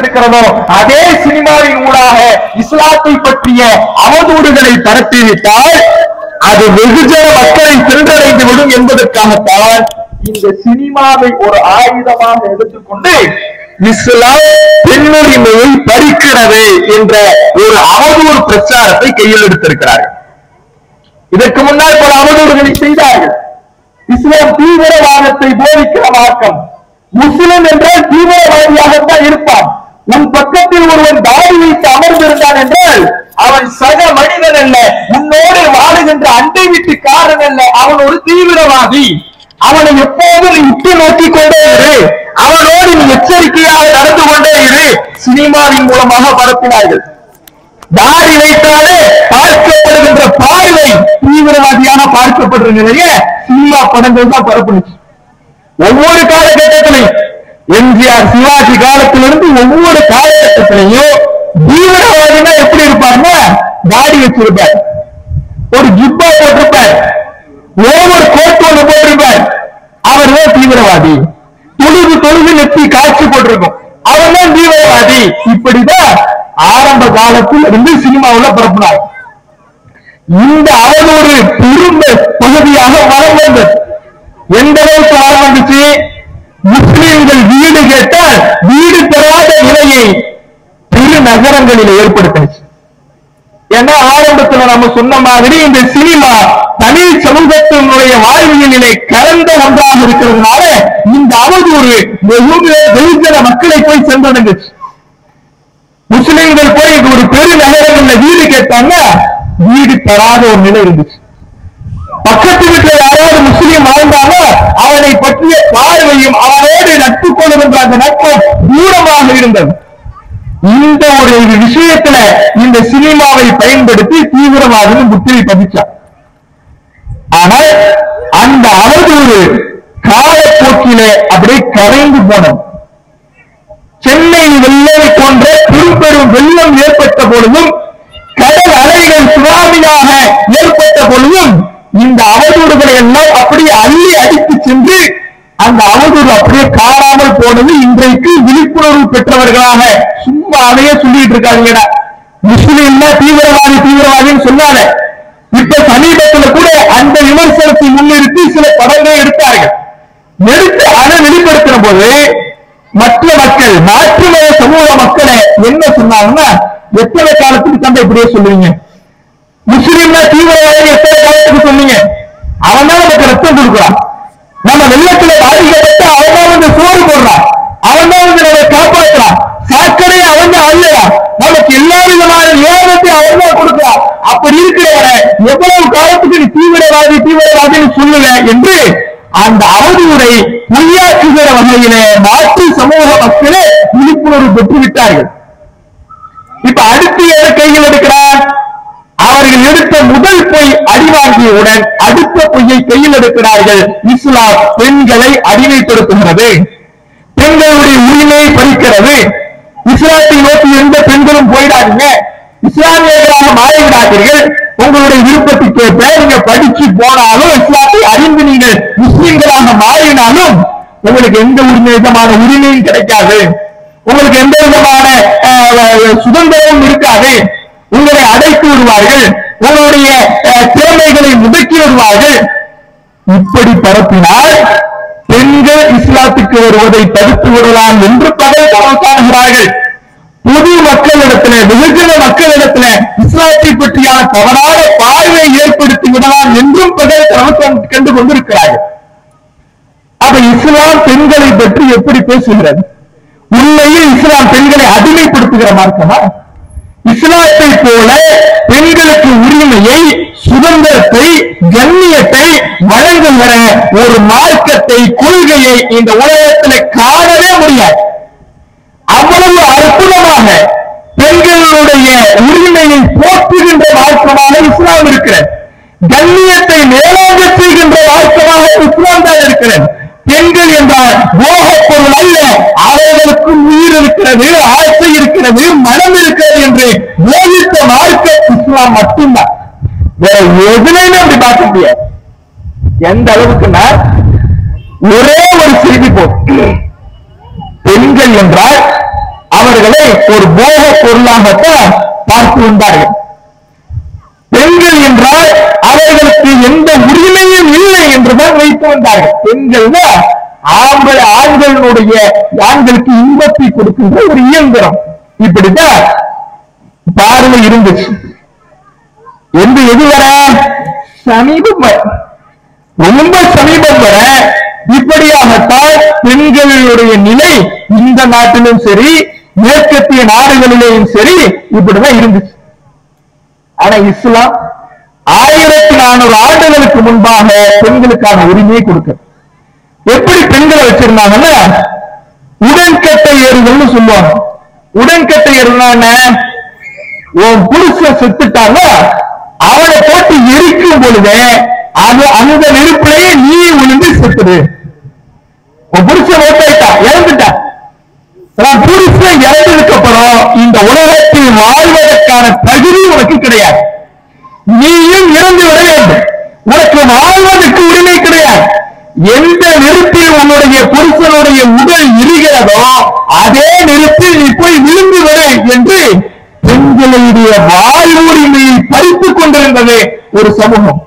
இருக்கிறதோ அதே சினிமாவின் ஊடாக இஸ்லாத்தை பற்றிய அவதூறுகளை பரப்பிவிட்டால் அது வெகுஜன மக்களை சென்றடைந்து விடும் என்பதற்காகத்தான் இந்த சினிமாவை ஒரு ஆயுதமாக எடுத்துக்கொண்டு இஸ்லாம் பெண்ணுரிமையை பறிக்கிறது என்ற ஒரு அவதூறு பிரச்சாரத்தை கையில் எடுத்திருக்கிறார்கள். இதற்கு முன்னால் பல அவதூறுகளை செய்தார்கள். இஸ்லாம் தீவிரவாதத்தை போதிக்கிற மார்க்கம். முஸ்லிம் என்றால் தீவிரவாதியாகத்தான் இருப்பான். உன் பக்கத்தில் ஒருவன் தாடி வைத்து அமர்ந்திருந்தான் என்றால் அவன் சக மனிதன் அல்ல, உன்னோடு வாழுகின்ற அண்டை வீட்டுக்காரன் அல்ல, அவன் ஒரு தீவிரவாதி. அவனை எப்போதும் நீ உற்று நோக்கிக் கொண்டே இரு, அவனோடு நீ எச்சரிக்கையாக நடந்து கொண்டே இரு. சினிமாவின் மூலமாக பரப்பினார்கள். தாடி வைத்தாலே பார்க்கப்படுகின்ற பார்வை தீவிரவாதியாக பார்க்கப்படுற நிலையை சினிமா படங்கள் தான் பரப்புனுச்சு. ஒவ்வொரு காலகட்டத்திலையும் எம்ஜிஆர் சிவாஜி காலத்திலிருந்து ஒவ்வொரு காலகட்டத்திலையும் தீவிரவாதினா எப்படி இருப்பாருன்னா தாடி வச்சிருப்பார், ஒரு ஜிப்பா போட்டிருப்பார், ஒவ்வொரு கோட் ஒன்று போட்டிருப்பார், அவர் தான் தீவிரவாதி. தொழுது நெத்தி காட்சி போட்டிருக்கும், அவர் தான் தீவிரவாதி. இப்படிதான் ஆரம்ப காலத்தில் இருந்து சினிமாவில் பரப்புனார். இந்த அவதூறு பெரும் பகுதியாக வளம் வந்தது. எந்த அளவுக்கு வளம் வந்துச்சு? முஸ்லிம்கள் வீடு கேட்டால் வீடு பெறாத நிலையை பெரு நகரங்களில் ஏற்படுத்திச்சு. ஏன்னா ஆரம்பத்துல நம்ம சொன்ன மாதிரி இந்த சினிமா தமிழ் சமூகத்தினுடைய வாழ்வியலிலே கலந்த ஒன்றாக இருக்கிறதுனால இந்த அவதூறு வெகுஜன மக்களை போய் சென்றடைந்துச்சு. முஸ்லிம்கள் போய் ஒரு பெரு நகரங்கள்ல வீடு கேட்டாங்க, வீடு பெறாத ஒரு நிலை இருந்துச்சு. பக்கத்து வீட்டுல யாராவது முஸ்லீம் வாழ்ந்தாங்க, அவனை பற்றிய பார்வையும் அவனோடு நட்பு கொள்ளுகின்ற அந்த நட்பும் தூரமாக இருந்தது. இந்த ஒரு விஷயத்துல இந்த சினிமாவை பயன்படுத்தி தீவிரவாதம் முத்திரை பதிச்சார். ஆனால் அந்த அவதூறு காலப்போக்கிலே அப்படியே கரைந்து போனது. சென்னை வெள்ளம் போன்ற பெரும் வெள்ளம் ஏற்பட்ட பொழுதும், கடல் அலைகள் சுனாமியாக ஏற்பட்ட பொழுதும் இந்த அவதூறுகளை எல்லாம் அப்படியே அள்ளி அடித்து சென்று அந்த அவதூறு அப்படியே காணாமல் போனது. இன்றைக்கு விழிப்புணர்வு பெற்றவர்களாக சும்மா அதையே சொல்லிட்டு இருக்காங்க. முஸ்லிம் தீவிரவாதின்னு சொன்னால இப்ப சமீபத்தில் கூட அந்த விமர்சனத்தை முன்னிறுத்தி சில படங்களை எடுத்தார்கள். எடுத்து அதை வெளிப்படுத்தின போது மற்ற மக்கள், மாற்று மத சமூக மக்களை என்ன சொன்னாங்கன்னா, எத்தனை காலத்துக்கு தந்தை இப்படியே சொல்லுவீங்க? முஸ்லிம்னா தீவிரவாதி எத்தனை காலத்துக்கு சொன்னீங்க? அவன் தான் நமக்கு ரத்தம் கொடுக்குறான், நம்ம வெள்ளத்துல பாதிக்கப்பட்டு அவன் தான் வந்து சோறு போடுறான், அவன் தான் வந்து நம்ம காப்பாற்றுறான், சாக்கடை அவன் தான் அள்ளுறான், நமக்கு எல்லா விதமான ஏகத்தை அவன் தான் கொடுக்கிறான். அப்படி இருக்கிறவரை எவ்வளவு காலத்துக்கு நீ தீவிரவாதின்னு சொல்லுவ என்று அந்த அவதூறை பொய்யாக்குகிற வகையிலே மாற்று சமூக மக்களே விழிப்புணர்வு பெற்று விட்டார்கள். இப்ப அடுத்து எதை கையில் எடுக்கிறார்? அவர்கள் எடுத்த முதல் பொய் அடிவாங்கியவுடன் அடுத்த பொய்யை கையில் எடுக்கிறார்கள். இஸ்லாம் பெண்களை அடிமைப்படுத்துகிறது, பெண்களுடைய உரிமையை பறிக்கிறது. இஸ்லாத்தை நோக்கி எந்த பெண்களும் போயிடாதீங்க, இஸ்லாமியர்களாக மாறிவிடாதீர்கள், உங்களுடைய விருப்பத்துக்கு ஏற்ப நீங்க படிச்சு போனாலும் இஸ்லாத்தை அறிந்து நீங்கள் முஸ்லிம்களாக மாறினாலும் உங்களுக்கு எந்த விதமான உரிமையும் கிடைக்காது, உங்களுக்கு எந்த விதமான சுதந்திரமும் இருக்காது, உங்களை அடைத்து விடுவார்கள், உங்களுடைய திறமைகளை முடக்கி விடுவார்கள். இப்படி பரப்பினால் பெண்கள் இஸ்லாத்துக்கு வருவதை தடுத்து விடலாம் என்று பகல் காணுகிறார்கள். பொது மக்களிடத்துல, வெகுஜன மக்களிடத்துல இஸ்லாத்தை பற்றியான தவறான பார்வை ஏற்படுத்தி விடலாம் என்றும் பகல் கண்டு கொண்டிருக்கிறார்கள். அப்ப இஸ்லாம் பெண்களை பற்றி எப்படி பேசுகிறது? உண்மையில் இஸ்லாம் பெண்களை அடிமைப்படுத்துகிற மார்க்கமா? இஸ்லாத்தை போல பெண்களுக்கு உரிமையை, சுதந்திரத்தை, கண்ணியத்தை வழங்குகிற ஒரு மார்க்கத்தை, கொள்கையை இந்த உலகத்தில் காணவே முடியாது. அவ்வளவு அற்புதமாக பெண்களுடைய உரிமையை போற்றுகின்ற மார்க்கமாக இஸ்லாம் இருக்கிறது. கண்ணியத்தை மேலாக செய்கின்ற மார்க்கமாக இஸ்லாம் தான் இருக்கிறது. பெண்கள் என்றால் போகப் பொருள் அல்ல, அவர்களுக்கும் உயிர் இருக்கிறது, ஆசை இருக்கிறது, மனம் இருக்கிறது என்று போதித்த மார்க்கம் இஸ்லாம் மட்டும்தான். வேற எதுலையுமே அப்படி பார்க்க முடியாது. எந்த அளவுக்குன்னா ஒரே ஒரு செய்தி போதும். பெண்கள் என்றால் அவர்களை ஒரு போக பொருளாகத்தான் பார்த்து வந்தார்கள். பெண்கள் என்றால் அவர்களுக்கு எந்த உரிமையும் இல்லை என்றுதான் வைத்து வந்தார்கள். பெண்கள் ஆண்களுக்கு இன்பத்தை கொடுக்கின்ற ஒரு இயந்திரம். இப்படித்தான் பார்வை இருந்துச்சு. எது வர சமீபம் வர, ரொம்ப சமீபம் வர இப்படியாகத்தான் பெண்களுடைய நிலை இந்த நாட்டிலும் சரி மேற்கத்திய நாடுகளிலேயும் சரி இப்படிதான் இருந்துச்சு. ஆனா இஸ்லாம் 1400 ஆண்டுகளுக்கு முன்பாக பெண்களுக்கான உரிமையை கொடுக்கிறது. எப்படி பெண்களை வச்சிருந்தாங்கன்னா உடன்கட்டை ஏறுதல்னு சொல்லுவாங்க. உடன்கட்டை ஏறுனா உன் புருஷன் செத்துட்டாங்க, அவனை போட்டு எரிக்கும் பொழுது அது அந்த நெருப்பிலேயே நீ விழுந்து செத்துடு. உன் புருஷன் ஓட்டாயிட்டான், இறந்துட்டான். புருஷன் இறந்ததுக்கு அப்புறம் இந்த உலகத்தில் வாழ்வதற்கான தகுதி உனக்கு கிடையாது. நீயும் இறந்து விட வேண்டும். உனக்கு வாழ்வதற்கு உரிமை கிடையாது. எந்த நெருப்பில் உன்னுடைய புருஷனுடைய உடல் இருக்கிறதோ அதே நெருப்பில் நீ போய் விழுந்து விடு என்று பெண்களுடைய வாழ்வுரிமையை பறித்துக் கொண்டிருந்தது ஒரு சமூகம்.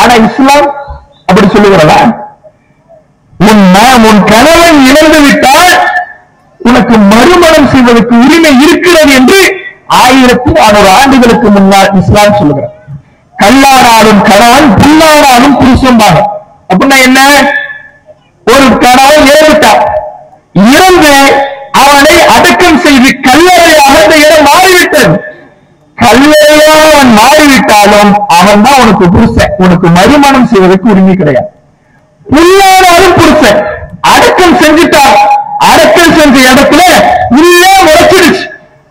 ஆனா இஸ்லாம் அப்படி சொல்லுகிறதா? உன் கணவன் இழந்து விட்டால் உனக்கு மறுமணம் செய்வதற்கு உரிமை இருக்கிறது என்று 1400 ஆண்டுகளுக்கு முன்னால் இஸ்லாம் சொல்லுகிறார். கல்லானாலும் கணவன், புல்லானாலும் புருஷன்பாக. அப்படின்னா என்ன? ஒரு கணவன் இறந்துட்டான், இறந்து அவனை அடக்கம் செய்து கல்லறையாக அந்த இடம் மாறிவிட்டது. கல்லறையாக அவன் மாறிவிட்டாலும் அவன் தான் உனக்கு புருஷன். உனக்கு மறுமணம் செய்வதற்கு உரிமை கிடையாது. புல்லானாலும் புருஷன், அடக்கம் செஞ்சுட்டான், அடக்கம் செஞ்ச இடத்துல இல்ல முளைச்சிடுச்சு,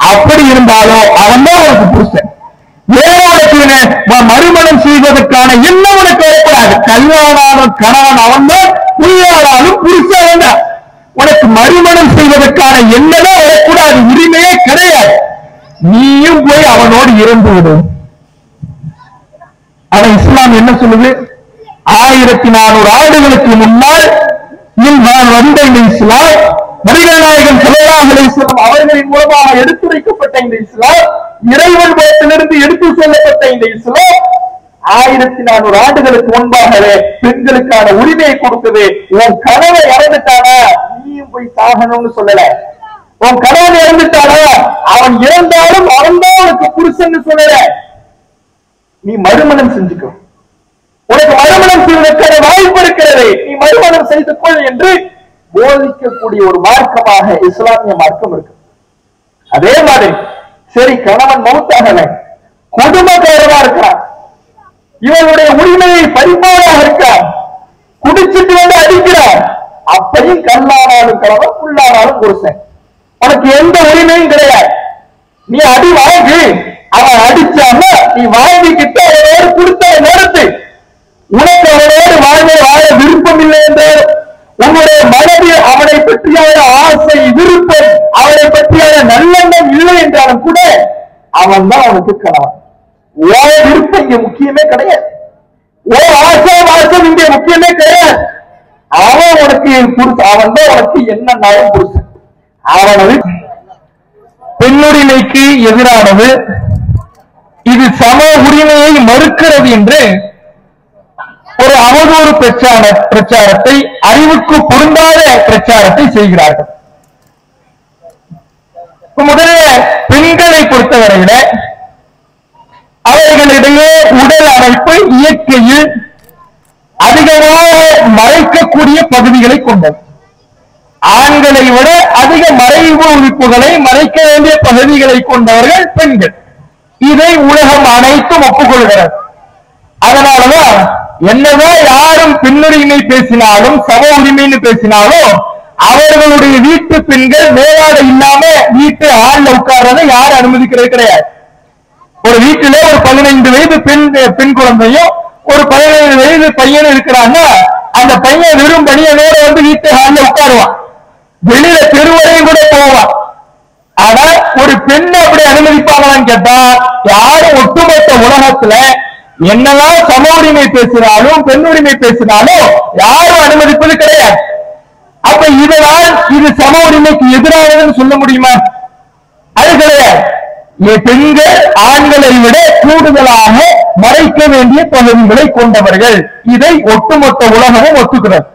அப்படி இருந்தாலும் அவன் தான் உனக்கு புருஷன். மறுமணம் செய்வதற்கான என்ன உனக்கு வரக்கூடாது. கல்யாணாலும் கணவன் அவன் தான், புல்லானாலும் புருஷன் தான். உனக்கு மறுமணம் செய்வதற்கான என்னதான் வரக்கூடாது, உரிமையே கிடையாது. நீயும் போய் அவனோடு இறந்து விடும். ஆனா இஸ்லாம் என்ன சொல்லுது? 1400 ஆண்டுகளுக்கு முன்னால் வந்த இந்த இஸ்லாம், நபிகள் நாயகம் ஸல்லல்லாஹு அலைஹி வஸல்லம் அவர்களின் மூலமாக எடுத்துரைக்கப்பட்ட இந்த இஸ்லாம், இறைவன் புறத்திலிருந்து எடுத்து செல்லப்பட்ட இந்த இஸ்லாம் 1400 ஆண்டுகளுக்கு முன்பாகவே பெண்களுக்கான உரிமையை கொடுக்குது. உன் கணவன் இறந்துட்டானா நீயும் போய் சாகணும்னு சொல்லல. உன் கணவன் இறந்துட்டானா அவன் இறந்தாலும் அவன் தான் உனக்கு புருஷன் சொல்லல. நீ மறுமணம் செஞ்சுக்கோ, உனக்கு மறுமணம் செய்வதற்கான வாய்ப்பு இருக்கிறது, நீ மறுமணம் செய்து கொள் என்று போதிக்கக்கூடிய ஒரு மார்க்கமாக இஸ்லாமிய மார்க்கம் இருக்கு. அதே மாதிரி சரி, கணவன் மௌத்தாகல, குடும்பக்காரமா இருக்கிறான், இவனுடைய உரிமையை பறிப்பவராக இருக்கிறான், குடிச்சிட்டு வந்து அடிக்கிறான், அப்பையும் கல்லானாலும் கணவன், புல்லானாலும் புருஷன், உனக்கு எந்த உரிமையும் கிடையாது. நீ அடி வாங்கி, அவன் அடிச்சாம நீ வாங்கிக்கிட்டு அவனோடு கொடுத்த நேரத்தை உனக்கு அவனோடு வாழ விருப்பம் இல்லை என்று உன்னுடைய மனதில் அவனை பற்றியான ஆசை, விருப்பம், அவனை பற்றியான நல்லெண்ணம் இல்லை என்றாலும் கூட அவன் தான் அவனுக்கு கணவன். ஓ விருப்பம் இங்க முக்கியமே கிடையாது, ஓ ஆசை இங்க முக்கியமே கிடையாது. அவன் உனக்கு புருஷன், அவன் தான் உனக்கு என்னன்னாலும் புருஷன். அவனது பெண்ணுரிமைக்கு எதிரானது, இது சம உரிமையை மறுக்கிறது என்று ஒரு அவதூறு பிரச்சாரத்தை, அறிவுக்கு பொருந்தாத பிரச்சாரத்தை செய்கிறார்கள். முதல்ல பெண்களை பொறுத்தவரையில அவர்களிடையே உடல் அமைப்பு இயற்கையில் அதிகமாக மறைக்கக்கூடிய பகுதிகளை கொண்டது. ஆண்களை விட அதிக மறைவு உறுப்புகளை மறைக்க வேண்டிய பகுதிகளை கொண்டவர்கள் பெண்கள். இதை உலகம் அனைத்தும் ஒப்புக்கொள்கிறது. அதனாலதான் என்னதான் யாரும் பெண்ணுரிமை பேசினாலும், சம உரிமைன்னு பேசினாலும், அவர்களுடைய வீட்டு பெண்கள் மேலாடை இல்லாம வீட்டு ஆள்ல உட்கார்றதை யாரும் அனுமதிக்கிறது கிடையாது. ஒரு வீட்டுல ஒரு 15 வயது பெண் குழந்தையும் ஒரு 17 வயது பையனும் இருக்கிறாங்க. அந்த பையன் வெறும் பணியனோட வந்து வீட்டு ஆள்ல உட்காருவான், வெளியில தெருவரையும் கூட போவான். ஆனா ஒரு பெண் அப்படி அனுமதிப்பாங்களான்னு கேட்டா யாரும் ஒட்டுமொத்த உலகத்துல என்னெல்லாம் சம உரிமை பேசினாலும் பெண் உரிமை பேசினாலும் யாரும் அனுமதிப்பது கிடையாது. அப்ப அப்ப இதனால் இது சம உரிமைக்கு எதிரானதுன்னு சொல்ல முடியுமா? அது கிடையாது. பெண்கள் ஆண்களை விட கூடுதலாக மறைக்க வேண்டிய பகுதிகளை கொண்டவர்கள். இதை ஒட்டுமொத்த உலகமும் ஒத்துக்கிறது.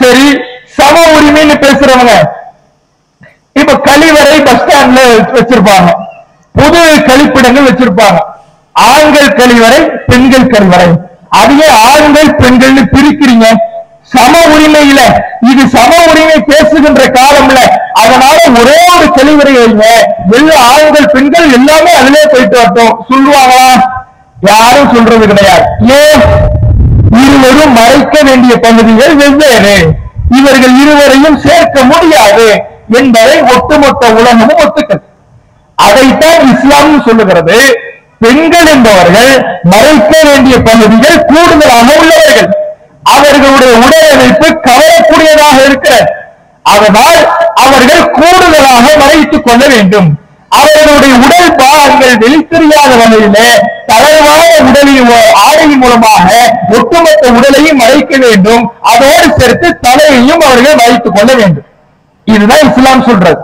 சரி, சம உரிமைன்னு பேசுறவங்க இப்ப கழிவறை பஸ் ஸ்டாண்ட்ல வச்சிருப்பாங்க, பொது கழிப்பிடங்கள் வச்சிருப்பாங்க. ஆண்கள் கழிவறை, பெண்கள் கழிவறை. அதையே ஆண்கள் பெண்கள் பிரிக்கிறீங்க. சம உரிமையில இது சம உரிமை பேசுகின்ற காலம்ல, அதனால ஒரே ஒரு கழிவறை வைங்க, எல்லா ஆண்கள் பெண்கள் எல்லாமே அதிலே போயிட்டு வரட்டும் சொல்லுவாங்களா? யாரும் சொல்றது கிடையாது. ஏன்? இருவரும் மறைக்க வேண்டிய பகுதிகள் வெவ்வேறு, இவர்கள் இருவரையும் சேர்க்க முடியாது என்பதை ஒட்டுமொத்த உலகமும் ஒத்துக்கிறது. அதைத்தான் இஸ்லாம் சொல்லுகிறது. பெண்கள் என்பவர்கள் மறைக்க வேண்டிய பகுதிகள் கூடுதலாக உள்ளவர்கள், அவர்களுடைய உடலமைப்பு கவரக்கூடியதாக இருக்கிறது. அதனால் அவர்கள் கூடுதலாக மறைத்துக் கொள்ள வேண்டும். அவர்களுடைய உடல் பாகங்கள் வெளித்தெரியாத வகையிலே தளர்வான உடலின் ஆடையின் மூலமாக ஒட்டுமொத்த உடலையும் மறைக்க வேண்டும். அதோடு சேர்த்து தலையையும் அவர்கள் மறைத்துக் கொள்ள வேண்டும். இதுதான் இஸ்லாம் சொல்றது.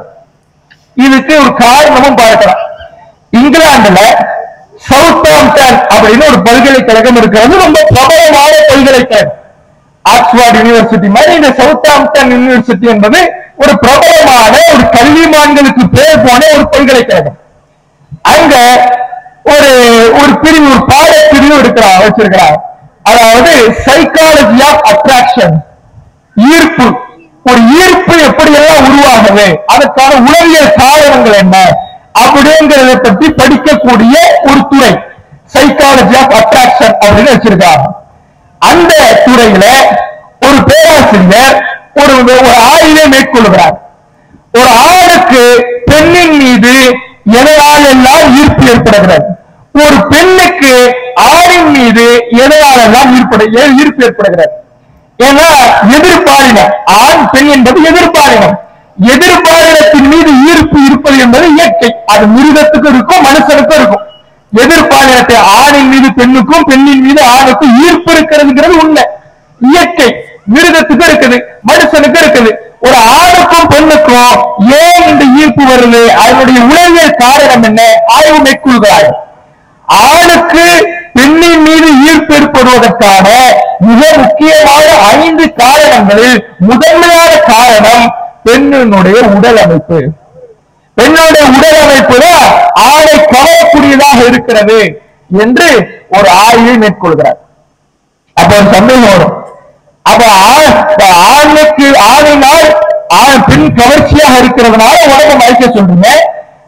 இதுக்கு ஒரு காரணமும் பார்க்கலாம். இங்கிலாந்துல சவுத்தாம்ப்டன் அப்படின்னு ஒரு பல்கலைக்கழகம் இருக்கிறது. ரொம்ப பிரபலமான பல்கலைக்கழகம். ஆக்ஸ்போர்ட் யூனிவர்சிட்டி மாதிரி இந்த சவுத்தாம்ப்டன் யூனிவர்சிட்டி என்பது ஒரு பிரபலமான ஒரு கல்விமான்களுக்கு பேர் போன ஒரு பல்கலைக்கழகம். அங்க ஒரு பிரிவு, ஒரு பாடப்பிரிவு வச்சிருக்கிறார். அதாவது சைக்காலஜி ஆஃப் அட்ராக்ஷன், ஈர்ப்பு. ஒரு ஈர்ப்பு எப்படி எல்லாம் உருவாகுது, அதற்கான உளவியல் காரணங்கள் என்ன அப்படிங்கிறத பற்றி படிக்கக்கூடிய ஒரு துறை சைக்காலஜி ஆஃப் அட்ராக்ஷன் அப்படின்னு வச்சிருக்காங்க. அந்த துறையில ஒரு பேராசிரியர் ஒரு ஆய்வை மேற்கொள்கிறார். ஒரு ஆணுக்கு பெண்ணின் மீது எதனால் எல்லாம் ஈர்ப்பு ஏற்படுகிறது, ஒரு பெண்ணுக்கு ஆணின் மீது எதனால் எல்லாம் ஈர்ப்பு ஏற்படுகிறது. ஏன்னா எதிர்பாலினம், ஆண் பெண் என்பது எதிர்பாலினம். எதிர்பாலினத்தின் மீது ஈர்ப்பு இருப்பது என்பது இயற்கை. அது மிருகத்துக்கும் இருக்கும், மனுஷனுக்கும் இருக்கும். எதிர்பாலினத்தை ஆணின் மீது பெண்ணுக்கும், பெண்ணின் மீது ஆணுக்கும் ஈர்ப்பு இருக்கிறதுங்கிறது உண்மை, இயற்கை. மிருகத்துக்கும் இருக்குது, மனுஷனுக்கும் இருக்குது. ஒரு ஆணுக்கும் பெண்ணுக்கும் ஏன் இந்த ஈர்ப்பு வருது, அதனுடைய உளவியல் காரணம் என்ன, ஆய்வு மேற்கொள்கிறார்கள். ஆணுக்கு பெண்ணின் மீது ஈர்ப்பு ஏற்படுவதற்கான மிக முக்கியமான 5 காரணங்களில் முதன்மையான காரணம் பெண்ணினுடைய உடல் அமைப்பு. பெண்ணுடைய உடல் அமைப்பு தான் ஆணை கவரக்கூடியதாக இருக்கிறது என்று ஒரு ஆய்வை மேற்கொள்கிறார். அப்ப ஒரு சந்தேகம் வரும். அப்ப ஆணுக்கு ஆணினால் பெண் கவர்ச்சியாக இருக்கிறதுனால உடம்பை மறைக்க சொல்றீங்க.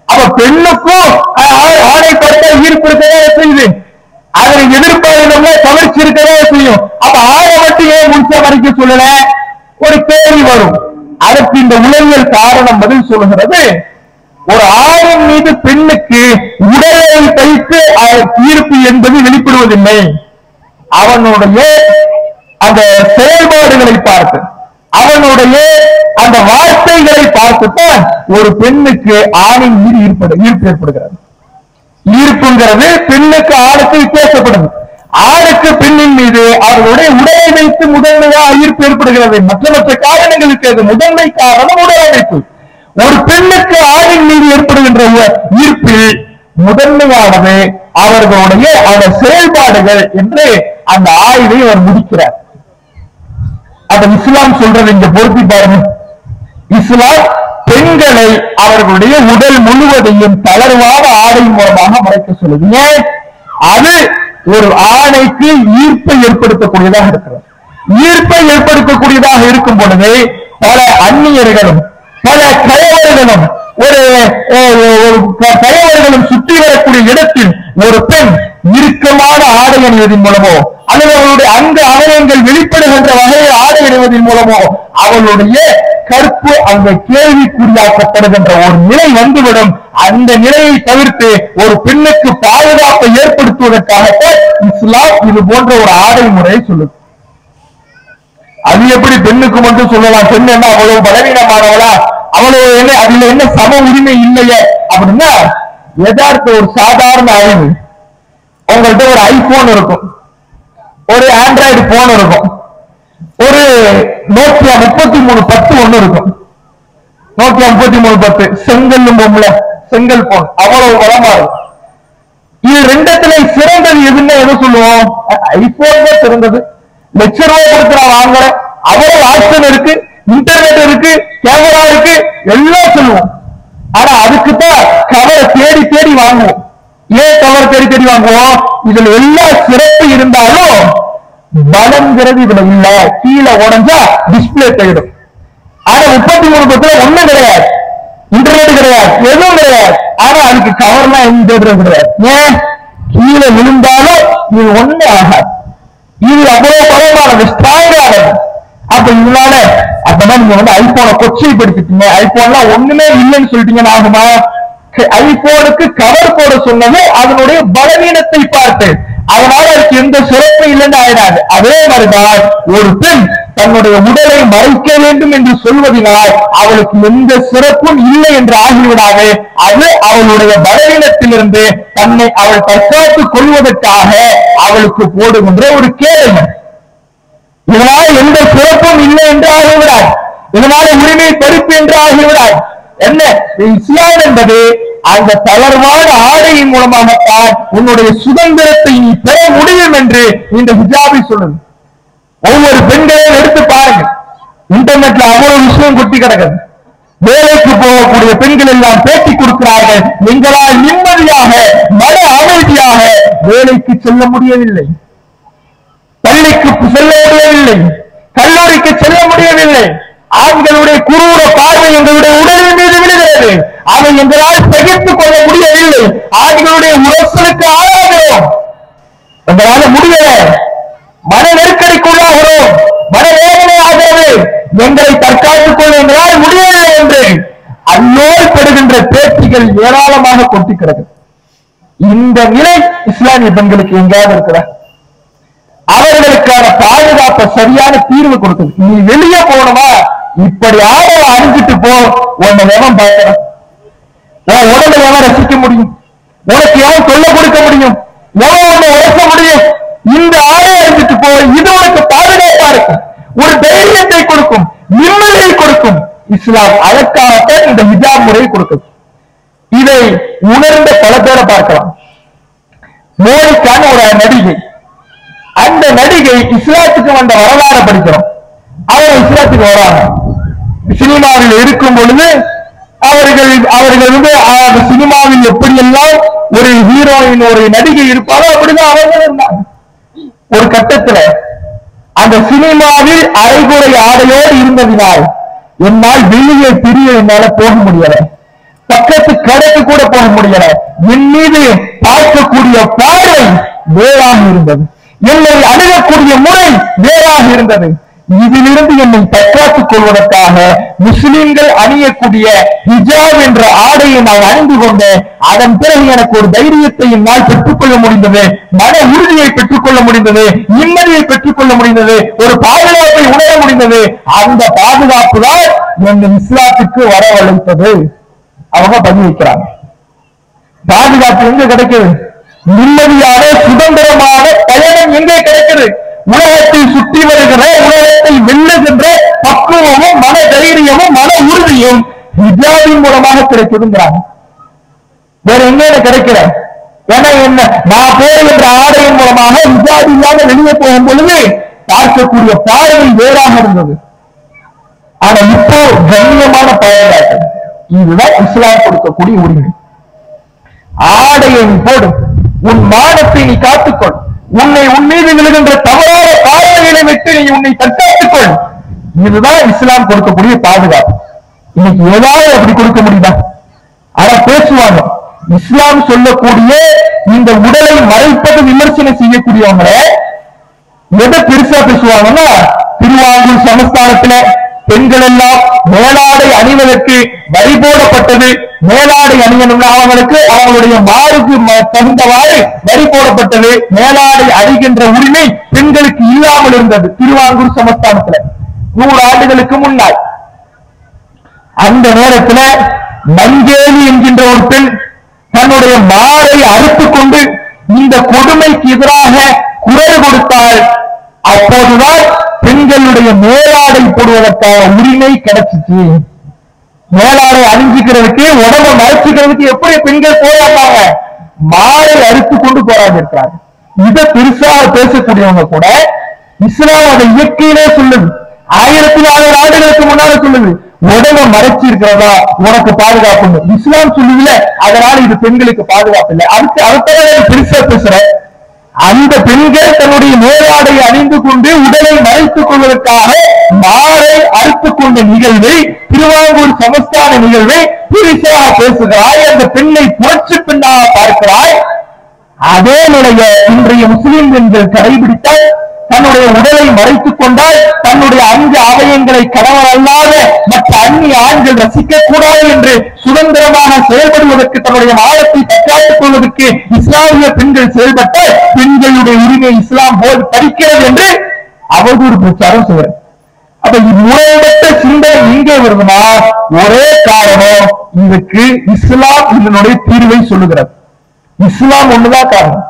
அப்ப பெண்ணுக்கும் ஆணை பார்த்தா ஈர்ப்பு இருக்கவே செய்யுது, அதனை எதிர்பார்க்க கவர்ச்சி இருக்கவே செய்யும். அப்ப ஆணை மட்டும் ஏன் முழுசா மறைக்க சொல்லல? ஒரு கேள்வி வரும். அதற்கு இந்த உளவியல் காரணம் பதில் சொல்லுகிறது. ஒரு ஆணின் மீது பெண்ணுக்கு உடலை வைத்து ஈர்ப்பு என்பது வெளிப்படுவதில்லை, அவனுடைய அந்த செயல்பாடுகளை பார்த்து, அவனுடைய அந்த வார்த்தைகளை பார்த்துத்தான் ஒரு பெண்ணுக்கு ஆணின் மீது ஈர்ப்பு ஏற்படுகிறது. ஈர்ப்புங்கிறது பெண்ணுக்கு ஆணுக்கு வித்தியாசப்படுது. ஆணுக்கு பெண்ணின் மீது அவர்களுடைய உடலை வைத்து முதன்மையாக ஈர்ப்பு ஏற்படுகிறது. மற்ற காரணங்களுக்கு அது முதன்மை காரணம் உடல் அமைப்பு. ஒரு பெண்ணுக்கு ஆணின் மீது ஏற்படுகின்ற ஈர்ப்பில் முதன்மையானது அவர்களுடைய அந்த செயல்பாடுகள் என்று அந்த ஆய்வை அவர் முடிக்கிறார். அப்ப இஸ்லாம் சொல்றது இங்க பொருத்தி பாருங்க. இஸ்லாம் பெண்களை அவர்களுடைய உடல் முழுவதையும் தளர்வான ஆடை மூலமாக மறைக்க சொல்லுது. அது ஒரு ஆணைக்கு ஈர்ப்பை ஏற்படுத்தக்கூடியதாக இருக்கிறது. ஈர்ப்பை ஏற்படுத்தக்கூடியதாக இருக்கும் பொழுது பல அந்நியர்களும் பல கயவர்களும் கயவர்களும் சுற்றி வரக்கூடிய இடத்தில் ஒரு பெண் இறுக்கமான ஆடை அணிவதன் மூலமோ அல்லது அவளுடைய அங்க அவயங்கள் வெளிப்படுகின்ற வகையில் ஆடை அணிவதன் மூலமோ அவளுடைய கற்பு அங்க கேள்விக்குறியாக்கப்படுகின்ற ஒரு நிலை வந்துவிடும். அந்த நிலையை தவிர்த்து ஒரு பெண்ணுக்கு பாதுகாப்பை ஏற்படுத்துவதற்காகத்தான் இஸ்லாம் இது போன்ற ஒரு ஆடை முறையை சொல்லுது. அது எப்படி பெண்ணுக்கு மட்டும் சொல்லலாம்? பெண் என்ன அவ்வளவு பலவீனமானவளா, அவ்வளவு என்ன, அதுல என்ன சம உரிமை இல்லையே அப்படின்னா, யதார்த்த ஒரு சாதாரண ஆய்வு. உங்கள்கிட்ட ஒரு ஐபோன் இருக்கும், ஒரு ஆண்ட்ராய்டு போன் இருக்கும், ஒரு நோக்கியா 3310 ஒண்ணு இருக்கும். நோக்கியா 3310 செங்கல் பொம்ல செங்கல் போன் அவ்வளவு வளமா இருக்கும். இது ரெண்டத்துல சிறந்தது எதுன்னு எது சொல்லுவோம்? ஐபோன் தான் சிறந்தது. லட்ச ரூபாய் கொடுத்து நான் வாங்குறேன், அவ்வளவு ஆப்ஷன் இருக்கு, இன்டர்நெட் இருக்கு, கேமரா இருக்கு, எல்லாம் சொல்லுவோம். ஆனா அதுக்குதான் கவரை தேடி தேடி வாங்குவோம். ஏன் கவர் தேடி தேடி வாங்குவோம்? இதுல எல்லா சிறப்பு இருந்தாலும் பலங்கிறது இதுல இல்ல. கீழே உடஞ்சா டிஸ்பிளே போயிடும். ஆனா 3310 ஒண்ணும் கிடையாது, இன்டர்நெட் கிடையாது, எதுவும் கிடையாது. ஆனா அதுக்கு கவர்லாம் எந்த தேடுறது கிடையாது. ஏன்? கீழே விழுந்தாலும் இது ஒண்ணு ஆகாது. இது அவ்வளவு பலமானது, ஸ்ட்ராங்கானது. அப்ப இதனால அப்பதான் நீங்க வந்து ஐபோனை கொச்சைப்படுத்திட்டீங்க, ஐபோன்லாம் ஒண்ணுமே இல்லைன்னு சொல்லிட்டீங்கன்னு ஆகுமா? ஐபோனுக்கு கவர் போட சொன்னது அதனுடைய பலவீனத்தை பார்த்து, அதனால அதுக்கு எந்த சிறப்பு இல்லைன்னு ஆயிடாது. அதே மாதிரிதான் ஒரு பெண் தன்னுடைய உடலை மறைக்க வேண்டும் என்று சொல்வதனால் அவளுக்கு எந்த சிறப்பும் இல்லை என்று ஆகிவிடாது. அது அவளுடைய பலவீனத்திலிருந்து தன்னை அவள் தற்காத்துக் கொள்வதற்காக அவளுக்கு போடுகின்ற ஒரு கேள்வி. இதனால எந்த சிறப்பும் இல்லை என்று ஆகிவிடாது, இதனால உரிமை பறிப்பு என்று ஆகிவிடாது. என்ன இஸ்லாம் என்பது அந்த தளர்வான ஆடையின் மூலமாகத்தான் உன்னுடைய சுதந்திரத்தை நீ பெற முடியும் என்று இந்த ஹிஜாபை சொல்லுது. ஒவ்வொரு பெண்களையும் எடுத்து பாருங்க, இன்டர்நெட்ல அவ்வளவு விஷயம் கொட்டி கிடக்குது. வேலைக்கு போகக்கூடிய பெண்கள் எல்லாம் பேட்டி கொடுக்கிறார்கள், எங்களால் நிம்மதியாக மன அமைதியாக வேலைக்கு செல்ல முடியவில்லை, பள்ளிக்கு செல்ல முடியவில்லை, கல்லூரிக்கு செல்ல முடியவில்லை. ஆண்களுடைய குரூர பார்வை எங்களுடைய உடலின் மீது விழுகிறது, அதை எங்களால் சகித்துக் கொள்ள முடியவில்லை. ஆண்களுடைய உரசலுக்கு ஆளாகிறோம், எங்களால முடியல, மன நெருக்கடிக்குள்ளாகிறோம், மன வேதனை ஆகிறது, எங்களை தற்காத்துக் கொள்ள எங்களால் முடியவில்லை என்று அல்லோல் படுகின்ற பேச்சுகள் ஏராளமாக கொட்டி கிடக்கு. இந்த நிலை இஸ்லாமிய பெண்களுக்கு எங்கேயாவது இருக்கிறார்? அவர்களுக்கான பாதுகாப்பை சரியான தீர்வு கொடுக்குது. நீ வெளியே போகணுமா, இப்படி ஆடை அணிஞ்சிட்டு போ, உன்னை எவன் பார்க்கிறான், உன் உடலை எவன் ரசிக்க முடியும், உனக்கு எவன் சொல்ல கொடுக்க முடியும், எவன் உன்னை உழைக்க முடியும்? இந்த ஆடை அணிஞ்சிட்டு போ, இது உனக்கு பாதுகாப்பா இருக்கும், ஒரு தைரியத்தை கொடுக்கும், நிம்மதியை கொடுக்கும். இஸ்லாம் அதற்காகத்தான் இந்த ஹிஜாப் முறையை கொடுக்குது. இதை உணர்ந்த பல பேரை பார்க்கலாம். மோனிகான்னு ஒரு நடிகை, அந்த நடிகை இஸ்லாத்துக்கு வந்த வரலாறு படிக்கிறோம். அவங்க இஸ்லாத்துக்கு வராங்க. சினிமாவில் இருக்கும் பொழுது அவர்கள் வந்து சினிமாவில் எப்படி எல்லாம் ஒரு ஹீரோயின் ஒரு நடிகை இருப்பாரோ அப்படிதான் அவங்க இருந்தாங்க. ஒரு கட்டத்துல அந்த சினிமாவில் அரைகுறை ஆடையோடு இருந்ததினால் என்னால் வெளியே பிரிய என்னால போக முடியல, பக்கத்து கடைக்கு கூட போக முடியல, என் மீது பார்க்கக்கூடிய பார்வை வேறாக இருந்தது, என்னை அணுகக்கூடிய முறை வேறாக இருந்தது. இதிலிருந்து என்னை தற்காத்துக் கொள்வதற்காக முஸ்லிம்கள் அணியக்கூடிய ஹிஜாப் என்ற ஆடையை நான் அணிந்து கொண்டேன். அதன் பிறகு எனக்கு ஒரு தைரியத்தை என்னால் பெற்றுக்கொள்ள முடிந்தது, மன உறுதியை பெற்றுக்கொள்ள முடிந்தது, நிம்மதியை பெற்றுக்கொள்ள முடிந்தது, ஒரு பாதுகாப்பை உணர முடிந்தது. அந்த பாதுகாப்பு தான் என்னை இஸ்லாத்துக்கு வரவழைத்தது. அவங்க பதிவு வைக்கிறாங்க. பாதுகாப்பு எங்க கிடைக்குது? நிம்மதியான சுதந்திரமான பயணம் எங்கே கிடைக்குது? உலகத்தை சுற்றி வருகிற, உலகத்தை வெல்லுகின்ற பக்குவமும் மன தைரியமும் மன உறுதியும் ஹிஜாபின் மூலமாக கிடைக்குதுங்கிறாங்க. வேற எங்க கிடைக்கிற? ஏன்னா என்ன, நான் போகின்ற ஆடையின் மூலமாக ஹிஜாப் இல்லாம வெளியே போகும் பொழுது பார்க்கக்கூடிய பார்வை வேறாக இருந்தது. ஆனா இப்போ கண்ணியமான பாதுகாப்பு. இதுதான் இஸ்லாம் கொடுக்கக்கூடிய உரிமை. ஆடையை போடு, உன் மானத்தை நீ காத்துக்கொள், உன் மீது விழுகின்ற தவறான பார்வைகளை விட்டு நீ உன்னை தற்காத்துக்கொள். இதுதான் இஸ்லாம் கொடுக்கக்கூடிய பாதுகாப்பு. இன்னைக்கு ஏதாவது அப்படி கொடுக்க முடியுதா? ஆனா பேசுவாங்க. இஸ்லாம் சொல்லக்கூடிய இந்த உடலை மறைப்பது விமர்சனம் செய்யக்கூடியவங்க எதை பெருசா பேசுவாங்கன்னா, திருவாங்கூர் சமஸ்தானத்துல பெண்கள் எல்லாம் மேலாடை அணிவதற்கு வரி போடப்பட்டது, மேலாடை அணியணும்னா அவங்களுக்கு அவங்களுடைய மாறுக்கு தகுந்தவாறு வரி போடப்பட்டது, மேலாடை அணிகின்ற உரிமை பெண்களுக்கு இல்லாமல் இருந்தது திருவாங்கூர் சமஸ்தானத்துல 100 ஆண்டுகளுக்கு முன்னால். அந்த நேரத்துல மஞ்சேலி என்கின்ற ஒரு பெண் தன்னுடைய மாறை அறுத்துக் கொண்டு இந்த கொடுமைக்கு எதிராக குரல் கொடுத்தால் அப்போதுதான் பெண்கள் பெண்களுடைய மேலாடை போடுவதற்கான உரிமை கிடைச்சிச்சு. மேலாடை அணிஞ்சுக்கிறதுக்கு, உடம்ப மறைச்சுக்கிறதுக்கு எப்படி பெண்கள் போராட்டாங்க? மாலை அறுத்து கொண்டு போராடி இருக்கிறாங்க. இதை பெருசாக பேசக்கூடியவங்க கூட இஸ்லாம் அதை இயற்கையிலே சொல்லுது. 1400 ஆண்டுகளுக்கு முன்னால சொல்லுது, உடம்ப மறைச்சு இருக்கிறதா உனக்கு பாதுகாப்பு. இஸ்லாம் சொல்லுதுல, அதனால இது பெண்களுக்கு பாதுகாப்பு இல்லை. அதுக்கு பெருசா பேசுற அந்த பெண்கள் தன்னுடைய மேலாடை அணிந்து கொண்டு உடலை மறைத்துக் கொள்வதற்காக மாலை அறுத்துக் கொண்ட நிகழ்வை, திருவாங்கூர் சமஸ்தான நிகழ்வை பெருசாக பேசுகிறாய். அந்த பெண்ணை புரட்சி பெண்ணாக பார்க்கிறாய். அதே நிலையை இன்றைய முஸ்லிம் பெண்கள் கடைபிடித்தால், தன்னுடைய உடலை மறைத்துக் கொண்டால், தன்னுடைய அங்கு அவயங்களை கணவன் அல்லாத மற்ற அந்நிய ஆண்கள் ரசிக்க கூடாது என்று சுதந்திரமாக செயல்படுவதற்கு, தன்னுடைய மானத்தை தற்காத்துக் கொள்வதற்கு இஸ்லாமிய பெண்கள் செயல்பட்டால் பெண்களுடைய உரிமை இஸ்லாம் போல் பறிக்கிறது என்று அவதூறு பிரச்சாரம் செய்கிறார். அப்ப முறையற்ற சிந்தனை இங்கே வருதுன்னா ஒரே காரணம், இதுக்கு இஸ்லாம் இதனுடைய தீர்வை சொல்லுகிறது. இஸ்லாம் ஒண்ணுதான் காரணம்.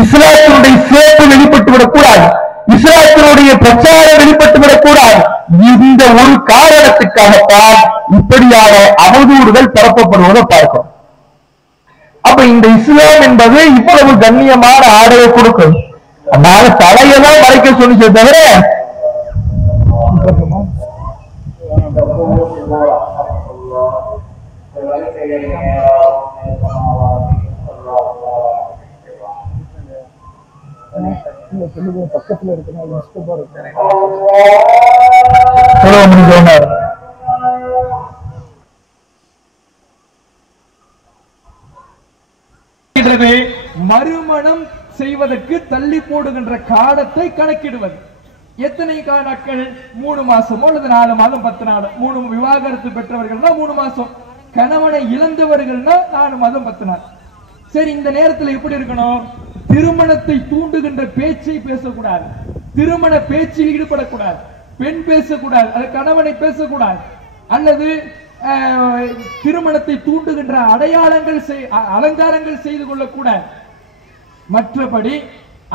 இஸ்லாத்தினுடைய சிறப்பு வெளிப்பட்டு விடக்கூடாது, இஸ்லாத்தினுடைய பிரச்சாரம் வெளிப்பட்டு விடக்கூடாது. இந்த ஒரு காரணத்துக்காகத்தான் இப்படியான அவதூறுகள் பரப்பப்படுவதை பார்க்கிறோம். அப்ப இந்த இஸ்லாம் என்பது இவ்வளவு கண்ணியமான ஆடையை கொடுக்கும். அதனால தலையெல்லாம் மறைக்க சொன்னிச்சே தவிர பக்கத்துல மறுமணம் செய்வதற்கு தள்ளி போடுகின்ற காலத்தை கணக்கிடுவது. எத்தனை நாட்கள்? 3 மாசமோ அல்லது 4 மாதம் 10 நாள். 3 விவாகரத்து பெற்றவர்கள்னா 3 மாசம், கணவனை இழந்தவர்கள்னா 4 மாதம் 10 நாள். சரி, இந்த நேரத்தில் எப்படி இருக்கணும்? திருமணத்தை தூண்டுகின்ற பேச்சை பேசக்கூடாது, திருமண பேச்சில் ஈடுபடக்கூடாது, பெண் பேசக்கூடாது, அது கணவனை பேசக்கூடாது, அல்லது திருமணத்தை தூண்டுகின்ற அடையாளங்கள் அலங்காரங்கள் செய்து கொள்ளக்கூடாது. மற்றபடி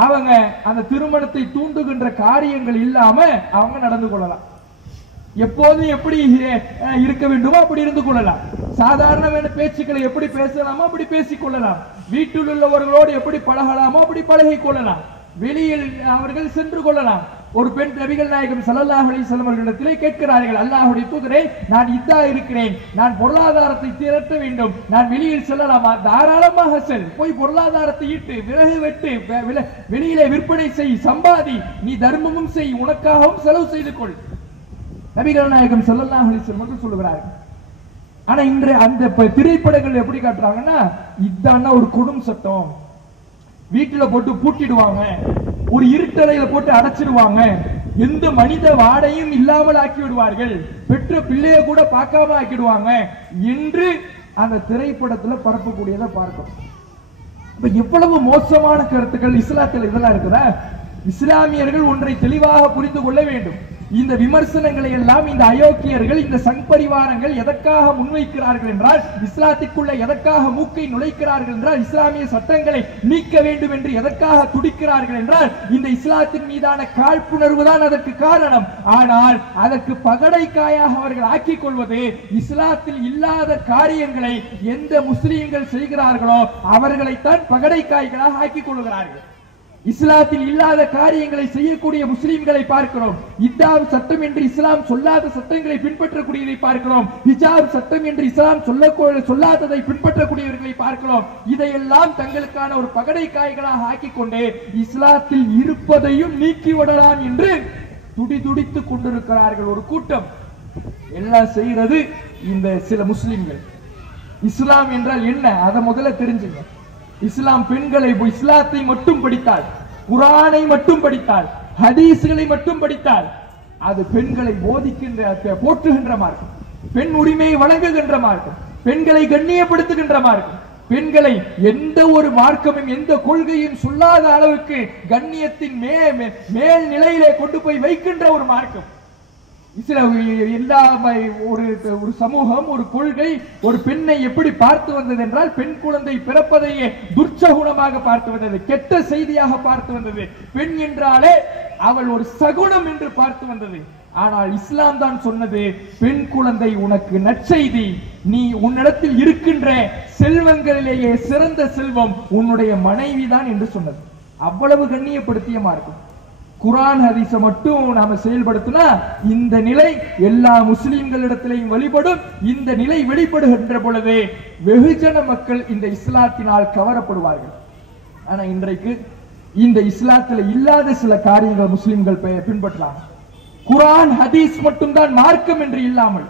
அவங்க அந்த திருமணத்தை தூண்டுகின்ற காரியங்கள் இல்லாம அவங்க நடந்து கொள்ளலாம். எப்போதும் எப்படி இருக்க வேண்டுமோ அப்படி இருந்து கொள்ளலாம். சாதாரணமான பேச்சுக்களை எப்படி பேசலாமோ அப்படி பேசிக் கொள்ளலாம். வீட்டில் உள்ளவர்களோடு எப்படி பழகலாமோ அப்படி பழகிக் கொள்ளலாம். வெளியில் அவர்கள் சென்று கொள்ளலாம். ஒரு பெண் நபிகள் நாயகம் ஸல்லல்லாஹு அலைஹி வஸல்லம் அவர்களிடத்திலே கேட்கிறார்கள், அல்லாஹ்வுடைய தூதரே, நான் இதா இருக்கிறேன், நான் பொருளாதாரத்தை திரட்ட வேண்டும், நான் வெளியில் செல்லலாமா? தாராளமாக செல், போய் பொருளாதாரத்தை ஈட்டு, விறகு வெட்டு, வெளியிலே விற்பனை செய், சம்பாதி, நீ தர்மமும் செய், உனக்காகவும் செலவு செய்து கொள். நபிகள் நாயகம் ஸல்லல்லாஹு அலைஹி வஸல்லம் அவர்கள் சொல்லுகிறார்கள். ஆனா இன்று அந்த திரைப்படங்கள் எப்படி காட்டுறாங்கன்னா, இதான ஒரு குடும் சட்டம், வீட்டுல போட்டு பூட்டிடுவாங்க, ஒரு இருட்டறையில போட்டு அடைச்சிடுவாங்க, எந்த மனித வாடையும் இல்லாமல் ஆக்கி விடுவார்கள், பெற்ற பிள்ளைய கூட பார்க்காம ஆக்கிடுவாங்க என்று அந்த திரைப்படத்துல பரப்பக்கூடியதை பார்க்கிறோம். எவ்வளவு மோசமான கருத்துக்கள் இஸ்லாத்தில் இதெல்லாம் இருக்குதா? இஸ்லாமியர்கள் ஒன்றை தெளிவாக புரிந்து கொள்ள வேண்டும். இந்த விமர்சனங்களை எல்லாம் இந்த அயோக்கியர்கள், இந்த சங்பரிவாரங்கள் எதற்காக முன்வைக்கிறார்கள் என்றால், இஸ்லாத்திற்குள்ள எதற்காக மூக்கை நுழைக்கிறார்கள் என்றால், இஸ்லாமிய சட்டங்களை நீக்க வேண்டும் என்று எதற்காக துடிக்கிறார்கள் என்றால், இந்த இஸ்லாத்தின் மீதான காழ்ப்புணர்வு தான் அதற்கு காரணம். ஆனால் அதற்கு பகடைக்காயாக அவர்கள் ஆக்கிக் கொள்வது, இஸ்லாத்தில் இல்லாத காரியங்களை எந்த முஸ்லிம்கள் செய்கிறார்களோ அவர்களைத்தான் பகடைக்காய்களாக ஆக்கிக் கொள்கிறார்கள். இஸ்லாத்தில் இல்லாத காரியங்களை செய்யக்கூடிய முஸ்லிம்களை பார்க்கிறோம். இத்தாப் சட்டம் என்று இஸ்லாம் சொல்லாத சட்டங்களை பின்பற்றக்கூடியதை பார்க்கிறோம். ஹிஜாப் சட்டம் என்று இஸ்லாம் சொல்லாததை பின்பற்றக்கூடியவர்களை பார்க்கிறோம். இதையெல்லாம் தங்களுக்கான ஒரு பகடை காய்களாக ஆக்கிக் கொண்டு இஸ்லாத்தில் இருப்பதையும் நீக்கிவிடலாம் என்று துடிதுடித்துக் கொண்டிருக்கிறார்கள் ஒரு கூட்டம். எல்லாம் செய்யறது இந்த சில முஸ்லிம்கள். இஸ்லாம் என்றால் என்ன அதை முதல்ல தெரிஞ்சுங்க. இஸ்லாம் பெண்களை, இஸ்லாத்தை மட்டும் படித்தால், குர்ஆனை மட்டும் படித்தால், ஹதீஸ்களை மட்டும் படித்தால் அது பெண்களை போதிக்கின்ற, போற்றுகின்ற மார்க்கம், பெண் உரிமையை வழங்குகின்ற மார்க்கம், பெண்களை கண்ணியப்படுத்துகின்ற மார்க்கம், பெண்களை எந்த ஒரு மார்க்கமும் எந்த கொள்கையும் சொல்லாத அளவுக்கு கண்ணியத்தின் மேல் நிலையிலே கொண்டு போய் வைக்கின்ற ஒரு மார்க்கம். எல்லா ஒரு சமூகம், ஒரு கொள்கை ஒரு பெண்ணை எப்படி பார்த்து வந்தது என்றால், பெண் குழந்தை பிறப்பதையே துர்ச்சகுணமாக பார்த்து வந்தது, கெட்ட செய்தியாக பார்த்து வந்தது. பெண் என்றாலே அவள் ஒரு சகுனம் என்று பார்த்து வந்தது. ஆனால் இஸ்லாம் தான் சொன்னது, பெண் குழந்தை உனக்கு நற்செய்தி, நீ உன்னிடத்தில் இருக்கின்ற செல்வங்களிலேயே சிறந்த செல்வம் உன்னுடைய மனைவிதான் என்று சொன்னது. அவ்வளவு கண்ணியப்படுத்திய மார்க்கம். குர்ஆன் ஹதீஸ மட்டும் நாம செயல்படுத்தினா இந்த நிலை எல்லா முஸ்லிம்களிடத்திலேயும் வெளிப்படும். இந்த நிலை வெளிப்படுகின்ற பொழுது வெகுஜன மக்கள் இந்த இஸ்லாத்தினால் கவரப்படுவார்கள். ஆனா இன்றைக்கு இந்த இஸ்லாத்துல இல்லாத சில காரியங்கள் முஸ்லிம்கள் பின்பற்றலாம். குர்ஆன் ஹதீஸ் மட்டும்தான் மார்க்கம் என்று இல்லாமல்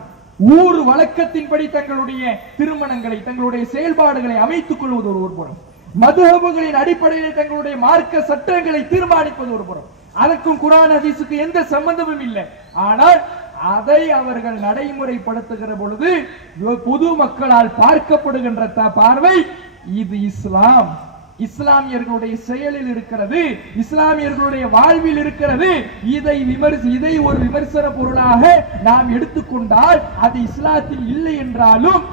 ஊர் வழக்கத்தின்படி தங்களுடைய திருமணங்களை தங்களுடைய செயல்பாடுகளை அமைத்துக் கொள்வது ஒரு புறம், மதுஹபுகளின் அடிப்படையில் தங்களுடைய மார்க்க சட்டங்களை தீர்மானிப்பது ஒரு புறம். அதற்கும் குர்ஆன் ஹதீஸுக்கு எந்த சம்பந்தமும் இல்லை. ஆனால் அதை அவர்கள் நடைமுறைப்படுத்துகிற பொழுது பொது மக்களால் பார்க்கப்படுகின்ற பார்வை இது இஸ்லாம், இஸ்லாமியர்களுடைய செயலில் இருக்கிறது, இஸ்லாமியர்களுடைய வாழ்வில் இருக்கிறது. இதை ஒரு விமர்சன பொருளாக நாம் எடுத்துக்கொண்டால் அது இஸ்லாத்தில் இல்லை என்றாலும்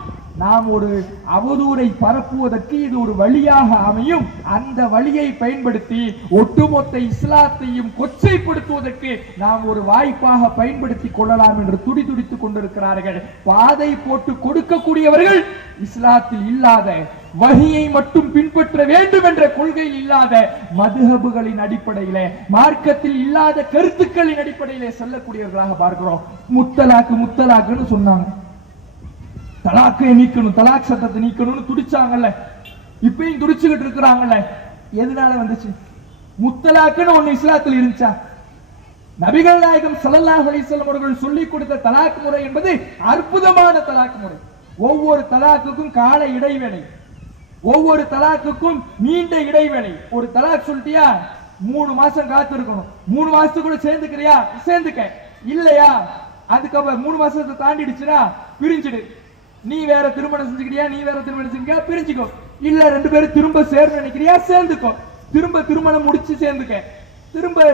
நாம் ஒரு அவதூறை பரப்புவதற்கு இது ஒரு வழியாக அமையும். அந்த வழியை பயன்படுத்தி ஒட்டுமொத்த இஸ்லாத்தையும் கொச்சைப்படுத்துவதற்கு நாம் ஒரு வாய்ப்பாக பயன்படுத்திக் கொள்ளலாம் என்று துடிதுடித்துக் கொண்டிருக்கிறார்கள். பாதை போட்டு கொடுக்கக்கூடியவர்கள் இஸ்லாத்தில் இல்லாத, வஹியை மட்டும் பின்பற்ற வேண்டும் என்ற கொள்கையில் இல்லாத, மதுஹபுகளின் அடிப்படையில மார்க்கத்தில் இல்லாத கருத்துக்களின் அடிப்படையிலே செல்லக்கூடியவர்களாக பார்க்கிறோம். முத்தலாக்குன்னு சொன்னாங்க, தலாக்கை நீக்கணும், தலாக் சட்டத்தை நீக்கணும்னு துடிச்சாங்கல்ல, இப்பயும் துடிச்சுக்கிட்டு இருக்கிறாங்கல்ல. எதனால வந்துச்சு? முத்தலாக்குன்னு ஒண்ணு இஸ்லாத்தில் இருந்துச்சா? நபிகள் நாயகம் ஸல்லல்லாஹு அலைஹி வஸல்லம் அவர்கள் சொல்லிக் கொடுத்த தலாக் முறை என்பது அற்புதமான தலாக் முறை. ஒவ்வொரு தலாக்குக்கும் கால இடைவேளை, ஒவ்வொரு தலாக்குக்கும் நீண்ட இடைவேளை. ஒரு தலாக் சொல்லிட்டியா 3 மாசம் காத்து இருக்கணும். 3 மாசத்துக்குள்ள சேர்ந்துக்கிறியா சேர்ந்துக்க, இல்லையா அதுக்கப்புறம் 3 மாசத்தை தாண்டிடுச்சுன்னா பிரிஞ்சிடு. நீ வேற திருமணம் செஞ்சுக்கிறியா, நீ வேற திருமணம் செஞ்சுக்கியா பிரிஞ்சுக்கோ. இல்ல 2 பேரும் திரும்ப சேர நினைக்கிறியா சேர்ந்துக்கோ. திரும்ப திருமணம் முடிச்சு சேர்ந்துக்க. திரும்ப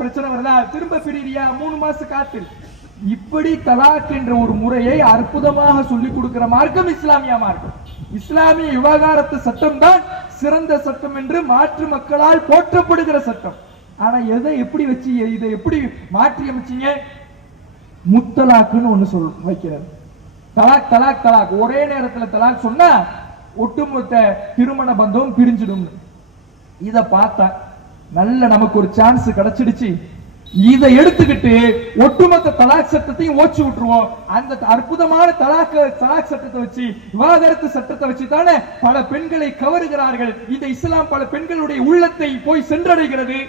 பிரச்சனை வருதா திரும்ப பிரியா, 3 மாசம் காத்து. இப்படி தலாக் என்ற ஒரு முறையை அற்புதமாக சொல்லிக் கொடுக்கிற மார்க்கம் இஸ்லாமிய மார்க்கம். இஸ்லாமிய விவாகரத்து சட்டம் தான் சிறந்த சட்டம் என்று மாற்று மக்களால் போற்றப்படுகிற சட்டம். ஆனா எதை எப்படி வச்சு இதை எப்படி மாற்றி அமைச்சீங்க? முத்தலாக்குன்னு ஒண்ணு வைக்கிறது. தலாக் தலாக் தலாக் ஒரே நேரத்துல தலாக் சொன்னா ஒட்டுமொத்த திருமண பந்தம் பிரிஞ்சிடும். இத பார்த்தா நல்ல நமக்கு ஒரு சான்ஸ் கிடைச்சிடுச்சு, இதை எடுத்துக்கிட்டு ஒட்டுமொத்த தலாக் சட்டத்தையும் ஓச்சு விட்டுருவோம். அந்த அற்புதமான தலாக் சட்டத்தை வச்சு, விவாகரத்து சட்டத்தை வச்சு தானே பல பெண்களை கவருகிறார்கள். இந்த இஸ்லாம் பல பெண்களுடைய உள்ளத்தை போய் சென்றடைகிறது.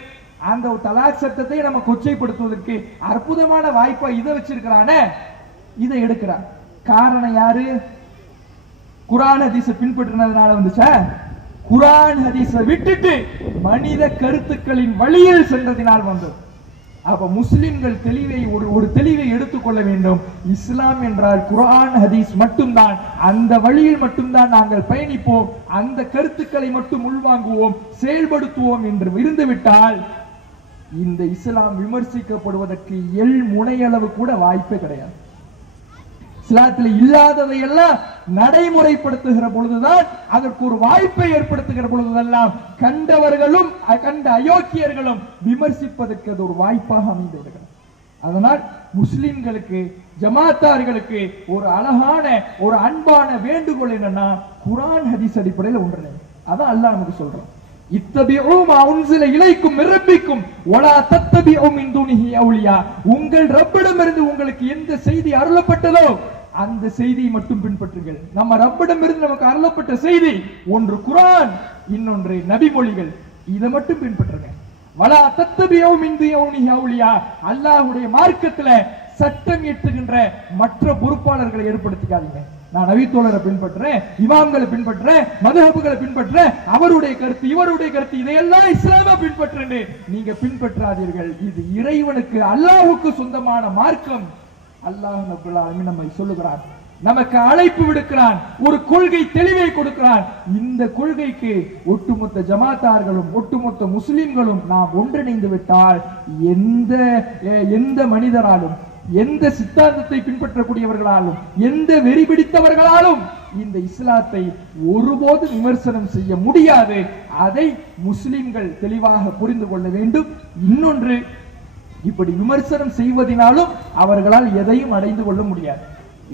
அந்த தலாக் சட்டத்தை நம்ம கொச்சைப்படுத்துவதற்கு அற்புதமான வாய்ப்பா இதை வச்சிருக்கிறானே, இதை எடுக்கிறான். காரணம் யாரு? குர்ஆன் ஹதீஸை பின்பற்றினதுனால வந்துச்சா? குர்ஆன் ஹதீஸை விட்டுட்டு மனித கருத்துக்களின் வழியில் சென்றதினால் வந்தது. அப்ப முஸ்லிம்கள் ஒரு தெளிவை எடுத்துக்கொள்ள வேண்டும். இஸ்லாம் என்றால் குர்ஆன் ஹதீஸ் மட்டும்தான், அந்த வழியில் மட்டும்தான் நாங்கள் பயணிப்போம், அந்த கருத்துக்களை மட்டும் உள்வாங்குவோம், செயல்படுத்துவோம் என்று இருந்துவிட்டால் இந்த இஸ்லாம் விமர்சிக்கப்படுவதற்கு முனையளவு கூட வாய்ப்பே கிடையாது. இஸ்லாத்தில் இல்லாததையெல்லாம் நடைமுறைப்படுத்துகிற பொழுதுதான், அதற்கு ஒரு வாய்ப்பை ஏற்படுத்துகிற பொழுதெல்லாம் கண்டவர்களும் கண்ட அயோக்கியர்களும் விமர்சிப்பதற்கு அது ஒரு வாய்ப்பாக அமைந்து விடுகிறது. அதனால் முஸ்லிம்களுக்கு, ஜமாத்தார்களுக்கு ஒரு அழகான ஒரு அன்பான வேண்டுகோள் என்னன்னா, குர்ஆன் ஹதீஸ் அடிப்படையில் ஒன்று. அதான் அல்லாஹ் நமக்கு சொல்றான், இத்தபிஉ மா உன்ஸில இலைக்கும் மின் ரப்பிக்கும் வலா தத்தபிஉ மின் துனிஹி அவுலியா. உங்கள் ரப்பிடமிருந்து உங்களுக்கு எந்த செய்தி அருளப்பட்டதோ அந்த செய்தியை மட்டும் பின்பற்றுங்கள். நம்ம ரப்பிடமிருந்து நமக்கு அருளப்பட்ட செய்தி ஒன்று குர்ஆன், இன்னொன்று நபிமொழிகள். இதை மட்டும் பின்பற்றுங்க. வலா தத்தபிஉ மின் துனிஹி அவுலியா. அல்லாஹ்வுடைய மார்க்கத்துல சட்டம் இயற்றுகின்ற மற்ற பொறுப்பாளர்களை ஏற்படுத்திக்காதீங்க. நான் நபித்தோழரை பின்பற்றுறேன், இமாம்களை பின்பற்றுறேன், மதுஹபுகளை பின்பற்றுறேன், அவருடைய கருத்து இவருடைய கருத்து இதையெல்லாம் இஸ்லாமா பின்பற்றுன்னு நீங்க பின்பற்றாதீர்கள். இது இறைவனுக்கு அல்லாஹ்வுக்கு சொந்தமான மார்க்கம். அல்லாஹ் ரப்பல் ஆலமீன் நம்மை சொல்லுகிறான், நமக்கு அழைப்பு விடுக்கிறான், ஒரு கொள்கை தெளிவை கொடுக்கிறான். இந்த கொள்கைக்கு ஒட்டுமொத்த ஜமாத்தார்களும் ஒட்டுமொத்த முஸ்லிம்களும் நாம் ஒன்றிணைந்து விட்டால் எந்த மனிதராலும், எந்த சித்தாந்தத்தை பின்பற்றக்கூடியவர்களாலும், எந்த வெறி பிடித்தவர்களாலும் இந்த இஸ்லாத்தை ஒருபோது விமர்சனம் செய்ய முடியாது. அதை முஸ்லிம்கள் தெளிவாக புரிந்து கொள்ள வேண்டும். இன்னொன்று, இப்படி விமர்சனம் செய்வதனாலும் அவர்களால் எதையும் அடைந்து கொள்ள முடியாது.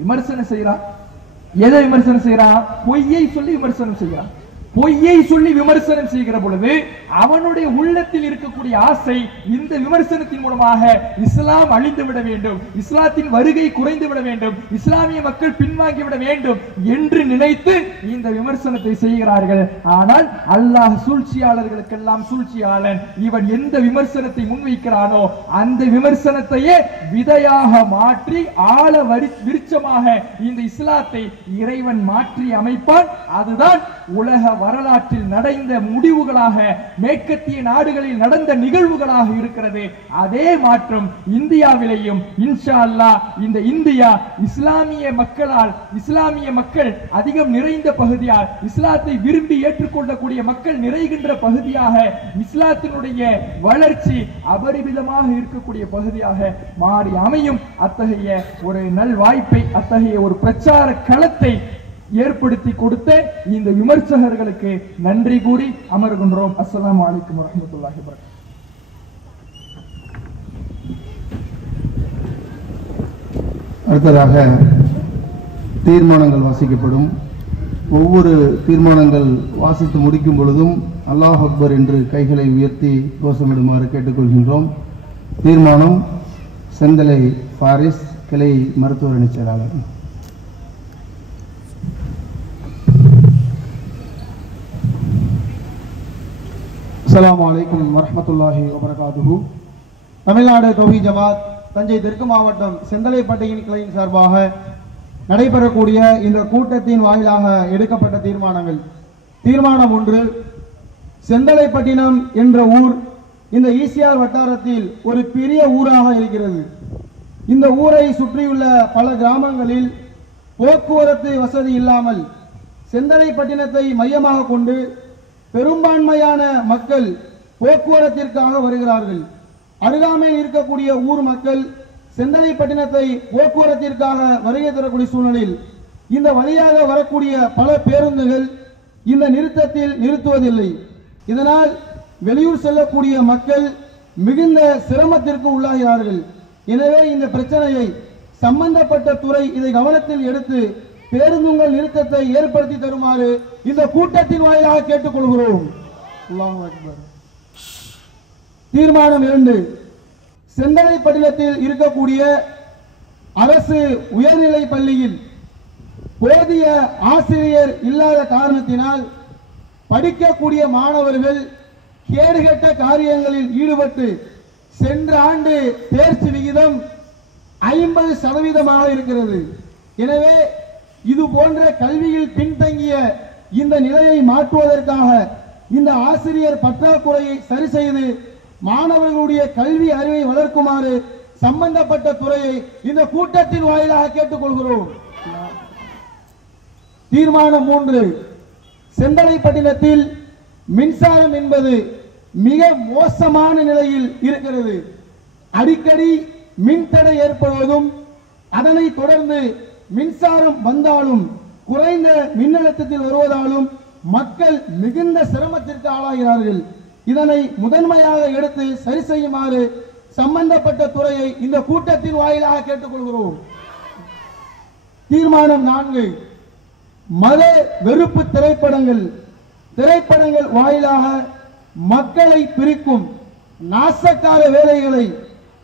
விமர்சனம் செய்யறான், எதை விமர்சனம் செய்யறான்? பொய்யை சொல்லி விமர்சனம் செய்யறான். பொய்யை சொல்லி விமர்சனம் செய்கிற பொழுது அவனுடைய உள்ளத்தில் இருக்கக்கூடிய ஆசை இந்த விமர்சனத்தின் மூலமாக இஸ்லாம் அழிந்து விட வேண்டும், இஸ்லாத்தின் வருகை குறைந்து விட வேண்டும், இஸ்லாமிய மக்கள் பின்வாங்கி விட வேண்டும் என்று நினைத்து இந்த விமர்சனத்தை செய்கிறார்கள். ஆனால் அல்லாஹ் சூழ்ச்சியாளர்களுக்கெல்லாம் சூழ்ச்சியாளன். இவன் எந்த விமர்சனத்தை முன்வைக்கிறானோ அந்த விமர்சனத்தையே விதையாக மாற்றி ஆழ விருட்சமாக இந்த இஸ்லாத்தை இறைவன் மாற்றி அமைப்பான். அதுதான் உலக வரலாற்றில் நடந்த முடிவுகளாக, மேற்கத்திய நாடுகளில் நடந்த நிகழ்வுகளாக இருக்கிறது. அதே மாற்றம் இந்தியாவிலேயும் இன்ஷா அல்லாஹ் இந்த இந்தியா இஸ்லாமிய மக்களால், இஸ்லாமிய மக்கள் அதிகம் நிறைந்த பகுதியால், இஸ்லாத்தை விரும்பி ஏற்றுக்கொள்ளக்கூடிய மக்கள் நிறைகின்ற பகுதியாக, இஸ்லாத்தினுடைய வளர்ச்சி அபரிமிதமாக இருக்கக்கூடிய பகுதியாக மாறி அமையும். அத்தகைய ஒரு நல் வாய்ப்பை, அத்தகைய ஒரு பிரச்சார களத்தை ஏற்படுத்தி கொடுத்த இந்த விமர்சகர்களுக்கு நன்றி கூறி அமர்கின்றோம். அஸ்ஸலாமு அலைக்கும் வரஹ்மத்துல்லாஹி வபரகாத்துஹு. அடுத்ததாக தீர்மானங்கள் வாசிக்கப்படும். ஒவ்வொரு தீர்மானங்கள் வாசித்து முடிக்கும் பொழுதும் அல்லாஹ் அக்பர் என்று கைகளை உயர்த்தி கோஷமிடுமாறு கேட்டுக்கொள்கின்றோம். தீர்மானம் செந்தலை பாரிஸ், கிளை மருத்துவர் அணி செயலாளர். அஸ்ஸலாமு அலைக்கும் வரஹ்மத்துல்லாஹி வபரகாத்துஹு. தமிழ்நாடு தௌஹீத் ஜமாத் தஞ்சை தெற்கு மாவட்டம் செந்தலைப்பட்டையின் கிளையின் சார்பாக நடைபெறக்கூடிய இந்த கூட்டத்தின் வாயிலாக எடுக்கப்பட்ட தீர்மானங்கள். தீர்மானம் 1, செந்தலைப்பட்டினம் என்ற ஊர் இந்த ஈசிஆர் வட்டாரத்தில் ஒரு பெரிய ஊராக இருக்கிறது. இந்த ஊரை சுற்றியுள்ள பல கிராமங்களில் போக்குவரத்து வசதி இல்லாமல் செந்தலைப்பட்டினத்தை மையமாக கொண்டு பெரும்பான்மையான மக்கள் போக்குவரத்திற்காக வருகிறார்கள். அருகாமையில் இருக்கக்கூடிய ஊர் மக்கள் செந்தலைப்பட்டினத்தை போக்குவரத்திற்காக வருகை தரக்கூடிய சூழ்நிலையில் இந்த வழியாக வரக்கூடிய பல பேருந்துகள் இந்த நிறுத்தத்தில் நிறுத்துவதில்லை. இதனால் வெளியூர் செல்லக்கூடிய மக்கள் மிகுந்த சிரமத்திற்கு உள்ளாகிறார்கள். எனவே இந்த பிரச்சனையை சம்பந்தப்பட்ட துறை இதை கவனத்தில் எடுத்து பேருந்துகள் நிறுத்தத்தை ஏற்படுத்தி தருமாறு இந்த கூட்டத்தின் வாயிலாக கேட்டுக்கொள்கிறோம். அல்லாஹு அக்பர். தீர்மானம் 2, செந்தலைப்பட்டினத்தில் இருக்கக்கூடிய அரசு உயர்நிலை பள்ளியில் போதிய ஆசிரியர் இல்லாத காரணத்தினால் படிக்கக்கூடிய மாணவர்கள் கேடுகட்ட காரியங்களில் ஈடுபட்டு சென்ற ஆண்டு தேர்ச்சி விகிதம் 50% இருக்கிறது. எனவே இது போன்ற கல்வியில் பின்தங்கிய இந்த நிலையை மாற்றுவதற்காக இந்த ஆசிரியர் பற்றாக்குறையை சரி செய்து மாணவர்களுடைய கல்வி அறிவை வளர்க்குமாறு சம்பந்தப்பட்ட துறையை இந்த கூட்டத்தின் வாயிலாக கேட்டுக்கொள்கிறோம். தீர்மானம் 3, செந்தலைப்பட்டினத்தில் மின்சாரம் என்பது மிக மோசமான நிலையில் இருக்கிறது. அடிக்கடி மின்தடை ஏற்படுவதும் அதனை தொடர்ந்து மின்சாரம் வந்தாலும் குறைந்த மின்னழுத்தத்தில் வருவதாலும் மக்கள் மிகுந்த சிரமத்திற்கு ஆளாகிறார்கள். இதனை முதன்மையாக எடுத்து சரி செய்யுமாறு சம்பந்தப்பட்ட துறையை இந்த கூட்டத்தின் வாயிலாக கேட்டுக்கொள்கிறோம். தீர்மானம் 4, மத வெறுப்பு திரைப்படங்கள் வாயிலாக மக்களை பிரிக்கும் நாசக்கார வேலைகளை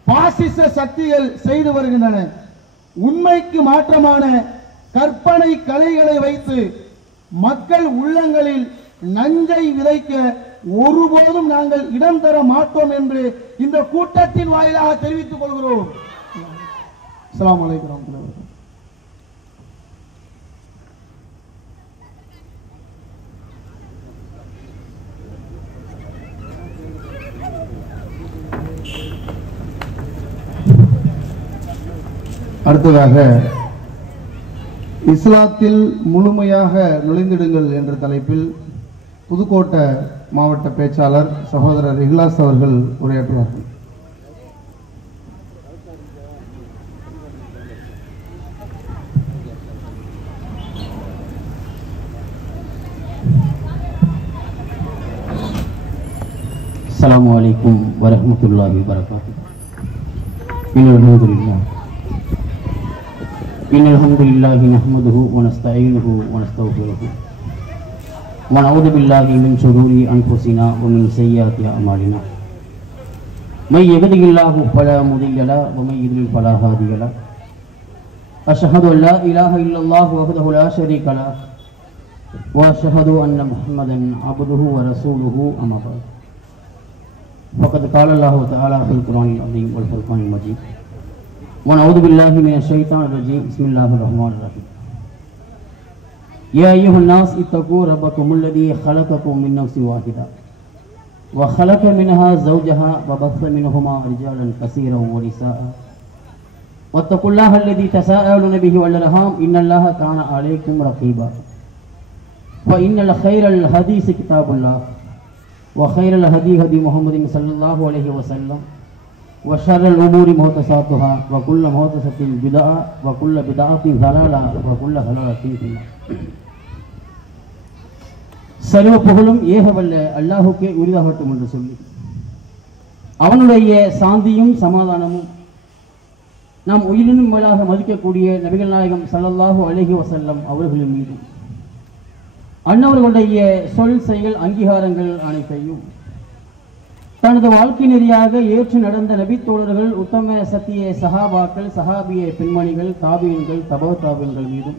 பாசிச சக்திகள் செய்து வருகின்றன. உண்மைக்கு மாற்றமான கற்பனை கலைகளை வைத்து மக்கள் உள்ளங்களில் நஞ்சை விதைக்க ஒருபோதும் நாங்கள் இடம் தர மாட்டோம் என்று இந்த கூட்டத்தின் வாயிலாக தெரிவித்துக் கொள்கிறோம். அஸ்ஸலாமு அலைக்கும் வரஹ்மத்துல்லாஹி வபரகாத்துஹு. அடுத்ததாக இஸ்லாத்தில் முழுமையாக நுழைந்திடுங்கள் என்ற தலைப்பில் புதுக்கோட்டை மாவட்ட பேச்சாளர் சகோதரர் இஹ்லாஸ் அவர்கள் உரையாற்றுவார்கள். அஸ்ஸலாமு அலைக்கும் வரஹ்மத்துல்லாஹி வபரகாத்துஹு. إن الحمد لله نحمده ونستعينه ونستغفره ونعوذ بالله من شرور أنفسنا ومن سيئات أعمالنا من يهده الله فلا مضل له ومن يضلل فلا هادي له أشهد أن لا إله إلا الله وحده لا شريك له وأشهد أن محمدا عبده ورسوله أما بعد فقد قال الله تعالى في القرآن العظيم والفرقان المجيد ونعوذ بالله من الشيطان الرجيم بسم الله الرحمن الرحيم يا أيها الناس اتقوا ربكم الذي خلقكم من نفس واحدة وخلق منها زوجها وبث منهما رجالا كثيرا ونساء واتقوا الله الذي تساءلون به والأرحام إن الله كان عليكم رقيبا فإن الخير الحديث كتاب الله وخير الهدي هدي محمد صلى الله عليه وسلم وشر الأمور محدثاتها وكل محدثة بدعة وكل بدعة ضلالة وكل ضلالة في النار. சர்வ புகழும் ஏகவல்ல அல்லாஹுக்கே உரிதாகட்டும் என்று சொல்லி அவனுடைய சாந்தியும் சமாதானமும் நாம் உயிரினும் மேலாக மதிக்கக்கூடிய நபிகள் நாயகம் ஸல்லல்லாஹு அலைஹி வஸல்லம் அவர்களின் மீது அன்னவர்களுடைய சொல் செயல் அங்கீகாரங்கள் அனைத்தையும் தனது வாழ்க்கை நெறியாக ஏற்று நடந்த நபித்தோழர்கள் உத்தம சத்திய சஹாபாக்கள் சஹாபிய பெண்மணிகள் தாபியன்கள் தபோ தாபியன்கள் மீதும்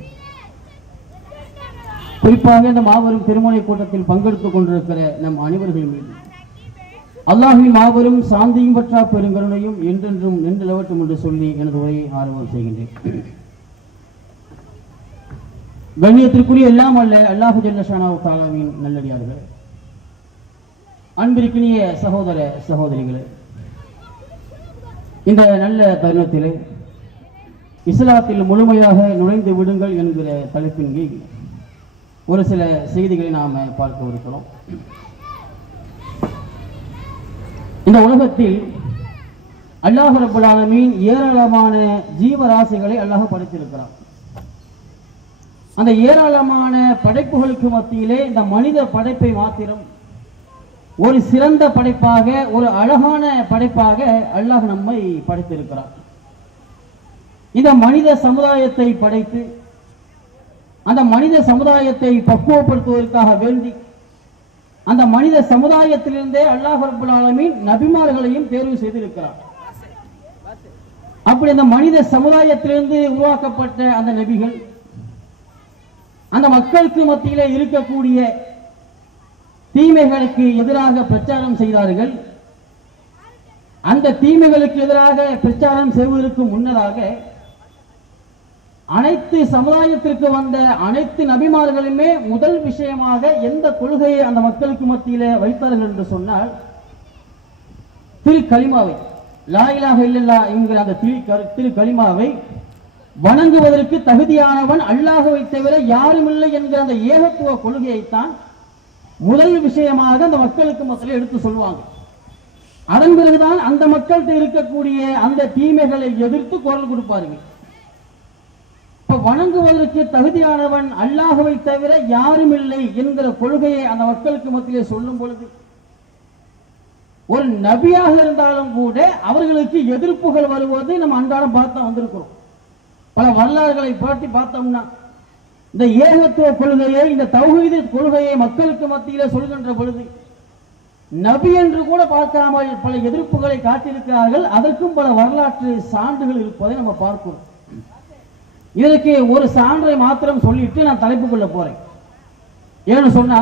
குறிப்பாக இந்த மாபெரும் திருமணை கூட்டத்தில் பங்கெடுத்துக் கொண்டிருக்கிற நம் அனைவர்கள் மீது அல்லாஹ்வின் மாபெரும் சாந்தியும் பற்றா பெருங்கருணையும் என்றென்றும் நின்றளவட்டும் என்று சொல்லி எனது உரையை ஆரம்பம் செய்கின்றேன். கண்ணியத்திற்குரிய எல்லாம் அல்ல அல்லாஹு ஜல்ல ஷானாஹு தஆலாவின் நல்லடியார்கள், அன்பிற்கினிய சகோதர சகோதரிகளே, இந்த நல்ல தருணத்திலே இஸ்லாத்தில் முழுமையாக நுழைந்து விடுங்கள் என்கிற தலைப்பின் கீழ் ஒரு சில செய்திகளை நாம் பார்க்கவிருக்கிறோம். இந்த உலகத்தில் அல்லாஹ் ரப்பல் ஆலமீன் ஏராளமான ஜீவராசிகளை அல்லாஹ் படைத்திருக்கிறார். அந்த ஏராளமான படைப்புகளுக்கு மத்தியிலே இந்த மனித படைப்பை மாத்திரம் ஒரு சிறந்த படைப்பாக ஒரு அழகான படைப்பாக அல்லாஹ் நம்மை படைத்திருக்கிறார். இந்த மனித சமுதாயத்தை படைத்து அந்த மனித சமுதாயத்தை பக்குவப்படுத்துவதற்காக வேண்டி அந்த மனித சமுதாயத்திலிருந்தே அல்லாஹ் ரப்பல் ஆலமீன் நபிமார்களையும் தேர்வு செய்திருக்கிறார். அப்படி அந்த மனித சமுதாயத்திலிருந்து உருவாக்கப்பட்ட அந்த நபிகள் அந்த மக்களுக்கு மத்தியிலே இருக்கக்கூடிய தீமைகளுக்கு எதிராக பிரச்சாரம் செய்தார்கள். அந்த தீமைகளுக்கு எதிராக பிரச்சாரம் செய்வதற்கு முன்னதாக அனைத்து சமுதாயத்திற்கு வந்த அனைத்து நபிமார்களுமே முதல் விஷயமாக எந்த கொள்கையை அந்த மக்களுக்கு மத்தியிலே வைத்தார்கள் என்று சொன்னால் திரு கலிமாவை, லா இலாஹ இல்லல்லாஹ் என்கிற அந்த திரு கலிமாவை வணங்குவதற்கு தகுதியானவன் அல்லாஹ்வை தவிர யாரும் இல்லை என்கிற அந்த ஏகத்துவ கொள்கையைத்தான் முதல் விஷயமாக அந்த மக்களுக்கு மத்தியில் எடுத்து சொல்லுவாங்க. அதன் பிறகுதான் அந்த மக்கள்கிட்ட இருக்கக்கூடிய அந்த தீமைகளை எதிர்த்து குரல் கொடுப்பார்கள். இப்ப வணங்குவதற்கு தகுதியானவன் அல்லாஹ்வை தவிர யாரும் இல்லை என்கிற கொள்கையை அந்த மக்களுக்கு மத்தியிலே சொல்லும் பொழுது ஒரு நபியாக இருந்தாலும் கூட அவர்களுக்கு எதிர்ப்புகள் வருவது நம்ம அன்றாடம் பார்த்தா வந்திருக்கிறோம். பல வரலாறுகளை பாட்டி பார்த்தோம்னா இந்த ஏகத்துவ கொள்கையை இந்த தௌஹீது கொள்கையை மக்களுக்கு மத்தியிலே சொல்கின்ற பொழுது நபி என்று கூட பார்க்காமல் பல எதிர்ப்புகளை காட்டியிருக்கிறார்கள். அதற்கும் பல வரலாற்று சான்றுகள் இருப்பதை நம்ம பார்க்கிறோம். இதற்கு ஒரு சான்றை மாத்திரம் சொல்லிட்டு நான் தலைப்புக்குள்ள போறேன். ஏன்னு சொன்னா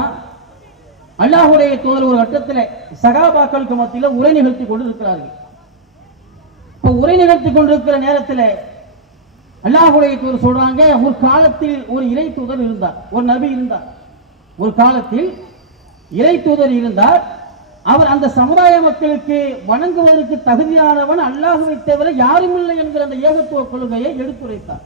அல்லாஹ்வுடைய தூதர் ஒரு கட்டத்தில் சகாபாக்களுக்கு மத்தியில் உரை நிகழ்த்தி கொண்டிருக்கிறார்கள். இப்போ உரை நிகழ்த்தி கொண்டிருக்கிற நேரத்தில் அல்லாஹ்வுடைய தூதர் சொல்றாங்க, ஒரு காலத்தில் ஒரு இறை தூதர் இருந்தார், ஒரு நபி இருந்தார். ஒரு காலத்தில் இறை தூதர் இருந்தார். அவர் அந்த சமுதாய மக்களுக்கு வணங்குவதற்கு தகுதியானவன் அல்லாஹ்வை தவிர யாரும் இல்லை என்கிற அந்த ஏகத்துவ கொள்கையை எடுத்துரைத்தார்.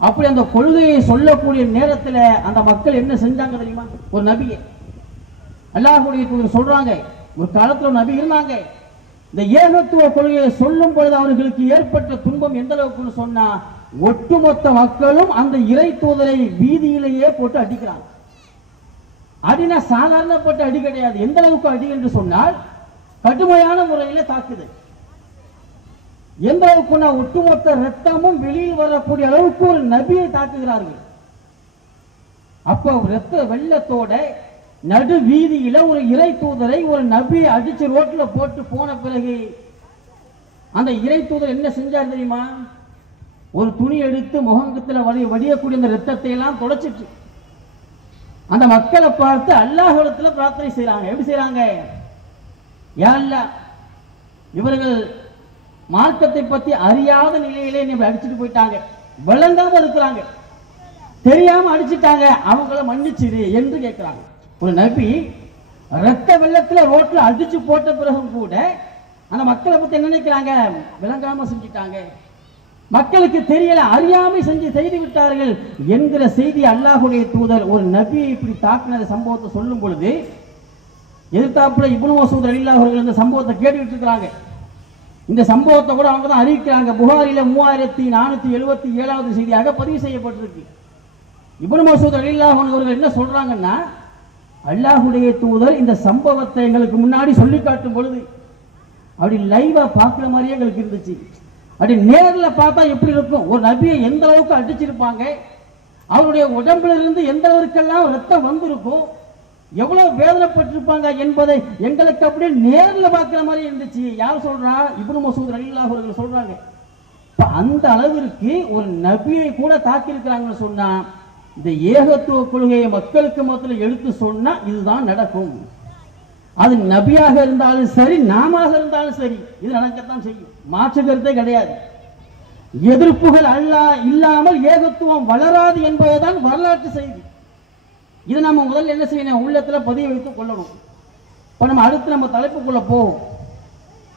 அப்படி அந்த கொள்கையை சொல்லக்கூடிய நேரத்தில் அந்த மக்கள் என்ன செஞ்சாங்க தெரியுமா? ஒரு நபியை அல்லாஹ்வுடைய தூதர் சொல்றாங்க, ஒரு காலத்தில் ஒரு நபி இருந்தாங்க. இந்த ஏகத்துவ கொள்கையை சொல்லும் பொழுது அவர்களுக்கு ஏற்பட்ட துன்பம் எந்த அளவுக்கு சொன்னா ஒட்டுமொத்த மக்களும் அந்த இறை தூதரை வீதியிலேயே போட்டு அடிக்கிறாங்க. அடினா சாதாரணப்பட்ட அடி கிடையாது. எந்த அளவுக்கு அடி என்று சொன்னால் கடுமையான முறையில் தாக்குதல். எந்த அளவுக்குன்னா ஒட்டுமொத்த ரத்தமும் வெளியில் வரக்கூடிய அளவுக்கு ஒரு நபியை தாக்குகிறார்கள். அப்ப ரத்த வெள்ளத்தோட நடு வீதியில ஒரு இறை தூதரை ஒரு நபியை அடிச்சு ரோட்ல போட்டு போன பிறகு அந்த இறை தூதர் என்ன செஞ்சார் தெரியுமா? ஒரு துணி எடுத்து முகங்கத்துல வடியக்கூடிய அந்த ரத்தத்தை எல்லாம் தொடச்சிட்டு அந்த மக்களை பார்த்து அல்லாஹ்விடத்துல பிரார்த்தனை செய்யறாங்க. எப்படி செய்யறாங்க? யா அல்லாஹ், இவர்கள் மார்க்கத்தை பத்தி அறியாத நிலையிலே நீ அடிச்சுட்டு போயிட்டாங்க, விளங்காம இருக்கிறாங்க, தெரியாம அடிச்சுட்டாங்க, அவங்கள மன்னிச்சிரு என்று கேட்கிறாங்க. ஒரு நபி ரத்த வெள்ளத்துல ரோட்ல அடிச்சு போட்ட பிறகும் கூட அந்த மக்களை பத்தி என்ன நினைக்கிறாங்க? விளங்காம செஞ்சுட்டாங்க, மக்களுக்கு தெரியல, அறியாமை செய்து விட்டார்கள் என்கிற செய்தி அல்லாஹ்வுடைய தூதர் ஒரு நபியை இப்படி தாக்கின சம்பவத்தை சொல்லும் பொழுது எதிர்த்தாப்புல இப்னு மஸ்ஊத் ரலியல்லாஹு அவர்கள் இந்த சம்பவத்தை கேட்டுக்கிட்டு இருக்கிறாங்க. இந்த சம்பவத்தை கூட அவங்க தான் அறிவிக்கிறாங்க. புகாரில 3477வது செய்தியாக பதிவு செய்யப்பட்டிருக்கு. இப்னு மஸ்ஊத் ரலியல்லாஹு அவர்கள் என்ன சொல்றாங்கன்னா, அல்லாஹ்வுடைய தூதர் இந்த சம்பவத்தை எங்களுக்கு முன்னாடி சொல்லி காட்டும் பொழுது அப்படி லைவா பார்க்குற மாதிரியே எங்களுக்கு இருந்துச்சு. அப்படி நேர்ல பார்த்தா எப்படி இருக்கும்? ஒரு நபியை எந்த அளவுக்கு அடிச்சிருப்பாங்க, அவருடைய உடம்புல இருந்து எந்த அளவுக்கெல்லாம் ரத்தம் வந்திருக்கும், எவ்வளவு வேதனைப்பட்டிருப்பாங்க என்பதை எங்களுக்கு அப்படியே நேர்ல பார்க்கிற மாதிரி இருந்துச்சு. யார் சொல்றா? இப்னு மஸ்ஊத் ரலியல்லாஹு அவர்கள் சொல்றாங்க. அந்த அளவிற்கு ஒரு நபியை கூட தாக்கி இருக்கிறாங்கன்னு சொன்னா, இந்த ஏகத்துவ கொள்கையை மக்களுக்கு மத்தியில் எடுத்து சொன்னா இதுதான் நடக்கும். அது நபியாக இருந்தாலும் சரி, நாம இருந்தாலும் சரி, இது நடக்கத்தான் செய்யும், மாற்று கருத்தே கிடையாது. எதிர்ப்புகள் இல்லாமல் ஏகத்துவம் வளராது என்பதுதான் வரலாற்று செய்தி. இது நம்ம முதல்ல என்ன செய்யணும்? உள்ளத்துல பதிய வைத்துக் கொள்ளணும். இப்ப நம்ம அடுத்து நம்ம தலைப்புக்குள்ள போவோம்.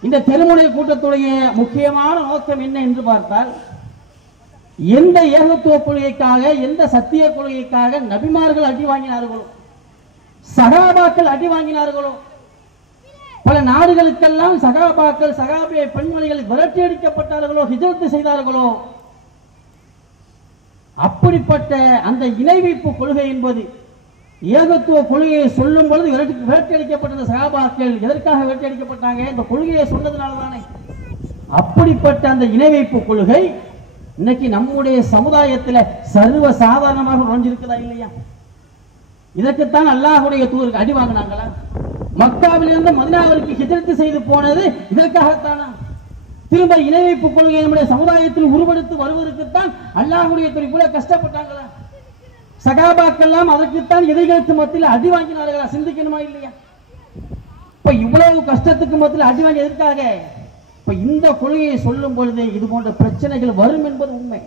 இந்த தெருமுனை கூட்டத்துடைய முக்கியமான நோக்கம் என்ன என்று பார்த்தால், எந்த ஏகத்துவ கொள்கைக்காக, எந்த சத்திய கொள்கைக்காக நபிமார்கள் அடி வாங்கினார்களோ, சகாபாக்கள் அடி வாங்கினார்களோ, பல நாடுகளுக்கெல்லாம் சகாபாக்கள் சகாபிய பெண்மணிகள் விரட்டி அடிக்கப்பட்டார்களோ, ஹிஜ்ரத் செய்தார்களோ, அப்படிப்பட்ட அந்த இணை வைப்பு கொள்கை என்பது ஏகத்துவ கொள்கையை சொல்லும் பொழுது விரட்டி அடிக்கப்பட்ட சகாபாக்கள் எதற்காக விரட்டி அடிக்கப்பட்டாங்க? இந்த கொள்கையை சொன்னதுனால தானே. அப்படிப்பட்ட அந்த இணை வைப்பு கொள்கை இன்னைக்கு நம்முடைய சமுதாயத்தில் சர்வ சாதாரணமாக நுழைஞ்சிருக்குதா இல்லையா? இதற்குத்தான் அல்லாஹ்வுடைய தூதருக்கு அடி வாங்கினாங்களா? மக்காவிலிருந்து மதீனாவிற்கு ஹிஜ்ரத் செய்து போனது இதற்காகத்தானா? திரும்ப இணை வைப்பு கொள்கை நம்முடைய சமுதாயத்தில் உருவெடுத்து வருவதற்குத்தான் அல்லாஹ்வுடைய தூதர் இவ்வளவு கஷ்டப்பட்டாங்களா? சகாபாக்கெல்லாம் அதற்குத்தான் எதிர்களுக்கு மத்தியில் அடி வாங்கினார்களா? சிந்திக்கணுமா இல்லையா? இப்ப இவ்வளவு கஷ்டத்துக்கு மத்தியில் அடி வாங்கி எதற்காக? இப்ப இந்த கொள்கையை சொல்லும் பொழுது இது போன்ற பிரச்சனைகள் வரும் என்பது உண்மை.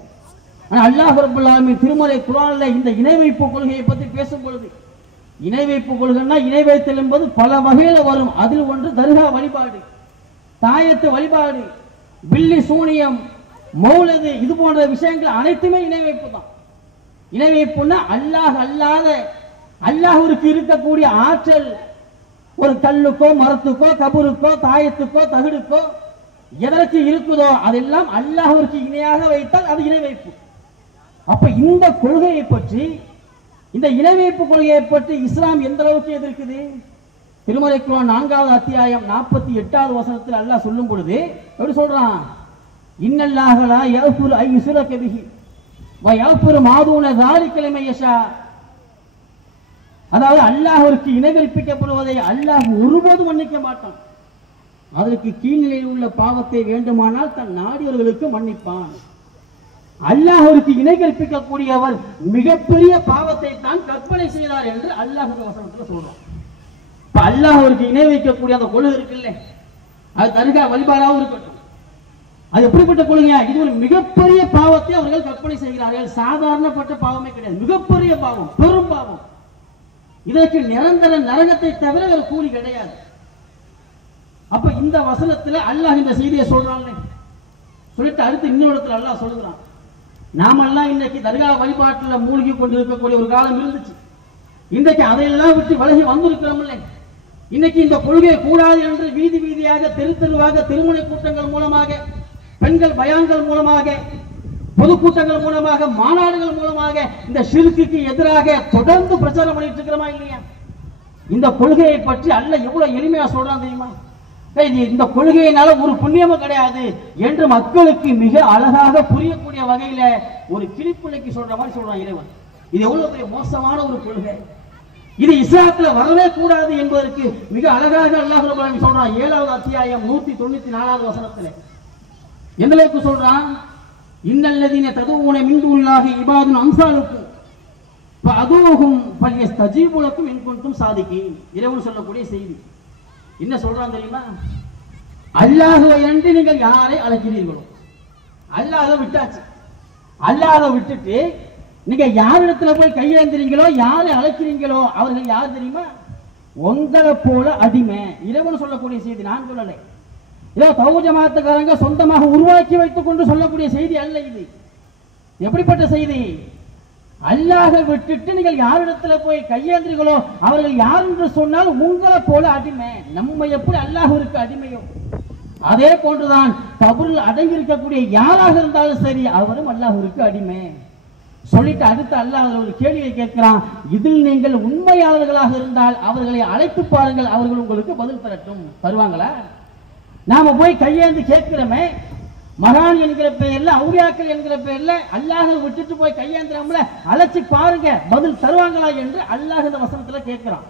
ஆனா அல்லாஹ் ரப்பல் ஆலமீன் திருமறை குர்ஆன்ல இந்த இணை வைப்பு கொள்கையை பற்றி பேசும் பொழுது, இணை வைப்பு கொள்கைன்னா இணை வைத்தல் என்பது பல வகையில வரும். அதில் ஒன்று தர்கா வழிபாடு, தாயத்து வழிபாடு, பில்லி சூனியம், மௌலது, இது போன்ற விஷயங்கள் அனைத்துமே இணை வைப்பு தான். இணை வைப்புன்னா அல்லாஹ் அல்லாத, அல்லாஹ்விற்கு இருக்கக்கூடிய ஆற்றல் ஒரு கல்லுக்கோ மரத்துக்கோ கபருக்கோ தாயத்துக்கோ தகுடுக்கோ எதற்கு இருக்குதோ அதெல்லாம் அல்லாஹ்விற்கு இணையாக வைத்தால் அது இணை வைப்பு. அப்ப இந்த கொள்கையை பற்றி, இந்த இணை வைப்பு கொள்கையை பற்றி இஸ்லாம் எந்த அளவுக்கு எதிர்க்குது? திருமறை குர்ஆன் 4வது அத்தியாயம் 48வது வசனத்தில் அல்லாஹ் சொல்லும் பொழுது எப்படி சொல்றான்? இன்னல்லாஹ லா யஃபிரு ஐ யுஸ்ரக பிஹி வ யஃபிரு மா தூன ஸாலிக லிமன் யஷா. அதாவது அல்லாஹ்விற்கு இணை கற்பிக்கப்படுவதை அல்லாஹ் ஒருபோதும் மன்னிக்க மாட்டான். அதற்கு கீழ்நிலையில் உள்ள பாவத்தை வேண்டுமானால் தன் நாடியவர்களுக்கு மன்னிப்பான். அல்லாஹ்விற்கு இணை கற்பிக்கக்கூடியவர் மிகப்பெரிய பாவத்தை தான் கற்பனை செய்தார் என்று அல்லாஹ் வசனத்தில் சொல்றான். இப்ப அல்லாஹ்விற்கு இணை வைக்கக்கூடிய அந்த கொள்கை இருக்குல்ல, அது தர்கா வழிபாடாகவும் இருக்கட்டும், அது எப்படிப்பட்ட கொள்கையா? இது ஒரு மிகப்பெரிய பாவத்தை அவர்கள் கற்பனை செய்கிறார்கள். சாதாரணப்பட்ட பாவமே கிடையாது, மிகப்பெரிய பாவம், பெரும் பாவம். இதற்கு நிரந்தர நரகத்தை தவிர ஒரு கூலி கிடையாது. அப்ப இந்த வசனத்துல அல்லாஹ் இந்த செய்தியை சொல்றான். சொல்லிட்டு அடுத்து இன்னொரு இடத்துல அல்லாஹ் சொல்லுகிறான், நாமெல்லாம் இன்னைக்கு தர்கா வழிபாட்டில் மூழ்கி கொண்டு இருக்கக்கூடிய ஒரு காலம் இருந்துச்சு. இன்றைக்கு அதையெல்லாம் விட்டு விலகி வந்திருக்கிறோம்ல. இன்னைக்கு இந்த கொள்கை கூடாது என்று வீதி வீதியாக, தெரு தெருவாக, திருமுனை கூட்டங்கள் மூலமாக, பெண்கள் பயான்கள் மூலமாக, பொதுக்கூட்டங்கள் மூலமாக, மாநாடுகள் மூலமாக இந்த ஷிர்க்குக்கு எதிராக தொடர்ந்து பிரச்சாரம் பண்ணிட்டு இருக்கிறோமா இல்லையா? இந்த கொள்கையை பற்றி அல்லாஹ் எவ்வளவு எளிமையா சொல்றான் தெரியுமா? இந்த கொள்கையினால ஒரு புண்ணியமும் கிடையாது என்று மக்களுக்கு மிக அழகாக புரியக்கூடிய வகையில ஒரு கிளிப்பிள்ளைக்கு சொல்ற மாதிரி சொல்றான் இறைவன். இது எவ்வளவு பெரிய மோசமான ஒரு கொள்கை, இது இஸ்லாத்துல வரவே கூடாது என்பதற்கு மிக அழகாக அல்லாஹ் ரப்பல் ஆலமீன் சொல்றான். 7வது அத்தியாயம் 194வது வசனத்துல எந்த அளவுக்கு சொல்றான்? இன்னல்லதீன ததுஊன மின் தூனில்லாஹி இபாதுன் அம்சாலுக்கும் ஃபஅதூஹும் ஃபல்யஸ்தஜீபு லக்கும் இன் குன்தும் சாதிகீன். இறைவன் சொல்லக்கூடிய செய்தி என்ன சொல்றான் தெரியுமா? அல்லாஹ்வை அன்றி நீங்கள் யாரை அழைக்கிறீர்களோ, அல்லாஹ்வை விட்டாச்சு, அல்லாஹ்வை விட்டுட்டு நீங்க யாரிடத்துல போய் கையேந்திரீங்களோ, யாரை அழைக்கிறீங்களோ அவர்கள் யார் தெரியுமா? உங்களை போல அடிமை. இறைவன் சொல்லக்கூடிய செய்தி, நான் சொல்லலை. இதோ தௌஹீத் ஜமாஅத்துக்காரங்க சொந்தமாக உருவாக்கி வைத்துக் கொண்டு சொல்லக்கூடிய செய்தி அல்ல இது. எப்படிப்பட்ட செய்தி? அல்லாஹை விட்டுட்டு நீங்கள் யாரிடத்துல போய் கையேந்திரீங்களோ அவர்கள் யார் என்று சொன்னால் உங்களை போல அடிமை. நம்ம எப்படி அல்லாஹ்விற்கு அடிமையோ அதே போன்றுதான் கபரில் அடங்கி இருக்கக்கூடிய யாராக இருந்தாலும் சரி அவரும் அல்லாஹ்விற்கு அடிமை. சொல்லிட்டு அடுத்து அல்லாஹ் ஒரு கேள்வியை கேட்கிறான். இதில் நீங்கள் உண்மையாளர்களாக இருந்தால் அவர்களை அழைத்து பாருங்கள், அவர்கள் உங்களுக்கு பதில் தரட்டும். தருவாங்களா? நாம போய் கையேந்து கேட்கிறோமே, மகான் என்கிற பெயர்ல, அவுலியாக்கள் என்கிற பெயர்ல அல்லாஹை விட்டுட்டு போய் கையேந்திரம்ல அழைச்சி பாருங்க, பதில் தருவாங்களா என்று அல்லாஹ் இந்த வசனத்துல கேட்கிறான்.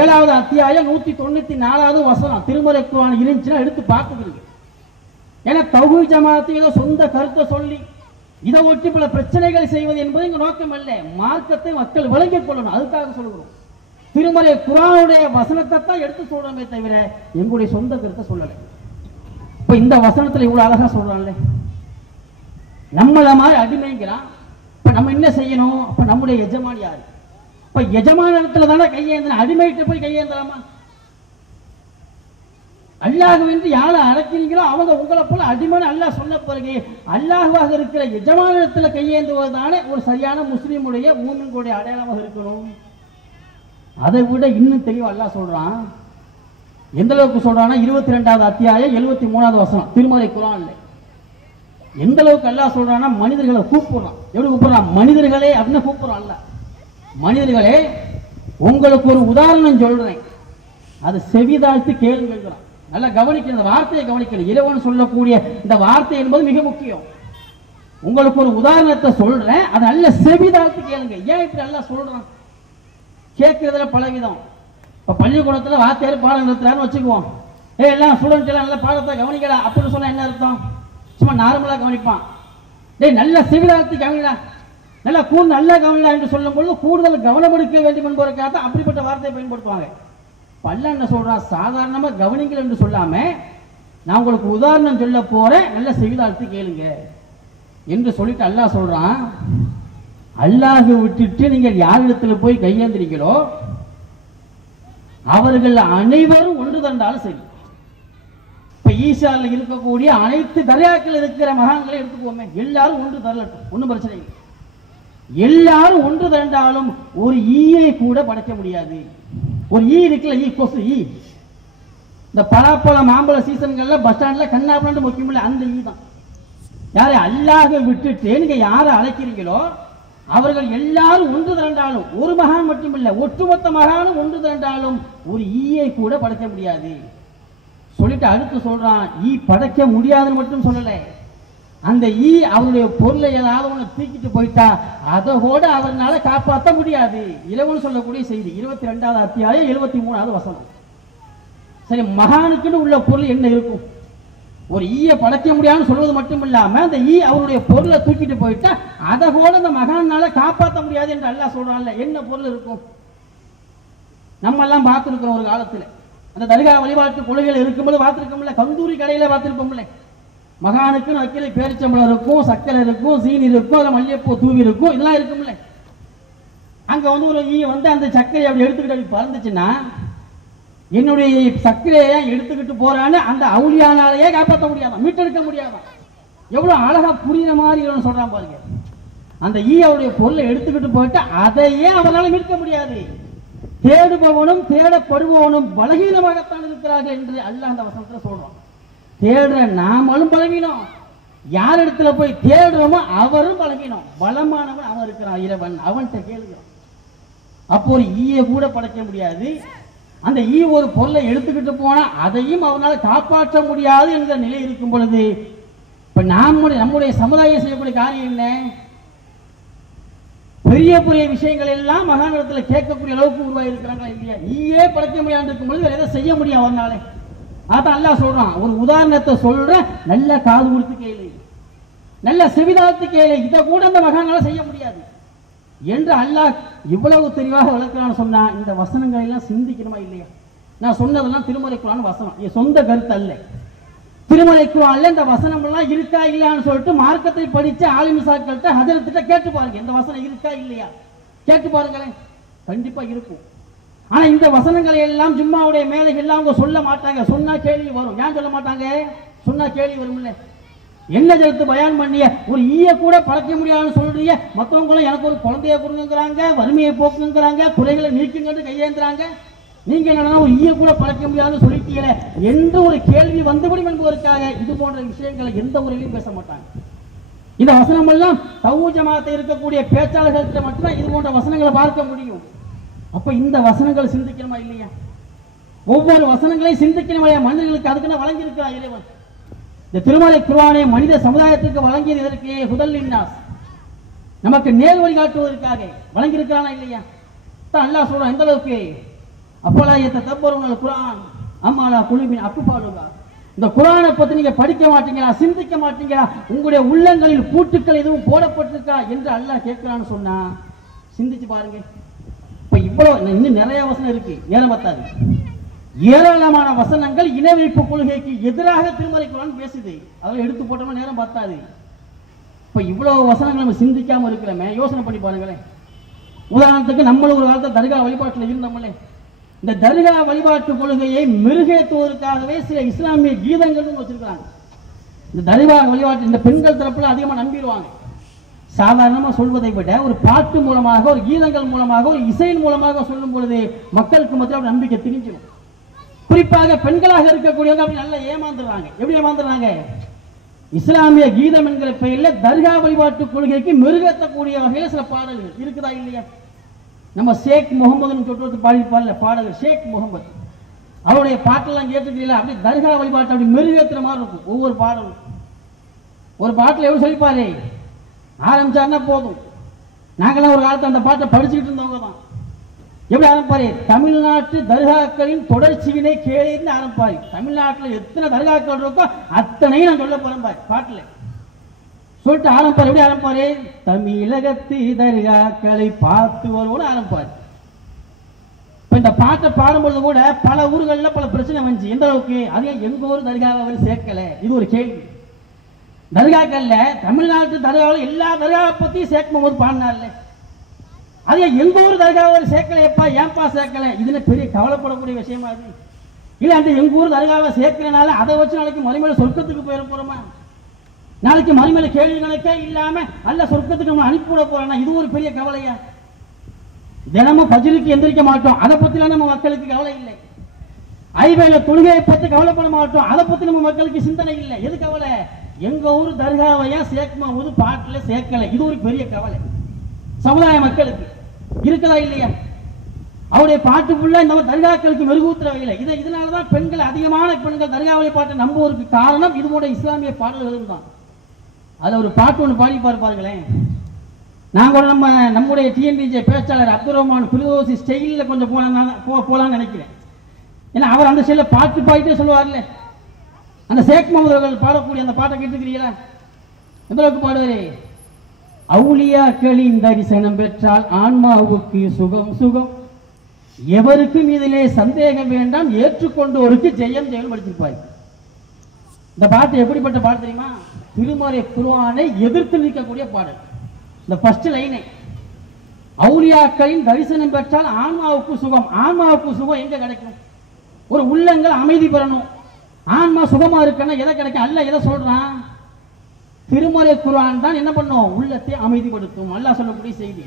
7வது அத்தியாயம் 194வது வசனம் திருமறை குர்ஆன் இருந்துச்சுன்னா எடுத்து பார்த்துக்கிறீங்க. ஏன்னா தௌஹீத் ஜமாஅத்து ஏதோ சொந்த கருத்தை சொல்லி இதை ஒட்டி பல பிரச்சனைகள் செய்வது என்பது இங்க நோக்கம் அல்ல. மார்க்கத்தை மக்கள் விளங்கிக் கொள்ளணும், அதுக்காக சொல்கிறோம். திருமறை குர்ஆனுடைய வசனத்தை தான் எடுத்து சொல்றோமே தவிர எங்களுடைய சொந்த கருத்தை சொல்லலை. இப்ப இந்த வசனத்துல இவ்வளவு அழகா சொல்றான்ல, நம்மள மாதிரி அடிமைங்கிறான். இப்ப நம்ம என்ன செய்யணும்? அப்ப நம்முடைய எஜமான் யாரு? இப்ப எஜமான இடத்துல தானே கையேந்திர, அடிமைகிட்ட போய் கையேந்திராமா? அல்லாஹ்வென்று யாரை அழைக்கிறீங்களோ அவங்க உங்களை போல அடிமைன்னு அல்லாஹ் சொன்ன பிறகு அல்லாஹ்வாக இருக்கிற எஜமான இடத்துல கையேந்துவதுதானே ஒரு சரியான முஸ்லீமுடைய மூமின்களுடைய அடையாளமாக இருக்கணும். அதை விட இன்னும் தெளிவா அல்லாஹ் சொல்றான். எந்த அளவுக்கு சொல்றான்னா 22வது அத்தியாயம் 73வது வசனம் திருமறை குர்ஆன்ல எந்த அளவுக்கு அல்லாஹ் சொல்றான்னா மனிதர்களை கூப்பிடுறான். எப்படி கூப்பிடுறான்? மனிதர்களே அப்படின்னு கூப்பிடுறான் அல்லாஹ். மனிதர்களே உங்களுக்கு ஒரு உதாரணம் சொல்றேன், அது செவிதாழ்த்து கேளுங்கிறான். நல்லா கவனிக்கணும், இந்த வார்த்தையை கவனிக்கணும். இறைவன் சொல்லக்கூடிய இந்த வார்த்தை என்பது மிக முக்கியம். உங்களுக்கு ஒரு உதாரணத்தை சொல்றேன், அதை நல்ல செவிதாழ்த்து கேளுங்க. ஏன் இப்படி அல்லாஹ் சொல்றான்? கேட்கறதுல பலவிதம். இப்ப பள்ளிக்கூடத்துல வாத்தியார் பாடம் நடத்துறாருன்னு வச்சுக்குவோம். எல்லாம் ஸ்டூடெண்ட்ஸ் எல்லாம் நல்ல பாடத்தை கவனிக்கடா அப்படின்னு சொன்னா என்ன அர்த்தம்? சும்மா நார்மலா கவனிப்பான். நல்ல செவிதாழ்த்தி கவனிடா, நல்லா நல்லா கவனிடா என்று சொல்லும் பொழுது கூடுதல் கவனம் எடுக்க வேண்டும் என்பதற்காக அப்படிப்பட்ட வார்த்தையை பயன்படுத்துவாங்க. அல்லாஹ் என்ன சொல்றான்? சாதாரணமா கவனிங்கள் என்று சொல்லாம நான் உங்களுக்கு உதாரணம் சொல்ல போறேன், நல்ல செவிதாழ்த்தி கேளுங்க என்று சொல்லிட்டு அல்லாஹ் சொல்றான். அல்லாஹை விட்டுட்டு நீங்கள் யாரிடத்துல போய் கையேந்திரீங்களோ அவர்கள் அனைவரும் ஒன்று தண்டாலும் சரி. இப்ப ஈசால இருக்கக்கூடிய அனைத்து தர்யாக்கள் இருக்கிற மகான்களை எடுத்துக்கோமே, எல்லாரும் ஒன்று தரலட்டும், ஒன்றும் பிரச்சனை இல்லை. எல்லாரும் ஒன்று திரண்டாலும் ஒரு ஈயை கூட படைக்க முடியாது. ஒரு ஈ இருக்குல்ல, ஈ கொசு ஈ, இந்த பலாப்பழ மாம்பழ சீசன்கள்ல பஸ் ஸ்டாண்ட்ல கண்ணாப்பழம் முக்கியம் இல்லை, அந்த ஈ தான். யாரை அல்லாஹை விட்டுட்டு நீங்க யாரை அழைக்கிறீங்களோ அவர்கள் எல்லாரும் ஒன்று திரண்டாலும், ஒரு மகான் மட்டும் இல்ல ஒட்டுமொத்த மகானும் ஒன்று திரண்டாலும் ஒரு ஈயை கூட படைக்க முடியாது சொல்லிட்டு அடுத்து சொல்றான். ஈ படைக்க முடியாதுன்னு மட்டும் சொல்லல, அந்த ஈ அவருடைய பொருளை ஏதாவது ஒண்ணு தூக்கிட்டு போயிட்டா அதை கூட அவரால் காப்பாற்ற முடியாது. இறைவன் சொல்லக்கூடிய செய்தி 22வது அத்தியாயம் 73வது வசனம். சரி, மகானுக்குன்னு உள்ள பொருள் என்ன இருக்கும்? ஒரு ஈயை படைக்க முடியாதுன்னு சொல்வது மட்டும் இல்லாம அந்த ஈ அவருடைய பொருளை தூக்கிட்டு போயிட்டா அதை கூட அந்த மகானால காப்பாற்ற முடியாது என்று அல்லாஹ் சொல்றான்ல. என்ன பொருள் இருக்கும்? நம்ம எல்லாம் பார்த்திருக்கிறோம் ஒரு காலத்துல, அந்த தர்கா வழிபாட்டு கொள்கைகள் இருக்கும்போது பார்த்திருக்கோம்ல, கந்தூரி கடையில பார்த்திருப்போம்ல, மகானுக்குன்னு வைக்கிற பேரிச்சம்பளம் இருக்கும், சக்கரை இருக்கும், சீனி இருக்கும், அதுல மல்லிகைப்பூ தூவி இருக்கும், இதெல்லாம் இருக்கும்ல. அங்க வந்து ஒரு ஈ வந்து அந்த சர்க்கரையை அப்படி எடுத்துக்கிட்டு அப்படி பறந்துச்சுன்னா என்னுடைய சர்க்கரையை எடுத்துக்கிட்டு போறான்னு அந்த அவுளியானாலேயே காப்பாற்ற முடியாதான், மீட்டெடுக்க முடியாதான். எவ்வளவு அழகா புரியுற மாதிரி சொல்றான் பாருங்க. அந்த ஈ அவருடைய பொருளை எடுத்துக்கிட்டு போயிட்டு அதையே அவரால் மீட்க முடியாது. தேடுபவனும் தேடப்படுபவனும் பலகீனமாகத்தான் இருக்கிறார்கள் என்று அல்லாஹ் அந்த வசனத்துல சொல்றான். தேடுற நாமளும் பலவீனம், யார் இடத்துல போய் தேடுறோமோ அவரும் பலவீனம். பலமானவன் அவன் இருக்கிறான், இறைவன் அவன்கிட்ட கேளுகிறான். அப்போ ஒரு ஈயை கூட படைக்க முடியாது, அந்த ஈ ஒரு பொருளை எடுத்துக்கிட்டு போனா அதையும் அவனால் காப்பாற்ற முடியாது என்கிற நிலை இருக்கும் பொழுது இப்ப நம்முடைய சமுதாயம் செய்யக்கூடிய காரியம் என்ன? பெரிய பெரிய விஷயங்கள் எல்லாம் மகாநகரத்தில் கேட்கக்கூடிய அளவுக்கு உருவாகி இருக்கிறாங்களா இல்லையா? ஈயே படைக்க முடியாது இருக்கும் பொழுது வேற எதை செய்ய முடியும் அவனால? அதான் அல்லாஹ் சொல்றான். ஒரு உதாரணத்தை சொல்ற, நல்ல காது கொடுத்து கேளு, நல்ல செவிதாத்து கேளு, இதை கூட அந்த மகானால செய்ய முடியாது என்று அல்லாஹ் இவ்வளவு தெளிவாக விளக்கிறான்னு சொன்னா இந்த வசனங்களை எல்லாம் சிந்திக்கணுமா இல்லையா? நான் சொன்னதெல்லாம் திருமறை குர்ஆன் வசனம், என் சொந்த கருத்து அல்ல. திருமறை குர்ஆன்ல இந்த வசனம் எல்லாம் இருக்கா இல்லையான்னு சொல்லிட்டு மார்க்கத்தை படிச்ச ஆலிமிசாக்கள்கிட்ட ஹஜரத்திட்ட கேட்டு பாருங்க, இந்த வசனம் இருக்கா இல்லையா கேட்டு பாருங்களேன், கண்டிப்பா இருக்கும். ஆனா இந்த வசனங்களை எல்லாம் ஜும்மாவுடைய மேலைகள் எல்லாம் அவங்க சொல்ல மாட்டாங்க. சொன்னா கேள்வி வரும். ஏன் சொல்ல மாட்டாங்க? சொன்னா கேள்வி வரும்ல. என்ன ஜெயத்து பயான் பண்ணிய ஒரு ஈய கூட பழக்க முடியாதுன்னு சொல்றீங்க, மற்றவங்களும் எனக்கு ஒரு குழந்தைய கொடுங்கிறாங்க, வறுமையை போக்குங்கிறாங்க, குறைகளை நீக்குங்கன்னு கையேந்துறாங்க. நீங்க என்னன்னா ஒரு ஈய கூட பழக்க முடியாதுன்னு சொல்லிட்டீங்களே என்று ஒரு கேள்வி வந்துவிடும் என்பதற்காக இது போன்ற விஷயங்களை எந்த முறையிலும் பேச மாட்டாங்க. இந்த வசனம் எல்லாம் தவ்வு ஜமாத்தை இருக்கக்கூடிய பேச்சாளர்கள்ட்ட மட்டும்தான் இது போன்ற வசனங்களை பார்க்க முடியும். அப்ப இந்த வசனங்கள் சிந்திக்கணுமா இல்லையா? ஒவ்வொரு வசனங்களையும் சிந்திக்கணுமா? மனிதர்களுக்கு அதுக்குன்னு வழங்கி இருக்கிறார் இறைவன். இந்த திருமலை குர்ஆனை மனித சமுதாயத்திற்கு வழங்கியது எதற்கு? ஹுதல் லின்னாஸ், நமக்கு நேர் வழிகாட்டுவதற்காக வழங்கி இருக்கிறானா இல்லையா? தான் அல்லாஹ் சொல்றான் எந்த அளவுக்கு, அப்பலா யததப்பருனல் குர்ஆன் அம்மாலா குலுபின் அக்ஃபாலுஹா, இந்த குர்ஆனை பத்தி நீங்க படிக்க மாட்டீங்களா, சிந்திக்க மாட்டீங்களா, உங்களுடைய உள்ளங்களில் பூட்டுக்கள் எதுவும் போடப்பட்டிருக்கா என்று அல்லாஹ் கேட்கிறான்னு சொன்னா சிந்திச்சு பாருங்க. இப்ப இவ்வளவு இன்னும் நிறைய வசனம் இருக்கு, நேரம் பத்தாது. ஏராளமான வசனங்கள் இனவெழிப்பு கொள்கைக்கு எதிராக திருமறை குர்ஆன் பேசுது. அதெல்லாம் எடுத்து போட்டோம்னா நேரம் பத்தாது. இப்ப இவ்வளவு வசனங்கள் நம்ம சிந்திக்காம இருக்கிறோமே, யோசனை பண்ணி பாருங்களேன். உதாரணத்துக்கு நம்மளும் ஒரு காலத்தில் தர்கா வழிபாட்டில் இருந்தோம்லே, இந்த தர்கா வழிபாட்டு கொள்கையை மெருகேற்றுவதற்காகவே சில இஸ்லாமிய கீதங்கள் வச்சிருக்கிறாங்க. இந்த தர்கா வழிபாட்டு இந்த பெண்கள் தரப்புல அதிகமா நம்பிடுவாங்க. சாதாரணமா சொல்வதை விட ஒரு பாட்டு மூலமாக, ஒரு கீதங்கள் மூலமாக, ஒரு இசையின் மூலமாக சொல்லும் பொழுது மக்களுக்கு மத்தியில் நம்பிக்கை திணிஞ்சிடும். குறிப்பாக பெண்களாக இருக்கக்கூடியவங்க அப்படி நல்லா ஏமாந்துடுறாங்க. எப்படி ஏமாந்துடுறாங்க? இஸ்லாமிய கீதம் என்கிற பெயரில் தர்கா வழிபாட்டு கொள்கைக்கு மெருகேற்றக்கூடிய வகையில் சில பாடல்கள் இருக்குதா இல்லையா? நம்ம ஷேக் முகமதுன்னு சொல்றது பாடிப்பார்ல பாடகர் ஷேக் முகமது, அவருடைய பாட்டெல்லாம் கேட்டுக்கிறீங்களா? அப்படி தர்கா வழிபாட்டு அப்படி மெருகேற்றுற மாதிரி இருக்கும் ஒவ்வொரு பாடலும். ஒரு பாட்டில் எப்படி சொல்லிப்பாரு, ஆரம்பிச்சாருன்னா போதும். நாங்களாம் ஒரு காலத்தில் அந்த பாட்டை படிச்சுக்கிட்டு இருந்தவங்க தான். எப்படி ஆரம்பிப்பாரு? தமிழ்நாட்டு தர்காக்களின் தொடர்ச்சியினை கேள்வி ஆரம்பிப்பாரு. தமிழ்நாட்டில் எத்தனை தர்காக்கள் இருக்கோ அத்தனையும் நான் சொல்ல போறேன் பாட்டில் சொல்லிட்டு ஆரம்பிப்பாரு. எப்படி ஆரம்பிப்பாரு? தமிழகத்து தர்காக்களை பார்த்து வருவோம்னு ஆரம்பிப்பாரு. இப்ப இந்த பாட்டை பாடும்பொழுது கூட பல ஊர்களில் பல பிரச்சனை வந்துச்சு. எந்த அளவுக்கு? அதையும் எங்க ஊர் தர்காவை அவர் சேர்க்கல, இது ஒரு கேள்வி. தர்காக்கள்ல தமிழ்நாட்டு தர்காவில் எல்லா தர்காவை பத்தியும் சேர்க்கும் போது பாடினார்ல, அதே எங்க ஊர் தர்காவை சேர்க்கலையப்பா, ஏன்பா சேர்க்கல? இதுல பெரிய கவலைப்படக்கூடிய விஷயமா அது இல்ல? அந்த எங்க ஊர் தர்காவை சேர்க்கிறனால அதை வச்சு நாளைக்கு மறுமையில சொர்க்கத்துக்கு போயிட போறோமா? நாளைக்கு மறுமையில கேள்வி கணக்கே இல்லாம அல்ல சொர்க்கத்துக்கு நம்ம அனுப்பிவிட போறோம்னா இது ஒரு பெரிய கவலையா? தினமும் பஜ்ருக்கு எந்திரிக்க மாட்டோம், அதை பத்திலாம் நம்ம மக்களுக்கு கவலை இல்லை. ஐவேல தொழுகையை பத்தி கவலைப்பட மாட்டோம், அதை பத்தி நம்ம மக்களுக்கு சிந்தனை இல்லை. எது கவலை? எங்க ஊர் தர்காவையா சேர்க்கும் போது பாட்டுல சேர்க்கல, இது ஒரு பெரிய கவலை சமுதாய மக்களுக்கு இருக்குதா இல்லையா? அவருடைய பாட்டு ஃபுல்லா இந்த தர்காக்களுக்கு மெருகூத்துறவையில்லை. இதனாலதான் பெண்கள் அதிகமான பெண்கள் தர்கா வழிபாட்டை நம்புவதற்கு காரணம் இது போன்ற இஸ்லாமிய பாடல்களும் தான். அதுல ஒரு பாட்டு ஒன்று பாடி பாருங்களேன். நான் கூட நம்முடைய டிஎன்டிஜே பேச்சாளர் அப்துல் ரஹ்மான் பிரிதோசி ஸ்டைலில் கொஞ்சம் போலான்னு நினைக்கிறேன். ஏன்னா அவர் அந்த ஸ்டைல பாட்டு பாடிட்டே சொல்லுவார்ல. அந்த ஷேக் முகமது அவர்கள் பாடக்கூடிய அந்த பாட்டை கேட்டுக்கிறீங்களா? எந்த அளவுக்கு பாடுவாரு? அவுலியாக்களின் தரிசனம் பெற்றால் ஆன்மாவுக்கு சுகம் சுகம், எவருக்கும் இதிலே சந்தேகம் வேண்டாம், ஏற்றுக்கொண்டோருக்கு ஜெயம் ஜெயம் படிச்சிருப்பாரு. இந்த பாட்டு எப்படிப்பட்ட பாட்டு தெரியுமா? திருமறை குர்ஆனை எதிர்த்து நிற்கக்கூடிய பாடல். இந்த ஃபர்ஸ்ட் லைனே, அவுலியாக்களின் தரிசனம் பெற்றால் ஆன்மாவுக்கு சுகம். ஆன்மாவுக்கு சுகம் எங்க கிடைக்கும்? ஒரு உள்ளங்கள் அமைதி பெறணும். ஆன்மா சுகமா இருக்குன்னா எதை கிடைக்கும்? அல்ல எதை சொல்றான்? திருமறை குர்ஆன் தான் என்ன பண்ணும்? உள்ளத்தை அமைதிப்படுத்தும். அல்லாஹ் சொல்லக்கூடிய செய்தி.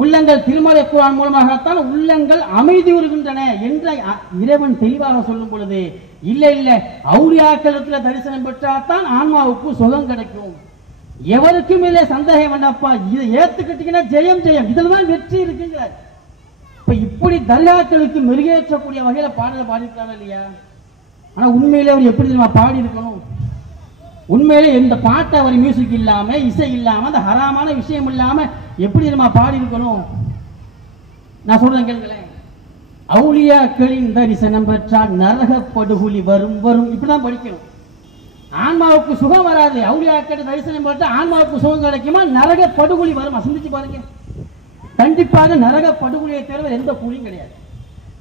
உள்ளங்கள் திருமறை குர்ஆன் மூலமாகத்தான் உள்ளங்கள் அமைதி வருகின்றன என்ற இறைவன் தெளிவாக சொல்லும் பொழுது, இல்ல இல்ல அவுலியாக்களத்துல தரிசனம் பெற்றால்தான் ஆன்மாவுக்கு சுகம் கிடைக்கும், எவருக்கும் இல்லை சந்தேகம் வேண்டாப்பா, இதை ஏத்துக்கிட்டீங்கன்னா ஜெயம் ஜெயம், இதுலதான் வெற்றி இருக்குங்கிறார். அப்ப இப்படி தர்காக்களுக்கு மெருகேற்றக்கூடிய வகையில பாடலை பாடியிருக்காங்க இல்லையா? ஆனா உண்மையிலே அவர் எப்படி தெரியுமா பாடி இருக்கணும்? உண்மையிலே இந்த பாட்டை அவர் மியூசிக் இல்லாம இசை இல்லாம அந்த ஹராமான விஷயம் இல்லாம எப்படி தெரியுமா பாடி இருக்கணும்? நான் சொல்றேன் கேளுங்களேன். அவுலியாக்களின் தரிசனம் பெற்றால் நரக படுகொலி வரும் வரும் இப்படிதான் படிக்கணும். ஆன்மாவுக்கு சுகம் வராது. அவுலியாக்களின் தரிசனம் பெற்றா ஆன்மாவுக்கு சுகம் கிடைக்குமா? நரக படுகொலி வருமா? சிந்திச்சு பாருங்க. கண்டிப்பாக நரக படுகொலியை தவிர எந்த கூலியும் கிடையாது.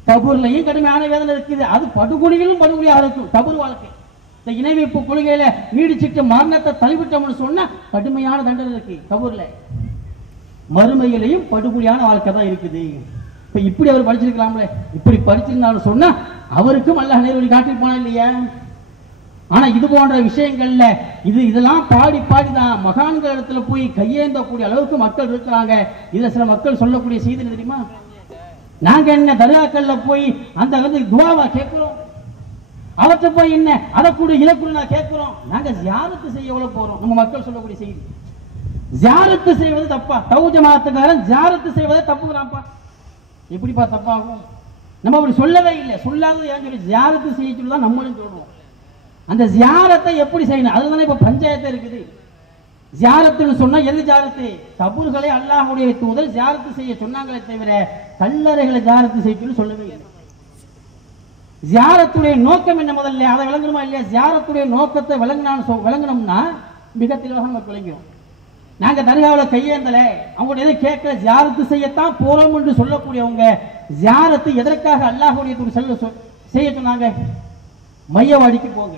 கபூர்லையும் கடுமையான வேதனை இருக்குது. அது படுகொலிகளும் படுகொலியாக இருக்கும். கபூர் வாழ்க்கை இந்த இணை வைப்பு கொள்கையில நீடிச்சிட்டு மரணத்தை தள்ளிவிட்டோம்னு சொன்னா கடுமையான தண்டனை இருக்கு. கபூர்ல மறுமையிலையும் படுகொலியான வாழ்க்கை தான் இருக்குது. இப்ப இப்படி அவர் படிச்சிருக்கலாம்ல. இப்படி படிச்சிருந்தாலும் சொன்னா அவருக்கும் அல்லாஹ் நேர்வழி காட்டிருப்பானா இல்லையா? ஆனா இது போன்ற விஷயங்கள்ல இதெல்லாம் பாடி பாடிதான் மகான்கள் இடத்துல போய் கையேந்தக்கூடிய அளவுக்கு மக்கள் இருக்கிறாங்க. இதுல சில மக்கள் சொல்லக்கூடிய செய்தி தெரியுமா? நாங்க என்ன தர்காக்கள்ல போய் அந்த வந்து துவாவா கேட்கிறோம், அவற்றை போய் என்ன அதை கூட இலக்குள்ள நான் கேட்கிறோம். நாங்க ஜியாரத்து செய்ய எவ்வளவு போறோம். நம்ம மக்கள் சொல்லக்கூடிய செய்தி ஜியாரத்து செய்வது தப்பா? தௌஹீத் ஜமாஅத்துக்காரன் ஜியாரத்து செய்வதை தப்புறான்ப்பா. எப்படிப்பா தப்பாகும்? நம்ம அப்படி சொல்லவே இல்லை. சொல்லாதது ஏன் சொல்லி ஜியாரத்து செய்ய சொல்லி தான் நம்மளும் சொல்றோம். அந்த ஜியாரத்தை எப்படி செய்யணும்? அதுதானே இப்ப பஞ்சாயத்து இருக்குது. ஜியாரத்துன்னு சொன்னா எது ஜியாரத்து? கபூர்களை அல்லாஹ்வுடைய தூதர் ஜியாரத்து செய்ய சொன்னாங்களே தவிர கல்லறைகளை ஜியாரத்து செய்ய சொல்லி சொல்லவே இல்லை. ஜியாரத்துடைய நோக்கம் என்ன? முதல்ல அதை விளங்கணுமா இல்லையா? ஜியாரத்துடைய நோக்கத்தை விளங்கணும்னா மிக தெளிவாக நம்ம விளங்கிறோம். நாங்க தர்காவில் கையேந்தல, அவங்களுடைய எதை கேட்கல, ஜியாரத்து செய்யத்தான் போறோம் என்று சொல்லக்கூடியவங்க ஜியாரத்து எதற்காக அல்லாஹ்வுடைய தூதர் செய்ய சொன்னாங்க? மையவாடிக்கு போங்க.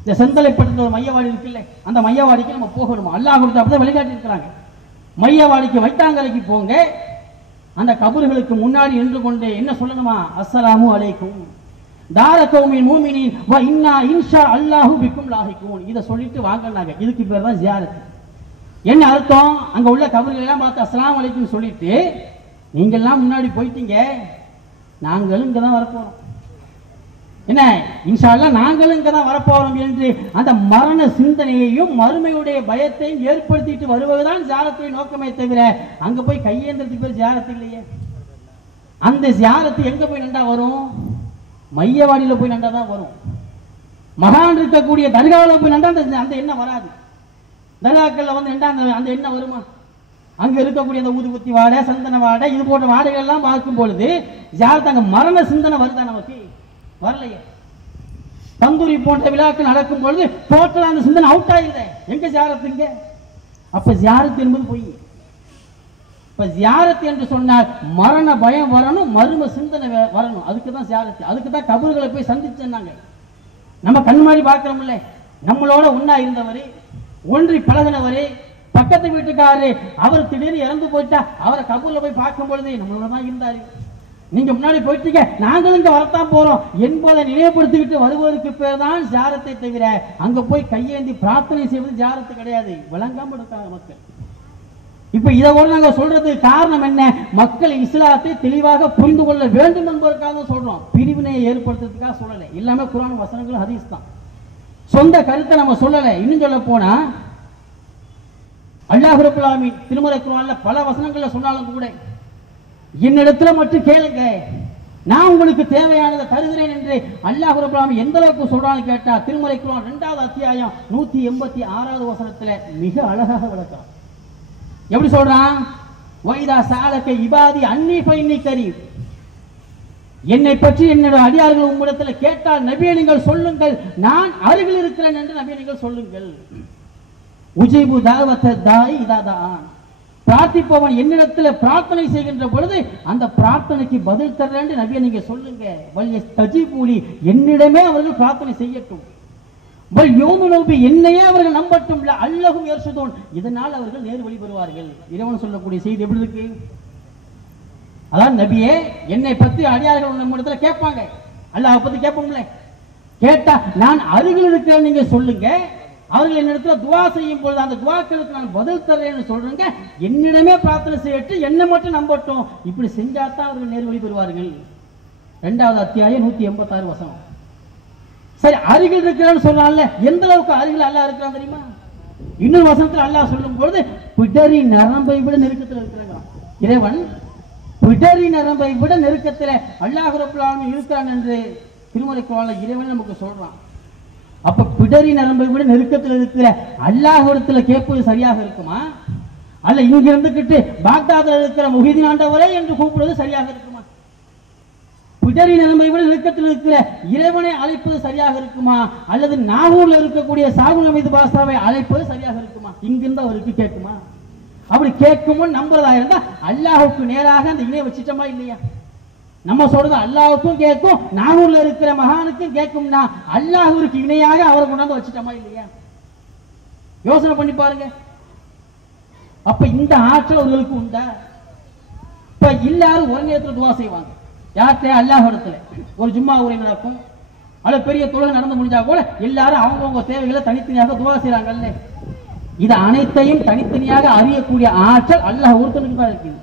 இந்த செந்தலைப்பட்டு ஒரு மையவாடி இருக்குல்ல, அந்த மையவாடிக்கு நம்ம போகணுமா? அல்லாஹ் கொடுத்து அப்படிதான் வழிகாட்டி இருக்கிறாங்க. மையவாடிக்கு வைத்தாங்கரைக்கு போங்க. அந்த கபர்களுக்கு முன்னாடி நின்று கொண்டு என்ன சொல்லணுமா? அஸ்ஸலாமு அலைக்கும் தார கௌமின் மூமினின் வ இன்னா இன்ஷா அல்லாஹு பிக்கும் லாஹிகூன். இதை சொல்லிட்டு வாங்கனாங்க. இதுக்கு பேர் தான் ஜியாரத். என்ன அர்த்தம்? அங்க உள்ள கபர்கள் எல்லாம் பார்த்து அஸ்ஸலாமு அலைக்கும் சொல்லிட்டு நீங்க எல்லாம் முன்னாடி போயிட்டீங்க, நாங்களும் இங்கதான் வரப்போறோம். என்ன இன்ஷா அல்லாஹ் நாங்களும் இங்கதான் வரப்போறோம் என்று அந்த மரண சிந்தனையையும் மறுமையுடைய பயத்தையும் ஏற்படுத்திட்டு வருவதுதான் ஜியாரத்துடைய நோக்கமே தவிர அங்க போய் கையேந்திரத்துக்கு பேர் ஜியாரத்து இல்லையே. அந்த ஜியாரத்து எங்க போய் நண்டா வரும்? மையவாடியில போய் நண்டா தான் வரும். மகான் இருக்கக்கூடிய தர்காவில் போய் நண்டா அந்த எண்ணம் வராது. தர்காக்கள்ல வந்து நண்டா அந்த எண்ணம் வருமா? அங்க இருக்கக்கூடிய அந்த ஊதுபத்தி வாடை, சந்தன வாடை, இது போன்ற வாடைகள் எல்லாம் பார்க்கும் பொழுது ஜியாரத் அங்க மரண சிந்தனை வருதா? நமக்கு வரலையே. தந்தூரி போன்ற விழாக்கள் நடக்கும் பொழுது டோட்டலா அந்த சிந்தனை அவுட் ஆகுது. எங்க ஜியாரத் இங்க? அப்ப ஜியாரத் என்பது பொய். இப்ப ஜியாரத் என்று சொன்னால் மரண பயம் வரணும், மர்ம சிந்தனை வரணும். அதுக்கு தான் ஜியாரத். அதுக்கு தான் கபர்களை போய் சந்திச்சுன்னாங்க. நம்ம கண்மாடி பார்க்கிறோம்ல, நம்மளோட ஒன்னா இருந்தவர், ஒன்றி பழகினவர், பக்கத்து வீட்டுக்காரரு, அவர் திடீர்னு இறந்து போயிட்டா அவரை கபூர்ல போய் பார்க்கும் பொழுது நம்மளோட தான் இருந்தாரு. நீங்க முன்னாடி போயிட்டீங்க, நாங்களும் இங்க வரத்தான் போறோம் என்பதை நினைவுபடுத்திக்கிட்டு வருவதற்கு பேர் தான் ஜியாரத்தை தவிர அங்க போய் கையேந்தி பிரார்த்தனை செய்வது ஜியாரத்து கிடையாது. விளங்காம இருக்காங்க மக்கள். இப்ப இதை கூட நாங்க சொல்றது காரணம் என்ன? மக்கள் இஸ்லாத்தை தெளிவாக புரிந்து கொள்ள வேண்டும் என்பதற்காக சொல்றோம். பிரிவினையை ஏற்படுத்துறதுக்காக சொல்லலை. எல்லாமே குர்ஆன் வசனங்கள் ஹதீஸ் தான். சொந்த கருத்தை நம்ம சொல்லலை. இன்னும் சொல்ல போனா அல்லாஹ் ரப்பல் ஆலமீன் திருமறை குர்ஆன்ல பல வசனங்கள்ல சொன்னாலும் கூட என்னிடத்துல மட்டும் கேளுங்க, நான் உங்களுக்கு தேவையானதை தருகிறேன் என்று அல்லாஹ் ரப்பல் ஆலமீன் எந்த அளவுக்கு சொல்றான்னு கேட்டா திருமறை குர்ஆன் 2வது அத்தியாயம் 186வது வசனத்துல மிக அழகாக விளக்குறான். எப்படி சொல்றான்? வைதா சாலக இபாதி அன்னி ஃபைன்னி கரீம். என்னை பற்றி என்னோட அடியார்கள் உம்மிடத்துல கேட்டால் நபியே நீங்கள் சொல்லுங்கள், நான் அருகில் இருக்கிறேன் என்று நபியே நீங்கள் சொல்லுங்கள். உஜீபு தாவத தாய் இதாதான். பிரார்த்திப்பவன் என்னிடத்துல பிரார்த்தனை செய்கின்ற பொழுது அந்த பிரார்த்தனைக்கு பதில் தர்றேன் நபியை நீங்க சொல்லுங்க. வல்யஸ்தஜீபூலி, என்னிடமே அவர்கள் பிரார்த்தனை செய்யட்டும். என்னையே அவர்கள் நம்பட்டும். அல்லஹும் யர்ஷுதூன், இதனால் அவர்கள் நேர் வழி பெறுவார்கள். இறைவன் சொல்லக்கூடிய செய்தி எப்படி இருக்கு? அதான் நபியே என்னை பத்தி அடியார்கள் நம்ம இடத்துல கேட்பாங்க, அல்லாஹ் பத்தி கேட்போம்ல. கேட்டா நான் அருகில் இருக்கிறேன் நீங்க சொல்லுங்க. அவர்கள் என்னிடத்துல துவா செய்யும் பொழுது அந்த துவாக்களுக்கு நான் பதில் தரேன்னு சொல்றேங்க. என்னிடமே பிரார்த்தனை செய்யட்டும், என்னை மட்டும் நம்பட்டும். இப்படி செஞ்சாதான் அவர்கள் நேர் வழி பெறுவார்கள். 2வது அத்தியாயம் 186 வசனம். சரி, அருகில் இருக்கிறான்னு சொன்னால எந்த அளவுக்கு அருகில் அல்லாஹ் இருக்கிறான் தெரியுமா? இன்னொரு வசனத்தில் அல்லாஹ் சொல்லும் பொழுது பிடரி நரம்பை விட நெருக்கத்தில் இருக்கிறாங்க. இறைவன் பிடரி நரம்பை விட நெருக்கத்தில் அல்லாஹ் ரப்பல் ஆலமீன் இருக்கிறான் என்று திருமறை குர்ஆன்ல இறைவன் நமக்கு சொல்றான். அப்ப பிடரி நரம்பை விட நெருக்கத்தில் இருக்கிற அல்லாஹ்விடத்துல கேட்பது சரியாக இருக்குமா? அல்ல இங்க இருந்துகிட்டு பாக்தாதுல இருக்கிற முஹிதீன் ஆண்டவரே என்று கூப்பிடுவது சரியாக இருக்குமா? பிடரி நரம்பை விட நெருக்கத்தில் இருக்கிற இறைவனை அழைப்பது சரியாக இருக்குமா? அல்லது நாகூர்ல இருக்கக்கூடிய சாகுல் ஹமீது பாஷாவை அழைப்பது சரியாக இருக்குமா? இங்கிருந்து அவருக்கு கேட்குமா? அப்படி கேட்குமோ நம்புறதா இருந்தா அல்லாஹுக்கு நேராக அந்த இணை வச்சிட்டோமா இல்லையா? நம்ம சொல்றது அல்லாஹுக்கும் கேட்கும், நாகூர்ல இருக்கிற மகானுக்கும் கேட்கும்னா அல்லாஹுக்கு இணையாக அவரை கொண்டாந்து வச்சிட்டோமா இல்லையா? யோசனை பண்ணி பாருங்க. அப்ப இந்த ஆற்றல் அவர்களுக்கு உண்டா? இப்ப எல்லாரும் ஒரு நேரத்தில் துவா செய்வாங்க. யார்கிட்ட? அல்லாஹ்விடத்துல. ஒரு ஜும்மா உரை நடக்கும், அல்லது பெரிய தொழுகை நடந்து முடிஞ்சா கூட எல்லாரும் அவங்கவுங்க தேவைகளை தனித்தனியாக துவா செய்யறாங்கல்ல. இது அனைத்தையும் தனித்தனியாக அறியக்கூடிய ஆற்றல் அல்லாஹ் ஒருத்தனுக்கு தான் இருக்குது.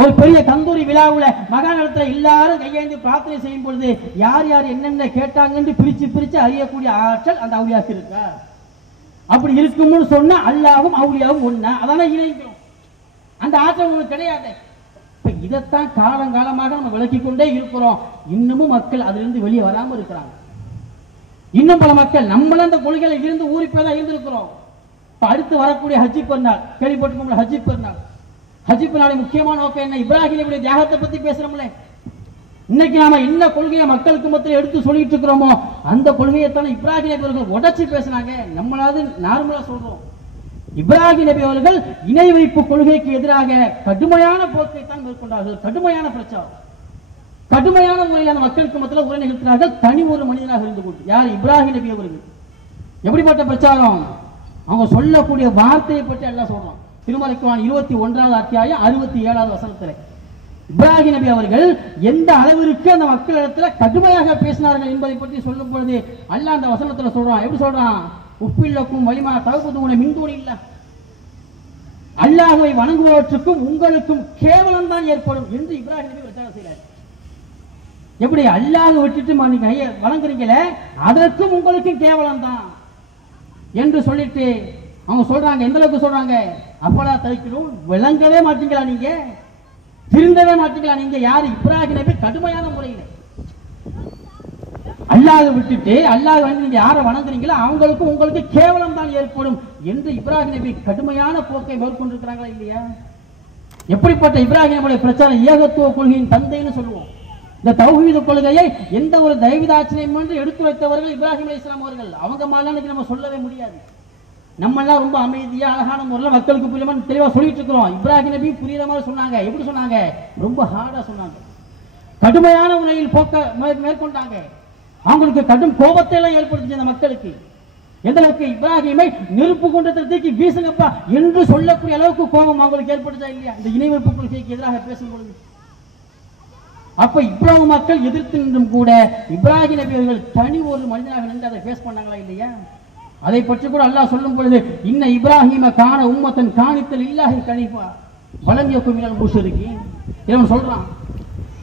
ஒரு பெரிய கந்தூரி விழாவுல மகாநலத்துல எல்லாரும் கையேந்தி பிரார்த்தனை செய்யும் பொழுது யார் யார் என்னென்ன கேட்டாங்கன்னு பிரிச்சு பிரிச்சு அறியக்கூடிய ஆற்றல் அந்த அவுலியாவுக்கு இருக்கா? அப்படி இருக்கும்னு சொன்னா அல்லாஹ்வும் அவுலியாவும் ஒண்ணா? அதான இணைக்கிறோம். அந்த ஆற்றல் உங்களுக்கு கிடையாது. இப்ப இதைத்தான் காலங்காலமாக நம்ம விளக்கி கொண்டே இருக்கிறோம். இன்னமும் மக்கள் அதிலிருந்து வெளியே வராம இருக்கிறாங்க. இன்னும் பல மக்கள் நம்மள அந்த கொள்கையில இருந்து ஊறி போய் தான் இருந்திருக்கிறோம். இப்ப அடுத்து வரக்கூடிய ஹஜ்ஜி பெருநாள் கேள்விப்பட்டிருக்கோம்ல? ஹஜ்ஜி பெருநாள். ஹஜ்ஜி பெருநாள் முக்கியமான நோக்கம் என்ன? இப்ராஹிம் நபியுடைய தியாகத்தை பத்தி பேசுறோம்ல. இன்னைக்கு நாம என்ன கொள்கையை மக்களுக்கு மத்தியில் எடுத்து சொல்லிட்டு இருக்கிறோமோ அந்த கொள்கையை தான் இப்ராஹிம் நபி அவர்கள் உடைச்சு பேசினாங்க. நம்மளாவது நார்மலா சொல்றோம். இப்ராஹிம் நபி அவர்கள் இணை வைப்பு கொள்கைக்கு எதிராக கடுமையான போக்கை தான் மேற்கொண்டார்கள். கடுமையான பிரச்சாரம், கடுமையான முறையில் அந்த மக்களுக்கு மத்தியில் உரை நிகழ்த்தினார்கள். தனி ஒரு மனிதனாக இருந்து கொண்டு. யார்? இப்ராஹிம் நபி அவர்கள். எப்படிப்பட்ட பிரச்சாரம்? அவங்க சொல்லக்கூடிய வார்த்தையை பற்றி எல்லாம் சொல்றான். திருமறை குர்ஆன் 21வது அத்தியாயம் 67வது வசனத்துல இப்ராஹிம் நபி அவர்கள் எந்த அளவிற்கு அந்த மக்களிடத்துல கடுமையாக பேசினார்கள் என்பதை பற்றி சொல்லும் பொழுது அல்லாஹ் அந்த வசனத்துல சொல்றான். எப்படி சொல்றான்? உப்பில்லக்கும் வலிமா தகுதுன மின்தூணி இல்ல, அல்லாஹ்வை வணங்குவதற்கும் உங்களுக்கும் கேவலம் தான் ஏற்படும் என்று இப்ராஹிம் நபி பிரச்சாரம் செய்கிறார். எப்படி? அல்லாஹ் விட்டுட்டு நீங்க வணங்குறீங்களே அதற்கும் உங்களுக்கும் கேவலம் தான் என்று சொல்லிட்டு அவங்க சொல்றாங்க. எந்த அளவுக்கு சொல்றாங்க? அப்பலா தரிக்கணும், விளங்கவே மாட்டீங்களா நீங்க? திருந்தவே மாட்டீங்களா நீங்க? யாரு? இப்ராஹிம் நபி கடுமையான முறையில் அல்லாஹ் விட்டுட்டு அல்லாஹ் வந்து நீங்க யாரை வணங்குறீங்களோ அவங்களுக்கும் உங்களுக்கு கேவலம் தான் ஏற்படும் என்று இப்ராஹிம் நபி கடுமையான போக்கை மேற்கொண்டிருக்கிறாங்களா இல்லையா? எப்படிப்பட்ட இப்ராஹிம் நபியுடைய பிரச்சாரம்? ஏகத்துவ கொள்கையின் தந்தைன்னு சொல்லுவோம். இந்த தௌஹீது கொள்கையை எந்த ஒரு தெய்வதாட்சியம் என்று எடுத்து வைத்தவர்கள் இப்ராஹிம் அலைஹிஸ்ஸலாம் அவர்கள். அவங்க மாதிரி நம்ம சொல்லவே முடியாது. நம்ம எல்லாம் ரொம்ப அமைதியா அழகான முறையில் மக்களுக்கு புரியுமா தெளிவா சொல்லிட்டு இருக்கிறோம். இப்ராஹிம் நபி புரியுற மாதிரி சொன்னாங்க. எப்படி சொன்னாங்க? ரொம்ப ஹார்டா சொன்னாங்க. கடுமையான முறையில் போக்க மேற்கொண்டாங்க. அவங்களுக்கு கடும் கோபத்தை எல்லாம் ஏற்படுத்திச்சு அந்த மக்களுக்கு. எந்த அளவுக்கு? இப்ராஹிமை நெருப்பு கொண்டத்தை தூக்கி வீசுங்கப்பா என்று சொல்லக்கூடிய அளவுக்கு கோபம் அவங்களுக்கு ஏற்படுச்சா இல்லையா? இந்த இணை வைப்பு கொள்கைக்கு எதிராக பேசும் பொழுது. அப்ப இவ்வளவு மக்கள் எதிர்த்து நின்றும் கூட இப்ராஹிம் நபி அவர்கள் தனி ஒரு மனிதனாக நின்று அதை பேஸ் பண்ணாங்களா இல்லையா? அதை பற்றி கூட அல்லாஹ் சொல்லும் பொழுது இன்ன இப்ராஹிம கான உம்மத்தன் காணித்தல் இல்லாஹி கனிஃபா வலம் யகுன் மினல் முஷ்ரிகீன் இவன் சொல்றான்.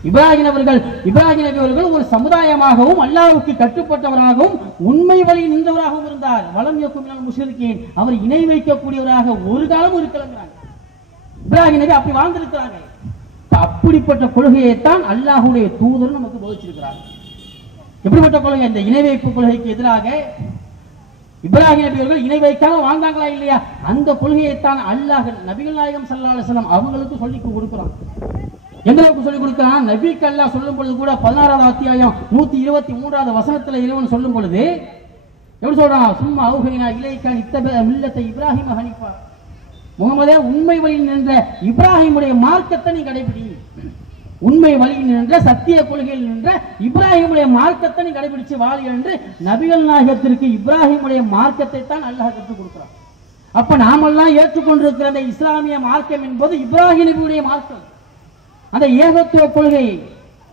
இப்ராஹிம் நபி அவர்கள் ஒரு சமுதாயமாகவும் அல்லாஹ்வுக்கு கட்டுப்பட்டவராகவும் உண்மை வழி நின்றவராகவும் இருந்தார். வலம் யகுன் மினல் முஷ்ரிகீன் அவர் இணை வைக்கக்கூடியவராக ஒரு காலமும் இருக்கலங்கிறாங்க. இப்ராஹிம் நபி அப்படி வாழ்ந்திருக்கிறாங்க. அப்படிப்பட்ட கொள்கையைத்தான் அல்லாஹ்வுடைய தூதர் நமக்கு போதிச்சிருக்கிறார். எப்படிப்பட்ட கொள்கை? இந்த இணை வைப்பு கொள்கைக்கு எதிராக இப்ராஹிம் நபி அவர்கள் இணை வைக்காம வாழ்ந்தாங்களா இல்லையா? அந்த கொள்கையைத்தான் அல்லாஹ் நபிகள் நாயகம் ஸல்லல்லாஹு அலைஹி வஸல்லம் அவங்களுக்கு சொல்லி கொடுக்கிறான். எந்த அளவுக்கு சொல்லிக் கொடுக்கிறான்? நபிக்கு அல்லாஹ் சொல்லும் பொழுது கூட 16வது அத்தியாயம் 123வது வசனத்துல இறைவன் சொல்லும் பொழுது எப்படி சொல்றான்? சும்மா அவுஹைனா இலைக இத்தப மில்லத்தை இப்ராஹிம ஹனீஃபா, முகமதே உண்மை வழியில் நின்ற இப்ராஹிமுடைய மார்க்கத்தை நீ கடைபிடி. உண்மை வழியில் நின்ற சத்திய கொள்கையில் நின்ற இப்ராஹிமுடைய மார்க்கத்தை நீ கடைபிடிச்சு வாழ என்று நபிகள் நாயகத்திற்கு இப்ராஹிமுடைய மார்க்கத்தை தான் அல்லாஹ் கற்றுக் கொடுக்கிறான். அப்ப நாமெல்லாம் ஏற்றுக்கொண்டிருக்கிற அந்த இஸ்லாமிய மார்க்கம் என்பது இப்ராஹிம் நபியுடைய மார்க்கம். அந்த ஏகத்துவ கொள்கை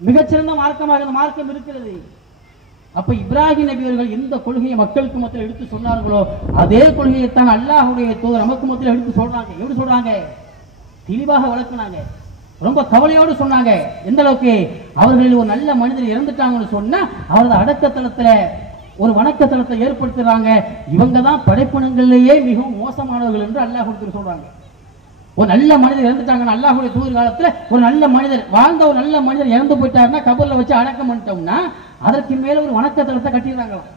மிகச்சிறந்த மார்க்கமாக அந்த மார்க்கம் இருக்கிறது. அப்ப இப்ராஹிம் நபி அவர்கள் எந்த கொள்கையை மக்களுக்கு மத்தியில் எடுத்து சொன்னார்களோ அதே கொள்கையைத்தான் அல்லாஹ்வுடைய தூதர் நமக்கு மத்தியில் எடுத்து சொல்றாங்க. எப்படி சொல்றாங்க? தெளிவாக வளர்க்கினாங்க. ரொம்ப கவலையோடு சொன்னாங்க. எந்த அளவுக்கு? அவர்களில் ஒரு நல்ல மனிதர் இறந்துட்டாங்கன்னு சொன்னா அவரது அடக்கத்தலத்துல ஒரு வணக்கத்தலத்தை ஏற்படுத்துறாங்க. இவங்க தான் படைப்பினங்களிலேயே மிகவும் மோசமானவர்கள் என்று அல்லாஹ் கொடுத்து சொல்றாங்க. ஒரு நல்ல மனிதர் இறந்துட்டாங்கன்னா, அல்லாஹ்வுடைய தூதர் காலத்துல ஒரு நல்ல மனிதர் வாழ்ந்த ஒரு நல்ல மனிதர் இறந்து போயிட்டாருன்னா கபர்ல வச்சு அடக்கம் பண்ணிட்டோம்னா அதற்கு மேல ஒரு வணக்கத்தலத்தை கட்டிடுறாங்களாம்.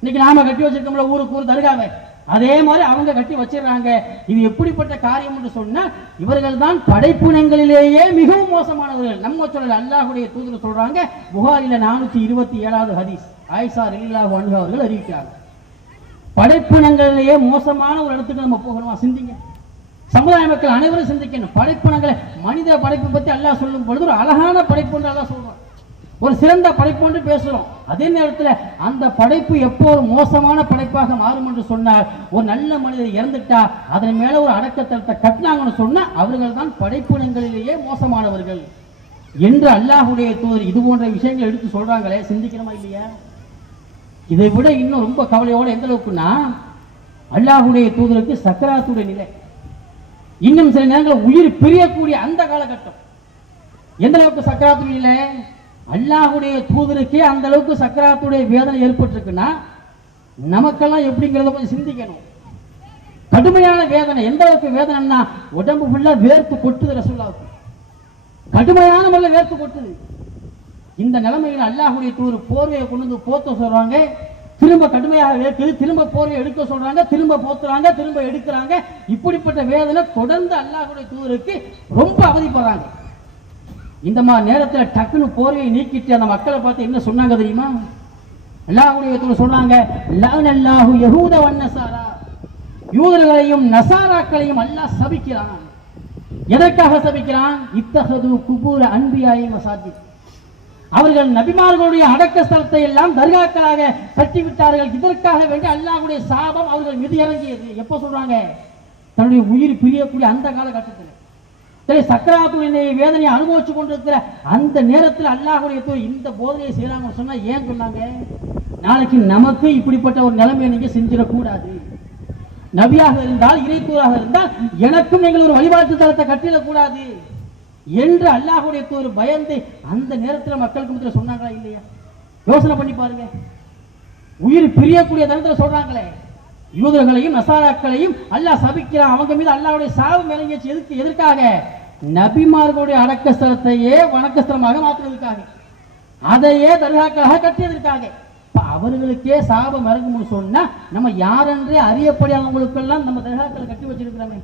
இன்னைக்கு நாம கட்டி வச்சிருக்கோம்ல ஊருக்கு ஊர் தர்காவை, அதே மாதிரி அவங்க கட்டி வச்சிடறாங்க. இது எப்படிப்பட்ட காரியம் என்று சொன்னா இவர்கள் தான் படைப்பினங்களிலேயே மிகவும் மோசமானவர்கள். நம்ம சொல்லல, அல்லாஹ்வுடைய தூதர் சொல்றாங்க. புகாரில 427வது ஹதீஸ், ஆயிஷா ரலியல்லாஹு அன்ஹா அவர்கள் அறிவிக்கிறாங்க. படைப்பினங்களிலேயே மோசமான ஒரு இடத்துக்கு நம்ம போகணுமா? சிந்திங்க. சமுதாய மக்கள் அனைவரும் சிந்திக்கணும். படைப்பினங்களை, மனித படைப்பை பத்தி அல்லாஹ் சொல்லும் பொழுது ஒரு அழகான படைப்பு என்று அல்லாஹ் சொல்றான், ஒரு சிறந்த படைப்பு என்று பேசுறோம். அதே நேரத்தில் அந்த படைப்பு எப்போ ஒரு மோசமான படைப்பாக மாறும் என்று சொன்னால், ஒரு நல்ல மனிதர் இறந்துட்டா அதன் மேல ஒரு அடக்கத்தலத்தை கட்டினாங்கன்னு சொன்னா அவர்கள் தான் படைப்பினங்களிலேயே மோசமானவர்கள் என்று அல்லாஹ்வுடைய தூதர் இது போன்ற விஷயங்கள் எடுத்து சொல்றாங்களே, சிந்திக்கணுமா இல்லையா? இதை விட இன்னும் ரொம்ப கவலையோட எந்த அளவுக்குன்னா, அல்லாஹ்வுடைய தூதருக்கு சக்கராத்துடைய நிலை, இன்னும் சில நேரங்கள் உயிர் பிரியக்கூடிய அந்த காலகட்டம். எந்த அளவுக்கு சக்கராத்துடைய நிலை? அல்லாஹ்வுடைய தூதருக்கே அந்த அளவுக்கு சக்கராத்துடைய வேதனை ஏற்பட்டிருக்குன்னா நமக்கெல்லாம் எப்படிங்கிறத கொஞ்சம் சிந்திக்கணும். கடுமையான வேதனை. எந்த அளவுக்கு வேதனைன்னா உடம்பு ஃபுல்லா வேர்த்து கொட்டுது. ரசூலுல்லாஹ்வுக்கு கடுமையான முறையில் வேர்த்து கொட்டுது. இந்த நிலைமையில் அல்லாஹ்வுடைய தூதர் போர்வையை கொண்டு வந்து போத்த சொல்றாங்க, திரும்ப கடுமையாக வேர்க்குது, திரும்ப போர்வை எடுக்க சொல்றாங்க, திரும்ப போத்துறாங்க, திரும்ப எடுக்கிறாங்க. இப்படிப்பட்ட வேதனை தொடர்ந்து அல்லாஹ்வுடைய தூதருக்கு ரொம்ப அவதிப்படுறாங்க. இந்த மாதிரி நேரத்தில் டக்குன்னு போர்வையை நீக்கிட்டு அந்த மக்களை பார்த்து என்ன சொன்னாங்க தெரியுமா? அல்லாஹ்வுடைய தூதர் சொன்னாங்க, லஅனல்லாஹு யஹூத வன்னஸாரா, யூதர்களையும் நசாராக்களையும் அல்லாஹ் சபிக்கிறான். எதற்காக சபிக்கிறான்? இத்தஹது குபூர அன்பியாயி மசாஜித், அவர்கள் நபிமார்களுடைய அடக்க ஸ்தலத்தை எல்லாம் தர்காக்களாக கட்டிவிட்டார்கள். இதற்காக வேண்டி அல்லாஹ்வுடைய சாபம் அவர்கள் மீது இறங்கியது. எப்போ சொல்றாங்க? தன்னுடைய உயிர் பிரியக்கூடிய அந்த காலகட்டத்தில், சரி சக்கராத்துடைய வேதனையை அனுபவிச்சு கொண்டிருக்கிற அந்த நேரத்தில் அல்லாஹ்வுடைய தூதர் இந்த போதனையை செய்யறாங்கன்னு சொன்னா ஏன் சொன்னாங்க? நாளைக்கு நமக்கு இப்படிப்பட்ட ஒரு நிலைமையை நீங்க செஞ்சிடக்கூடாது. நபியாக இருந்தால், இறைத்தூராக இருந்தால் எனக்கும் நீங்கள் ஒரு வழிபாட்டு தலத்தை கட்டிடக்கூடாது என்று அல்லாஹ்வுடைய தூதர் பயந்து அந்த நேரத்தில் மக்களுக்கு மத்தியில் சொன்னாங்களா இல்லையா? யோசனை பண்ணி பாருங்க. உயிர் பிரியக்கூடிய தருணத்தில் சொல்றாங்களே, யூதர்களையும் நசாராக்களையும் அல்லாஹ் சபிக்கிறான், அவங்க மீது அல்லாஹ்வுடைய சாபம் இறங்கிச்சு. எதற்காக? நபிமார்களுடைய அடக்க ஸ்தலத்தையே வணக்க ஸ்தலமாக மாற்றுவதற்காக, அதையே தர்காக்களாக கட்டியதற்காக. அவர்களுக்கே சாபம் இறங்கும்னு சொன்னா நம்ம யாரென்றே அறியப்படியாதவங்களுக்கெல்லாம் நம்ம தர்காக்களை கட்டி வச்சிருக்கிறோமே,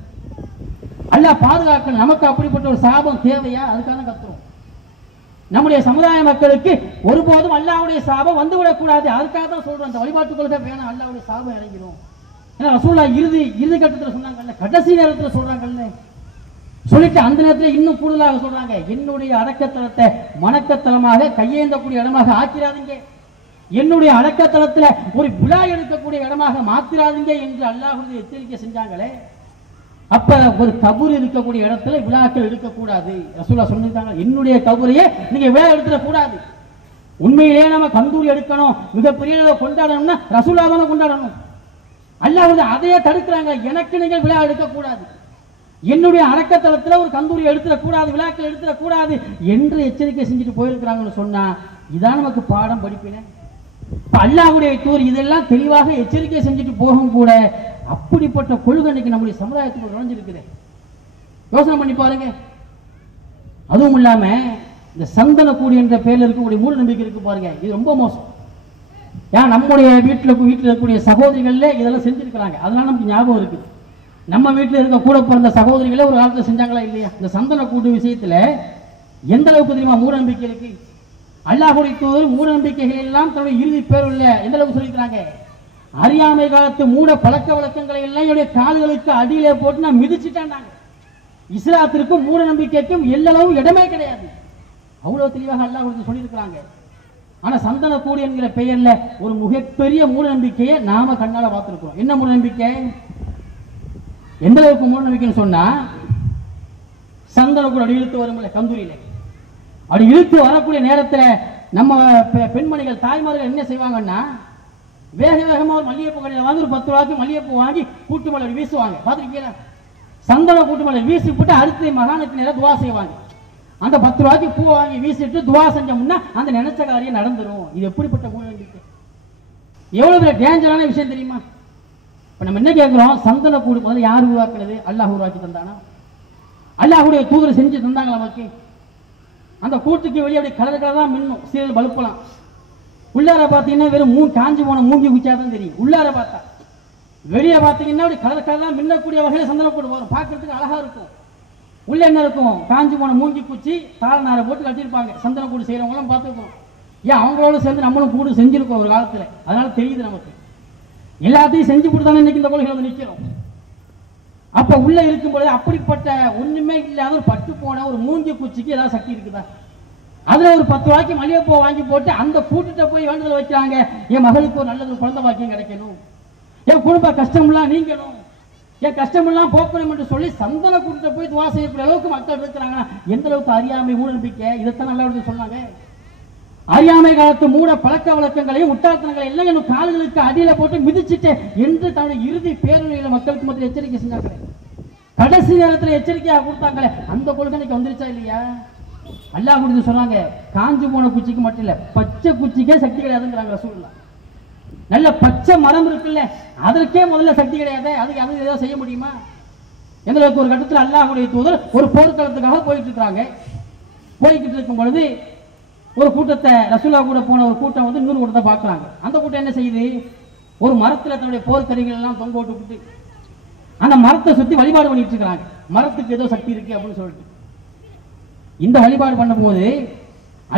அல்லாஹ் பாதுகாக்கணும். நமக்கு அப்படிப்பட்ட ஒரு சாபம் தேவையா? அதுக்காக கத்துறோம். நம்முடைய சமுதாய மக்களுக்கு ஒருபோதும் அல்லாஹ்வுடைய சாபம் வந்துவிடக் கூடாது. அதுக்காக தான் சொல்றோம், அந்த வழிபாட்டு கொள்கை வேணாம், அல்லாஹ்வுடைய சாபம் இறங்கிடும். ஏன்னா ரசூலுல்லாஹ் இறுதி கட்டத்தில் சொன்னாங்கல்ல, கடைசி நேரத்தில் சொல்றாங்கல்ல, சொல்லிட்டு அந்த நேரத்தில் இன்னும் கூடுதலாக சொல்றாங்க, என்னுடைய அடக்கத்தலத்தை வணக்கத்தலமாக கையேந்தக்கூடிய இடமாக ஆக்கிறாதீங்க, என்னுடைய அடக்கத்தலத்துல ஒரு விழா எடுக்கக்கூடிய இடமாக மாத்திராதீங்க என்று அல்லாஹ்வுடைய எச்சரிக்கை செஞ்சாங்களே. அப்ப ஒரு கபூர் இருக்கக்கூடிய இடத்துல விழாக்கள் எடுக்கக்கூடாது. ரசூலுல்லாஹ் சொல்லிட்டாங்க, என்னுடைய கபூரையே நீங்க விழா எடுத்துடக்கூடாது. உண்மையிலேயே நம்ம கந்தூரி எடுக்கணும், மிகப்பெரிய கொண்டாடணும்னா ரசூலுல்லாஹ் தானே கொண்டாடணும். அல்லாஹ் அதையே தடுக்கிறாங்க, எனக்கு நீங்கள் விழா எடுக்கக்கூடாது, என்னுடைய அடக்கத்தலத்துல ஒரு கந்தூரி எடுத்துடக்கூடாது, விழாக்கள் எடுத்துடக்கூடாது என்று எச்சரிக்கை செஞ்சுட்டு போயிருக்கிறாங்கன்னு சொன்னா இதான் நமக்கு பாடம் படிப்பின. அல்லாஹ்வுடைய தூதர் இதெல்லாம் தெளிவாக எச்சரிக்கை செஞ்சுட்டு போகும் கூட அப்படிப்பட்ட கொள்கை இன்னைக்கு நம்முடைய சமுதாயத்துக்கு நுழைஞ்சிருக்குது. யோசனை பண்ணி பாருங்க. அதுவும் இல்லாம இந்த சந்தன கூடி என்ற பெயரில் இருக்கக்கூடிய மூட நம்பிக்கை இருக்கு பாருங்க, இது ரொம்ப மோசம். ஏன் நம்முடைய வீட்டில் இருக்கக்கூடிய சகோதரிகளே இதெல்லாம் செஞ்சிருக்கிறாங்க, அதனால நமக்கு ஞாபகம் இருக்குது. நம்ம வீட்டில் இருக்க கூட பிறந்த சகோதரிகளே ஒரு காலத்தில் செஞ்சாங்களா இல்லையா? இந்த சந்தன கூடு விஷயத்துல எந்த அளவுக்கு தெரியுமா மூட நம்பிக்கை இருக்கு? அல்லாஹ்வுடைய தூதர் மூட நம்பிக்கைகள் எல்லாம் தன்னுடைய இறுதி பேருள்ள எந்த அளவுக்கு சொல்லிக்கிறாங்க? அறியாமை காலத்து மூட பழக்க வழக்கங்களை எல்லாம் என்னுடைய கால்களுக்கு அடியிலே போட்டு நான் மிதிச்சுட்டாங்க. இஸ்லாத்திற்கும் மூட நம்பிக்கைக்கும் எல்லளவும் இடமே கிடையாது. அவ்வளவு தெளிவாக அல்லாஹ் சொல்லியிருக்கிறாங்க. ஆனா சந்தன கூடு என்கிற பெயர்ல ஒரு மிகப்பெரிய மூட நம்பிக்கையை நாம கண்ணால பார்த்திருக்கிறோம். என்ன மூட நம்பிக்கை? எந்த அளவுக்கு மூட நம்பிக்கைன்னு சொன்னா, சந்தன கூடு அடி இழுத்து வரும்ல கந்தூரியில, அப்படி இழுத்து வரக்கூடிய நேரத்துல நம்ம பெண்மணிகள் தாய்மார்கள் என்ன செய்வாங்கன்னா, வேக வேகமா ஒரு மல்லிகைப்பூ கடையில் வாங்கி ஒரு 10 ரூபாய்க்கு மல்லிகைப்பூ வாங்கி கூட்டு மலர் வீசுவாங்க. பார்த்துருக்கீங்களா? சந்தன கூட்டு மலர் வீசி போட்டு அடுத்த மகானுக்கு நேரம் துவா செய்வாங்க. அந்த 10 ரூபாய்க்கு பூ வாங்கி வீசிட்டு துவா செஞ்சோம்னா அந்த நினைச்ச காரியம் நடந்துரும். இது எப்படிப்பட்ட மூட நம்பிக்கை? எவ்வளவு பெரிய டேஞ்சரான விஷயம் தெரியுமா? இப்ப நம்ம என்ன கேட்கிறோம்? சந்தன கூடு முதல்ல யார் உருவாக்குறது? அல்லாஹ் உருவாக்கி தந்தானா? அல்லாஹ்வுடைய தூதர் செஞ்சு தந்தாங்க நமக்கு. அந்த கூட்டுக்கு வெளியே அப்படி கலர் கலரா மின்னும் சீரியல் பல்பலாம். உள்ளார பார்த்தீங்கன்னா வெறும் காஞ்சி போன மூங்கி குச்சாதான் தெரியும். உள்ளார பார்த்தா வெளியே பார்த்தீங்கன்னா அப்படி கலர் கலரா மின்னக்கூடிய வகையில் சந்தனக்கூடு வரும், பார்க்கறதுக்கு அழகா இருக்கும். உள்ள என்ன இருக்கும்? காஞ்சி போன மூங்கி குச்சி தாளநாரை போட்டு கட்டியிருப்பாங்க. சந்தனக்கூடு செய்யறவங்களும் பார்த்துருக்கோம். ஏன் அவங்களோட சேர்ந்து நம்மளும் கூடு செஞ்சிருக்கோம் ஒரு காலத்துல, அதனால தெரியுது நமக்கு. எல்லாத்தையும் செஞ்சு கொடுத்தானே இன்னைக்கு இந்த கொள்கையில வந்து நிற்கிறோம். அப்ப உள்ள இருக்கும்போது அப்படிப்பட்ட ஒண்ணுமே இல்லாத ஒரு பட்டு போன ஒரு மூங்கி குச்சிக்கு ஏதாவது சக்தி இருக்குதா? அதுல ஒரு 10 ரூபாய்க்கு மல்லிகைப்பூ வாங்கி போட்டு அந்த கூட்டுட்ட போய் வேண்டுதல் வைக்கிறாங்க, என் மகளுக்கு ஒரு நல்லது குழந்தை பாக்கியம் கிடைக்கணும், என் குடும்ப கஷ்டம்லாம் நீங்கணும், என் கஷ்டமெல்லாம் போக்கணும் என்று சொல்லி சந்தன கூட்டத்தை போய் துவா செய்யக்கூடிய அளவுக்கு மக்கள் இருக்கிறாங்கன்னா எந்த அளவுக்கு அறியாமை மூட நம்பிக்கை. இதைத்தான் நல்லா சொன்னாங்க. அறியாமை காலத்து மூட பழக்க வழக்கங்களையும் முட்டாள்தனங்களை எல்லாம் என் கால்களுக்கு அடியில போட்டு மிதிச்சுட்டு என்று தன்னுடைய இறுதி பேரணியில மக்களுக்கு மத்தியில் எச்சரிக்கை செஞ்சாங்களே, கடைசி நேரத்தில் எச்சரிக்கையாக கொடுத்தாங்களே, அந்த கொள்கைக்கு வந்துருச்சா இல்லையா? அல்லாஹ் கொடுத்து சொன்னாங்க, காஞ்சி போன குச்சிக்கு மட்டும் இல்ல பச்சை குச்சிக்கே சக்தி கிடையாதுங்கிறாங்க ரசூலுல்லாஹ். நல்ல பச்சை மரம் இருக்குல்ல, அதற்கே முதல்ல சக்தி கிடையாது, அதுக்கு அது ஏதோ செய்ய முடியுமா? எங்களுக்கு ஒரு கட்டத்தில் அல்லாஹ்வுடைய தூதர் ஒரு போர்க்களத்துக்காக போயிட்டு இருக்காங்க. போய்கிட்டு இருக்கும் பொழுது ஒரு கூட்டத்தை ரசூலா கூட போன ஒரு கூட்டம் வந்து இன்னொரு கூட்டத்தை பார்க்குறாங்க. அந்த கூட்டம் என்ன செய்யுது? ஒரு மரத்தில் தன்னுடைய போர்க்கருவிகள் எல்லாம் தொங்க விட்டுக்கிட்டு அந்த மரத்தை சுற்றி வழிபாடு பண்ணிட்டு இருக்கிறாங்க. மரத்துக்கு ஏதோ சக்தி இருக்கு அப்படின்னு சொல்லிட்டு இந்த வழிபாடு பண்ணும்போது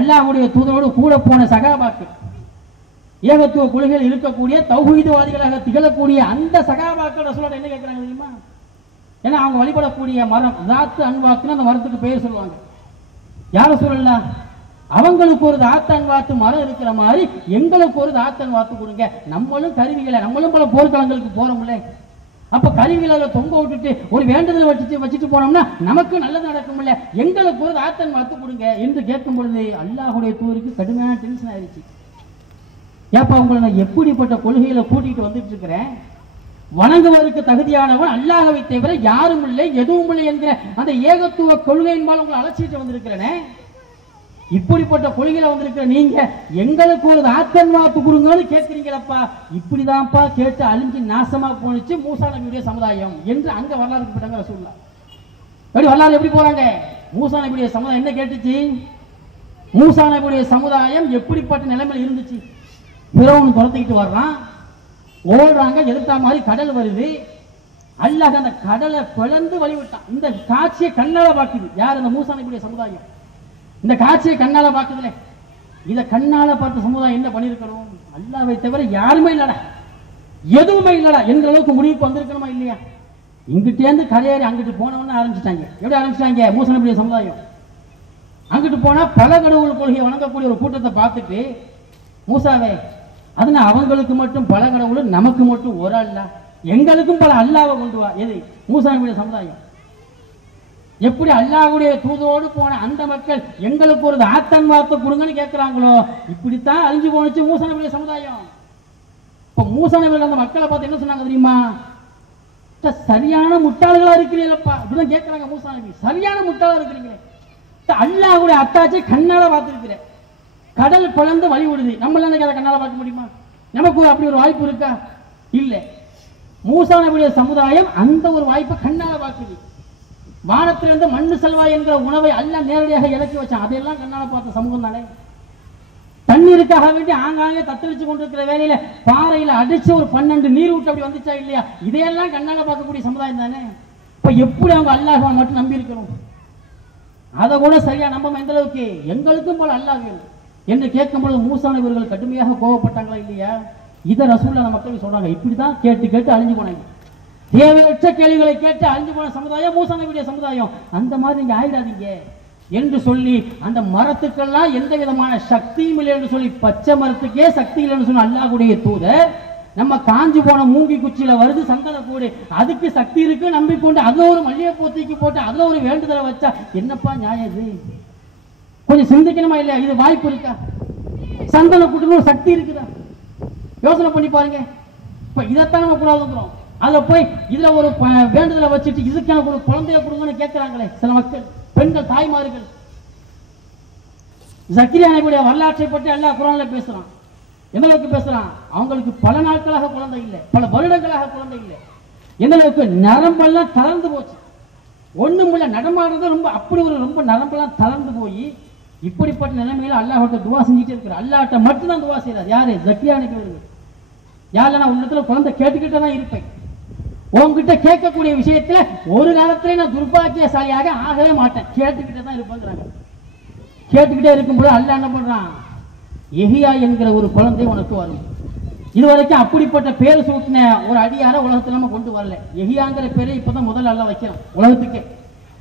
அல்லாஹ்வுடைய தூதரோடு கூட போன சகாபாக்கள், ஏகத்துவ கொள்கையில் இருக்கக்கூடிய தௌஹீத்வாதிகளாக திகழக்கூடிய அந்த சகாபாக்கள் ரசூலோட என்ன கேட்கிறாங்க தெரியுமா? ஏன்னா அவங்க வழிபடக்கூடிய மரம் தாத்து அன்வாத்துன்னு அந்த மரத்துக்கு பெயர் சொல்லுவாங்க. யார சொல்லலாம், அவங்களுக்கு ஒரு தாத்தன் வாத்து மரம் இருக்கிற மாதிரி எங்களுக்கு ஒரு தாத்தன் வாத்து கொடுங்க. நம்மளும் கருவிகளை, நம்மளும் பல போர்க்களங்களுக்கு போறோம்ல, அப்ப கருவிகளை தொங்க விட்டுட்டு ஒரு வேண்டுதல் வச்சுட்டு போனோம்னா நமக்கு நல்லது நடக்கும்ல, எங்களுக்கு ஒரு தாத்தன் வாத்து கொடுங்க என்று கேட்கும் பொழுது அல்லாஹ்வுடைய தூதருக்கு கடுமையான டென்ஷன் ஆயிடுச்சு. ஏப்பா உங்களை நான் எப்படிப்பட்ட கொள்கையில கூட்டிட்டு வந்துட்டு இருக்கிறேன், வணங்குவதற்கு தகுதியானவன் அல்லாஹ்வை தவிர யாரும் இல்லை எதுவும் இல்லை என்கிற அந்த ஏகத்துவ கொள்கையின்பால் உங்களை அழைச்சிட்டு வந்திருக்கிறேனே, இப்படிப்பட்ட கொள்கையில வந்திருக்கிற நீங்க எங்களுக்கு ஒரு தாத்தன் வாத்து கொடுங்கன்னு கேட்கிறீங்களப்பா. இப்படிதான்ப்பா கேட்டு அழிஞ்சு நாசமா போனிச்சு மூசா நபியுடைய சமுதாயம் என்று அங்க வரலாறு போட்டாங்க ரசூலுல்லாஹ். எப்படி வரலாறு எப்படி போறாங்க? மூசா நபியுடைய சமுதாயம் என்ன கேட்டுச்சு? மூசா நபியுடைய சமுதாயம் எப்படிப்பட்ட நிலைமையில் இருந்துச்சு? பிறவன் துரத்திக்கிட்டு வர்றான், ஓடுறாங்க, எதிர்த்தா மாதிரி கடல் வருது, அல்லாஹ் அந்த கடலை பிளந்து வழிவிட்டான். இந்த காட்சியை கண்ணால பாக்குது யார்? அந்த மூசா நபியுடைய சமுதாயம். இந்த காட்சியை கண்ணால பாக்குதுல, இதை கண்ணால பார்த்த சமுதாயம் என்ன பண்ணிருக்கணும்? அல்லாஹ்வை தவிர யாருமே இல்லடா, எதுவுமே இல்லடா என்ற அளவுக்கு முடிவுக்கு வந்திருக்கணுமா இல்லையா? இங்கிட்டேந்து கரையேறி அங்கிட்டு போனவொன்னு ஆரம்பிச்சுட்டாங்க. எப்படி ஆரம்பிச்சிட்டாங்க? மூசா நபியுடைய சமுதாயம் அங்கிட்டு போனா பல கடவுள் கொள்கையை வணங்கக்கூடிய ஒரு கூட்டத்தை பார்த்துட்டு, மூசாவே அதனால அவங்களுக்கு மட்டும் பல கடவுள், நமக்கு மட்டும் ஒரு அல்லா, எங்களுக்கும் பல அல்லாவை கொண்டு வா. எது? மூசா நபியுடைய சமுதாயம். எப்படி அல்லாஹ்வுடைய தூதரோடு போன அந்த மக்கள் எங்களுக்கு ஒரு தாத்தன் வார்த்தை கொடுங்கன்னு கேட்கிறாங்களோ, இப்படித்தான் அழிஞ்சு போனுச்சு மூசா நபியுடைய சமுதாயம். இப்ப மூசா நபிகள் அந்த மக்களை பார்த்து என்ன சொன்னாங்க தெரியுமா? சரியான முட்டாள்களா இருக்கிறீங்களப்பா இப்படிதான் கேட்கிறாங்க மூசா நபி. சரியான முட்டாளா இருக்கிறீங்களே, அல்லாஹ்வுடைய அத்தாட்சியை கண்ணால பார்த்திருக்கிறேன், கடல் பிளந்து வழி விடுது, நம்மள அதை கண்ணால பார்க்க முடியுமா? நமக்கு அப்படி ஒரு வாய்ப்பு இருக்கா? இல்ல. மூசா நபியுடைய சமுதாயம் அந்த ஒரு வாய்ப்பை கண்ணால பார்க்குது. வானத்திலிருந்து மண்ணு செல்வா என்கிற உணவை அல்லாஹ் நேரடியாக இறக்கி வச்சான், அதையெல்லாம் கண்ணால பார்த்த சமூகம் தானே. தண்ணீருக்காக வேண்டி ஆங்காங்கே தத்தளிச்சு கொண்டிருக்கிற வேலையில பாறையில அடிச்சு ஒரு 12 நீர் விட்டு அப்படி வந்துச்சா இல்லையா? இதையெல்லாம் கண்ணால பார்க்கக்கூடிய சமுதாயம் தானே. இப்ப எப்படி அவங்க அல்லாஹ்வை மட்டும் நம்பி இருக்கணும்? அதை கூட சரியா நம்ப எந்த அளவுக்கு எங்களுக்கும் போல அல்லாஹ் வேணும் என்று கேட்கும்போது மூசா நபிகள் கடுமையாக கோவப்பட்டாங்களா இல்லையா? இதை ரசூலுல்லாஹ் மக்களுக்கு சொல்றாங்க. இப்படிதான் கேட்டு கேட்டு அழிஞ்சு போனாங்க. தேவையற்ற கேள்விகளை கேட்டு அழிஞ்சு போன சமுதாயம் மூசா நபியுடைய சமுதாயம். அந்த மாதிரி நீங்க ஆயிடாதீங்க என்று சொல்லி அந்த மரத்துக்கெல்லாம் எந்த விதமான சக்தியும் இல்லை என்று சொல்லி, பச்சை மரத்துக்கே சக்தி இல்லைன்னு சொன்ன அல்லாஹ்வுடைய தூதர் நம்ம காஞ்சி போன மூங்கி குச்சியில வருது சந்தன கூடு, அதுக்கு சக்தி இருக்கு நம்பிக்கொண்டு அதுல ஒரு மல்லிகை பூத்திக்கு போட்டு அதுல ஒரு வேண்டுதலை வச்சா என்னப்பா நியாயம் இது? கொஞ்சம் சிந்திக்கணுமா இல்லையா? இது வாய்ப்பு இருக்கா? சந்தன கூட்டுன்னு ஒரு சக்தி இருக்குதா? யோசனை பண்ணி பாருங்க. இப்ப இதைத்தான் நம்ம கூடாதுங்கிறோம். அதுல போய் இதுல ஒரு வேண்டுதலை வச்சுட்டு இதுக்கு எனக்கு ஒரு குழந்தைய கொடுங்கன்னு கேட்கிறாங்களே சில மக்கள், பெண்கள், தாய்மார்கள். ஜக்கரியா நபியுடைய வரலாற்றை பற்றி அல்லாஹ் குர்ஆன்ல பேசுறான். எந்த அளவுக்கு பேசுறான்? அவங்களுக்கு பல நாட்களாக குழந்தை இல்லை, பல வருடங்களாக குழந்தை இல்லை. எந்த அளவுக்கு நரம்பெல்லாம் தளர்ந்து போச்சு. ஒண்ணுமில்ல, நடமாடுறது ரொம்ப அப்படி ஒரு ரொம்ப நரம்பெல்லாம் தளர்ந்து போய் இப்படிப்பட்ட நிலைமையில அல்லாஹ்ட்ட துவா செஞ்சுட்டே இருக்கிறார். அல்லாஹ்ட்ட மட்டும்தான் துவா செய்யறாரு. யாரு? ஜக்கியா நபி அவர்கள். யாரில் நான் உள்ளத்துல குழந்தை கேட்டுக்கிட்டே தான் இருப்பேன், உங்ககிட்ட கேட்கக்கூடிய விஷயத்துல ஒரு காலத்திலே நான் துர்பாக்கியசாலியாக ஆகவே மாட்டேன், கேட்டுக்கிட்டே தான் இருப்பேங்கிறாங்க. கேட்டுக்கிட்டே இருக்கும்போது அல்லாஹ் என்ன பண்றான்? எஹியா என்கிற ஒரு குழந்தை உனக்கு வரும். இதுவரைக்கும் அப்படிப்பட்ட பேர் சூட்டின ஒரு அடியார உலகத்துல நம்ம கொண்டு வரல. எஹியாங்கிற பேரை இப்பதான் முதல்ல அல்லாஹ் வைக்கிறோம் உலகத்துக்கே.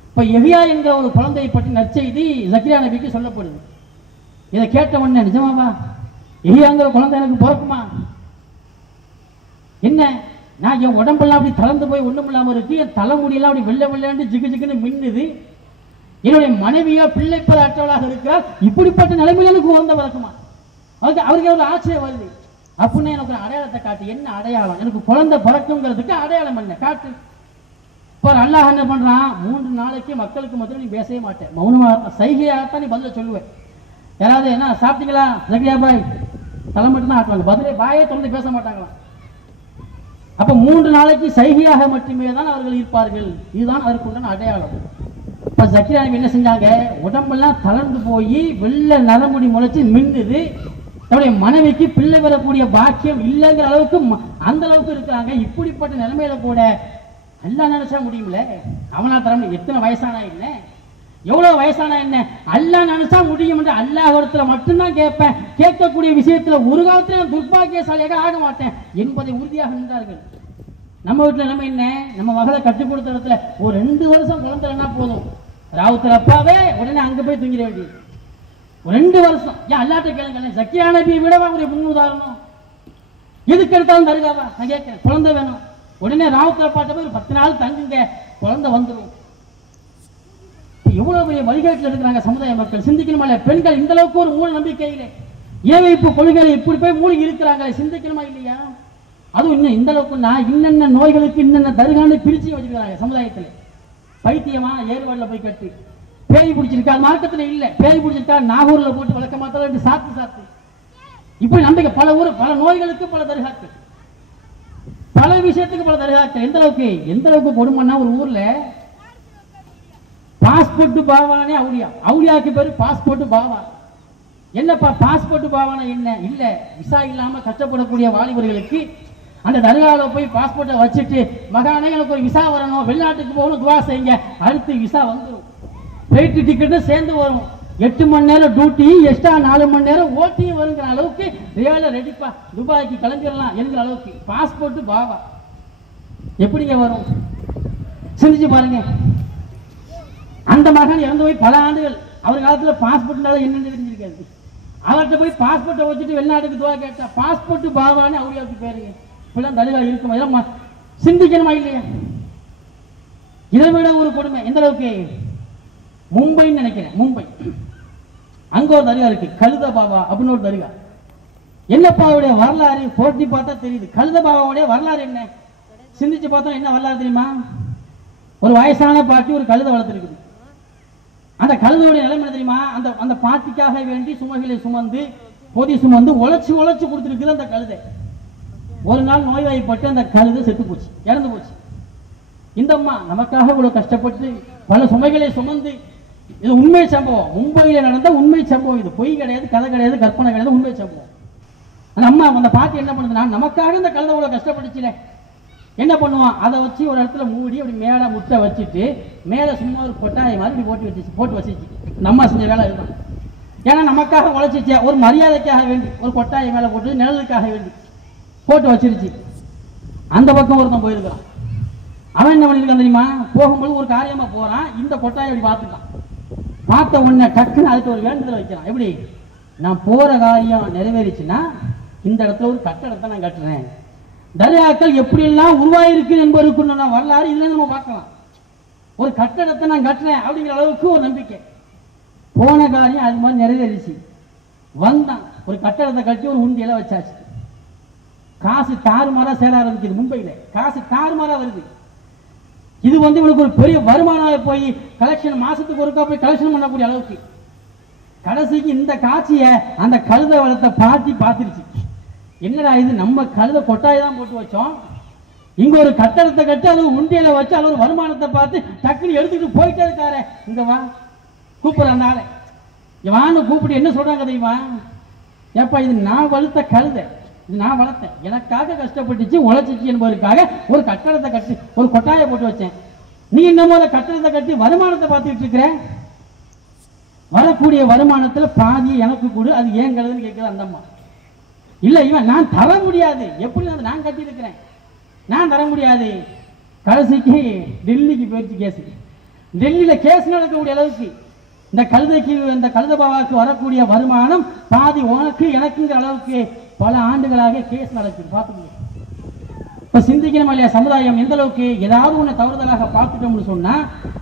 இப்ப எஹியா என்கிற ஒரு குழந்தையை பற்றி நற்செய்தி ஜக்கரியா நபிக்கு சொல்லப்படுது. இதை கேட்ட உடனே நிஜமாவா எஹியாங்கிற குழந்தை எனக்கு பிறக்குமா? என்ன, நான் என் உடம்பெல்லாம் அப்படி தளர்ந்து போய் ஒண்ணும் இல்லாம இருக்கு, என் தலைமுடியெல்லாம் அப்படி வெள்ளை வெள்ளையாண்டு ஜிகு ஜிகுன்னு மின்னுது, என்னுடைய மனைவியோ பிள்ளை பெற அற்றவளாக இருக்கிறார், இப்படிப்பட்ட நிலைமையில எனக்கு குழந்தை பிறக்குமா? அவருக்கு ஒரு ஆச்சரியம் வருது. அப்படின்னா எனக்கு ஒரு அடையாளத்தை காட்டு. என்ன அடையாளம்? எனக்கு குழந்தை பிறக்குங்கிறதுக்கு அடையாளம் என்ன காட்டு. இப்போ அல்லாஹ் என்ன பண்றான்? 3 நாளைக்கு மக்களுக்கு மத்தியில் நீ பேசவே மாட்டேன், மௌனமா சைகையாகத்தான் நீ பதில சொல்லுவேன். யாராவது என்ன சாப்பிட்டீங்களா ஜக்கியா பாய் தலை மட்டும் தான் ஆட்டுவாங்க, பதிலே பாயே தொடர்ந்து பேச மாட்டாங்களாம். அப்ப 3 நாளைக்கு சைகையாக மட்டுமே தான் அவர்கள் இருப்பார்கள். இதுதான் அதற்குண்டான அடையாளம். இப்ப ஜக்கியா நபி என்ன செஞ்சாங்க? உடம்பெல்லாம் தளர்ந்து போய் வெள்ளை நரமுடி முளைச்சு மின்னுது, தன்னுடைய மனைவிக்கு பிள்ளை பெறக்கூடிய பாக்கியம் இல்லைங்கிற அளவுக்கு அந்த அளவுக்கு இருக்கிறாங்க. இப்படிப்பட்ட நிலைமையில கூட அல்லாஹ் நினைச்சா முடியும்ல, அவனா தர எத்தனை வயசானா என்ன, எவ்வளவு வயசானா என்ன, அல்லாஹ் நினைச்சா முடியும் என்று அல்லாஹ் இடத்துல மட்டும்தான் கேட்பேன், கேட்கக்கூடிய விஷயத்துல ஒரு காலத்துல துர்பாக்கியசாலியாக ஆக மாட்டேன் என்பதை உறுதியாக நின்றார்கள். நம்ம வீட்டுல நம்ம என்ன, நம்ம மகளை கற்றுக் கொடுத்த இடத்துல ஒரு 2 வருஷம் குழந்தைன்னா போதும், ராவுத்தர் அப்பாவே உடனே அங்க போய் தூங்கிட வேண்டியது. ஒரு 2 வருஷம். ஏன் அல்லாட்ட கேளுங்க, ஜக்கியா நபியை விடவா ஒரு முன்னுதாரணம்? எதுக்கு எடுத்தாலும் தருகாவா? நான் கேட்கிறேன், குழந்தை வேணும், உடனே ராவுத்தர் அப்பாட்ட போய் ஒரு 10 நாள் தங்குங்க, குழந்தை வந்துடும். எவ்வளவு பெரிய வழிகாட்டில் இருக்கிறாங்க சமுதாய மக்கள். சிந்திக்கணுமா? பெண்கள் இந்த அளவுக்கு ஒரு மூல நம்பிக்கையிலே ஏவைப்பு கொள்கைகளை இப்படி போய் மூழ்கி இருக்கிறாங்களே, சிந்திக்கணுமா இல்லையா? அதுவும் இன்னும் இந்த அளவுக்கு இன்னென்ன நோய்களுக்கு இன்னென்ன தருகான்னு பிரிச்சு வச்சிருக்காங்க சமுதாயத்தில். பைத்தியமா ஏறுவாடுல போய் கட்டு, பேய் பிடிச்சிருக்கா மார்க்கத்தில் இல்ல, பேய் பிடிச்சிருக்கா நாகூர்ல போட்டு வழக்க மாத்திரம் சாத்து சாத்து, இப்படி நம்பிக்கை. பல ஊர் பல நோய்களுக்கு பல தருகாக்கள், பல விஷயத்துக்கு பல தருகாக்கள். எந்த அளவுக்கு கொடுமைன்னா, ஒரு ஊர்ல பாஸ்போர்ட் பாவானே அவுளியா, அவுளியாக்கு பேரு பாஸ்போர்ட் பாவா. என்னப்பா பாஸ்போர்ட் பாவானா என்ன? இல்ல, விசா இல்லாம கஷ்டப்படக்கூடிய வாலிபர்களுக்கு அந்த தர்கால போய் பாஸ்போர்ட்டை வச்சுட்டு, மகானே எனக்கு ஒரு விசா வரணும், வெளிநாட்டுக்கு போகணும், துவா செய்யுங்க, அடுத்து விசா வந்துடும், ஃபிளைட் டிக்கெட்டு சேர்ந்து வரும், 8 மணி நேரம் டியூட்டி எக்ஸ்ட்ரா 4 மணி நேரம் ஓட்டியும் வருங்கிற அளவுக்கு ரியால ரெடிப்பா துபாய்க்கு கிளம்பிடலாம் என்கிற அளவுக்கு பாஸ்போர்ட் பாவா. எப்படிங்க வரும்? சிந்திச்சு பாருங்க. அந்த மகன் இறந்து போய் பல ஆண்டுகள், அவர் காலத்துல பாஸ்போர்ட்னால என்னன்னு தெரிஞ்சிருக்காது. அவர்கிட்ட போய் பாஸ்போர்ட்டை வச்சுட்டு வெளிநாட்டுக்கு துவா கேட்டா பாஸ்போர்ட் பாவான்னு அவளியாவுக்கு பேருங்க. இப்பெல்லாம் தடுகா இருக்கும், இதெல்லாம் சிந்திக்கணுமா இல்லையா? இதை விட ஒரு கொடுமை எந்த அளவுக்கு, மும்பைன்னு நினைக்கிறேன், மும்பை அங்க ஒரு தர்கா இருக்கு, கழுத பாபா அப்படின்னு ஒரு தர்கா. என்னப்பாவுடைய வரலாறு போட்டி பார்த்தா தெரியுது. கழுத பாபாவுடைய வரலாறு என்ன சிந்திச்சு பார்த்தா என்ன வரலாறு தெரியுமா? ஒரு வயசான பாட்டி ஒரு கழுதை வளர்த்துருக்குது. அந்த கழுதையுடைய நிலைமை என்ன தெரியுமா? அந்த பாட்டிக்காக வேண்டி சுமைகளை சுமந்து பொதி சுமந்து உழைச்சு உழைச்சு கொடுத்துருக்குது அந்த கழுதை. ஒரு நாள் நோய்வாய்ப்பட்டு அந்த கழுதை செத்து போச்சு, இறந்து போச்சு. இந்த அம்மா நமக்காக இவ்வளவு கஷ்டப்பட்டு பல சுமைகளை சுமந்து, இது உண்மை சம்பவம், மும்பையில நடந்த உண்மை சம்பவம், இது பொய் கிடையாது, கதை கிடையாது, கற்பனை கிடையாது, உண்மை சம்பவம். அந்த அம்மா அந்த பாட்டி என்ன பண்ணுதுன்னா, நமக்காக இந்த கழுதை இவ்வளவு கஷ்டப்பட்டுச்சுல, என்ன பண்ணுவான், அதை வச்சு ஒரு இடத்துல மூடி அப்படி மேலே முட்டை வச்சுட்டு மேலே சும்மா ஒரு கொட்டாயை மாதிரி போட்டு வச்சிச்சு. நம்ம செஞ்ச வேலை இருக்கும். ஏன்னா நமக்காக உழைச்சிச்சே, ஒரு மரியாதைக்காக வேண்டி ஒரு கொட்டாயை மேலே போட்டு நிழலுக்காக வேண்டி போட்டு வச்சிருச்சு. அந்த பக்கம் ஒருத்தன் போயிருக்கிறான். அவன் என்ன பண்ணிருக்கான் தெரியுமா? போகும்போது ஒரு காரியமா போறான், இந்த கொட்டாயை அப்படி பார்த்துட்டான். பார்த்த உடனே டக்குன்னு அதுக்கு ஒரு வேண்டுதல் வைக்கிறான். எப்படி? நான் போற காரியம் நிறைவேறிச்சுன்னா இந்த இடத்துல ஒரு கட்டடத்தை நான் கட்டுறேன். தர்காக்கள் எப்படியெல்லாம் உருவாயிருக்கு என்பதற்கு வரலாறு இதுல நம்ம பார்க்கலாம். ஒரு கட்டடத்தை நான் கட்டுறேன் அப்படிங்கிற அளவுக்கு ஒரு நம்பிக்கை. போன காரியம் அது மாதிரி நிறைவேறிச்சு. வந்தான், ஒரு கட்டடத்தை கட்டி ஒரு உண்டியெல்லாம் வச்சாச்சு. காசு தாறுமாறா சேர ஆரம்பிக்குது. மும்பையில காசு தாறுமாறா வருது. இது இவனுக்கு ஒரு பெரிய வருமானம் போய் கலெக்ஷன் மாசத்துக்கு ஒருக்கா போய் கலெக்ஷன் பண்ணக்கூடிய அளவுக்கு. கடைசிக்கு இந்த காட்சியை அந்த கழுதை வளர்த்த பாட்டி பார்த்துருச்சு. என்னடா இது, நம்ம கழுதை கொட்டாய் தான் போட்டு வச்சோம், இங்க ஒரு கட்டடத்தை கட்டி அது உண்டியல வச்சு அது ஒரு வருமானத்தை பார்த்து டக்குனு எடுத்துக்கிட்டு போயிட்டே இருக்காரு. இங்க வா கூப்பிடுறான் நாளை வான்னு கூப்பிட்டு என்ன சொல்றாங்க தெரியுமா? ஏப்பா இது நான் வளர்த்த கழுதை, இது நான் வளர்த்தேன், எனக்காக கஷ்டப்பட்டுச்சு உழைச்சிச்சு என்பதற்காக ஒரு கட்டடத்தை கட்டி ஒரு கொட்டாயை போட்டு வச்சேன். நீ என்னமோ அந்த கட்டடத்தை கட்டி வருமானத்தை பார்த்துக்கிட்டு இருக்கிற. வரக்கூடிய வருமானத்துல பாதி எனக்கு கொடு, அது ஏன் கழுதுன்னு கேட்குது அந்த அம்மா. இல்ல இவன் நான் தர முடியாது, எப்படி நான் கட்டி இருக்கிறேன், நான் தர முடியாது. கடைசிக்கு டெல்லிக்கு போயிடுச்சு கேஸ். டெல்லியில கேஸ் நடக்கக்கூடிய அளவுக்கு இந்த கழுதைக்கு இந்த கழுதபாவாக்கு வரக்கூடிய வருமானம் பாதி உனக்கு எனக்குங்கிற அளவுக்கு பல ஆண்டுகளாக கேஸ் நடக்குது. பார்த்துக்கணும். இப்ப சிந்திக்கணும் இல்லையா சமுதாயம் எந்த அளவுக்கு ஏதாவது ஒண்ணு தவறுதலாக பார்த்துட்டோம்னு சொன்னா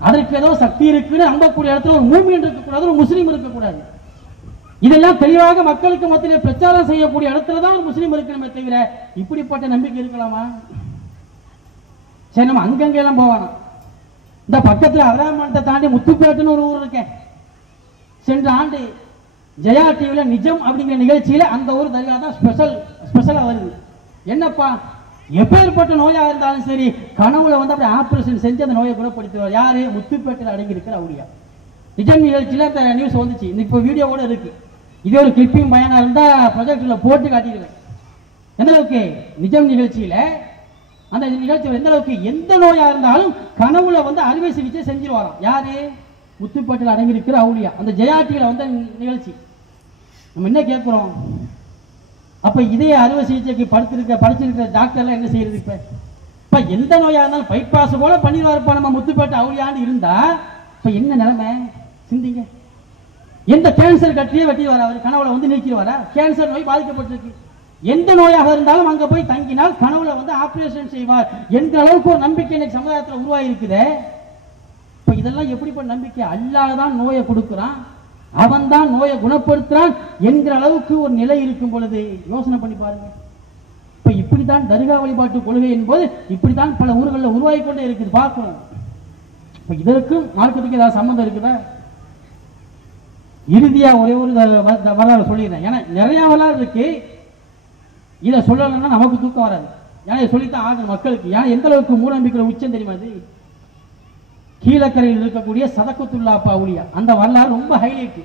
அதற்கு ஏதோ சக்தி இருக்குன்னு நம்பக்கூடிய இடத்துல ஒரு மூமியன் இருக்கக்கூடாது, ஒரு முஸ்லீம் இருக்கக்கூடாது. இதெல்லாம் தெளிவாக மக்களுக்கு மத்தியிலே பிரச்சாரம் செய்யக்கூடிய இடத்துல தான் ஒரு முஸ்லீம் இருக்கணுமே தவிர இப்படிப்பட்ட நம்பிக்கை இருக்கலாமா? சரி நம்ம அங்கங்க எல்லாம் போவானா. இந்த பக்கத்துல அராமணத்தை தாண்டி முத்துப்பேட்டுன்னு ஒரு ஊர் இருக்கேன். சென்ற ஆண்டு ஜெயா டிவில நிஜம் அப்படிங்கிற நிகழ்ச்சியில அந்த ஊர் தர்கா தான் ஸ்பெஷலா வருது. என்னப்பா எப்பேற்பட்ட நோயா இருந்தாலும் சரி கனவுல வந்து அப்படி ஆபரேஷன் செஞ்சு அந்த நோயை குணப்படுத்துவார். யாரு? முத்துப்பேட்டில் அடங்கி இருக்கிற அவுலியா. நிஜம் நிகழ்ச்சியில அந்த நியூஸ் வந்துச்சு, இப்போ வீடியோவோட இருக்கு. இதே ஒரு கிளிப்பிங் பயனா இருந்தா ப்ரொஜெக்ட்ல போட்டு காட்டிடுவேன். எந்த அளவுக்கு நிஜம் நிகழ்ச்சியில அந்த நிகழ்ச்சியில் எந்த அளவுக்கு எந்த நோயா இருந்தாலும் கனவுல வந்து அறுவை சிகிச்சை செஞ்சிருவாராம். யாரு? முத்துப்பேட்டில் அடங்கி இருக்கிற அவுலியா. அந்த ஜெயா டிவில வந்த நிகழ்ச்சி. நம்ம என்ன கேட்கிறோம்? அப்ப இதே அறுவை சிகிச்சைக்கு படிச்சிருக்கிற டாக்டர்லாம் என்ன செய்யறது? இப்ப எந்த நோயா இருந்தாலும் பைபாஸ் போல பண்ணிடுவாருப்பா நம்ம முத்துப்பேட்டை அவுலியான்னு இருந்தா இப்ப என்ன நிலைமை சிந்திங்க. எந்த கேன்சர் கட்டியே வெட்டிடுவார் அவர், கனவுல வந்து நீக்கிடுவாரா? கேன்சர் நோய் பாதிக்கப்பட்டிருக்கு. எந்த நோயாக இருந்தாலும் அங்க போய் தங்கினால் கனவுல வந்து ஆபரேஷன் செய்வார் என்கிற அளவுக்கு ஒரு நம்பிக்கை இன்னைக்கு சமுதாயத்தில் உருவாகி இருக்குது. இப்ப இதெல்லாம் எப்படிப்பட்ட நம்பிக்கை? அல்லாஹ் தான் நோயை கொடுக்கிறான், அவன் தான் நோயை குணப்படுத்துறான் என்கிற அளவுக்கு ஒரு நிலை இருக்கும் பொழுது யோசனை பண்ணி பாருங்க. இப்ப இப்படித்தான் தர்கா வழிபாட்டு கொள்கை என்பது இப்படித்தான் பல ஊர்களில் உருவாகி கொண்டே இருக்குது. பார்க்கணும். இப்ப இதற்கும் மார்க்கத்துக்கு ஏதாவது சம்பந்தம் இருக்குதா? இறுதியா ஒரே ஒரு வரலாறு சொல்லிடுறேன். ஏன்னா நிறைய வரலாறு இருக்கு, இதை சொல்லலைன்னா நமக்கு தூக்கம் வராது. ஏன்னா இதை சொல்லித்தான் ஆகணும் மக்களுக்கு. ஏன்னா எந்த அளவுக்கு மூடநம்பிக்கை உச்சம் தெரியுமா? அது கீழக்கரையில் இருக்கக்கூடிய சதகத்துல்லா அவுலியா அந்த வரலாறு ரொம்ப ஹைலைட்.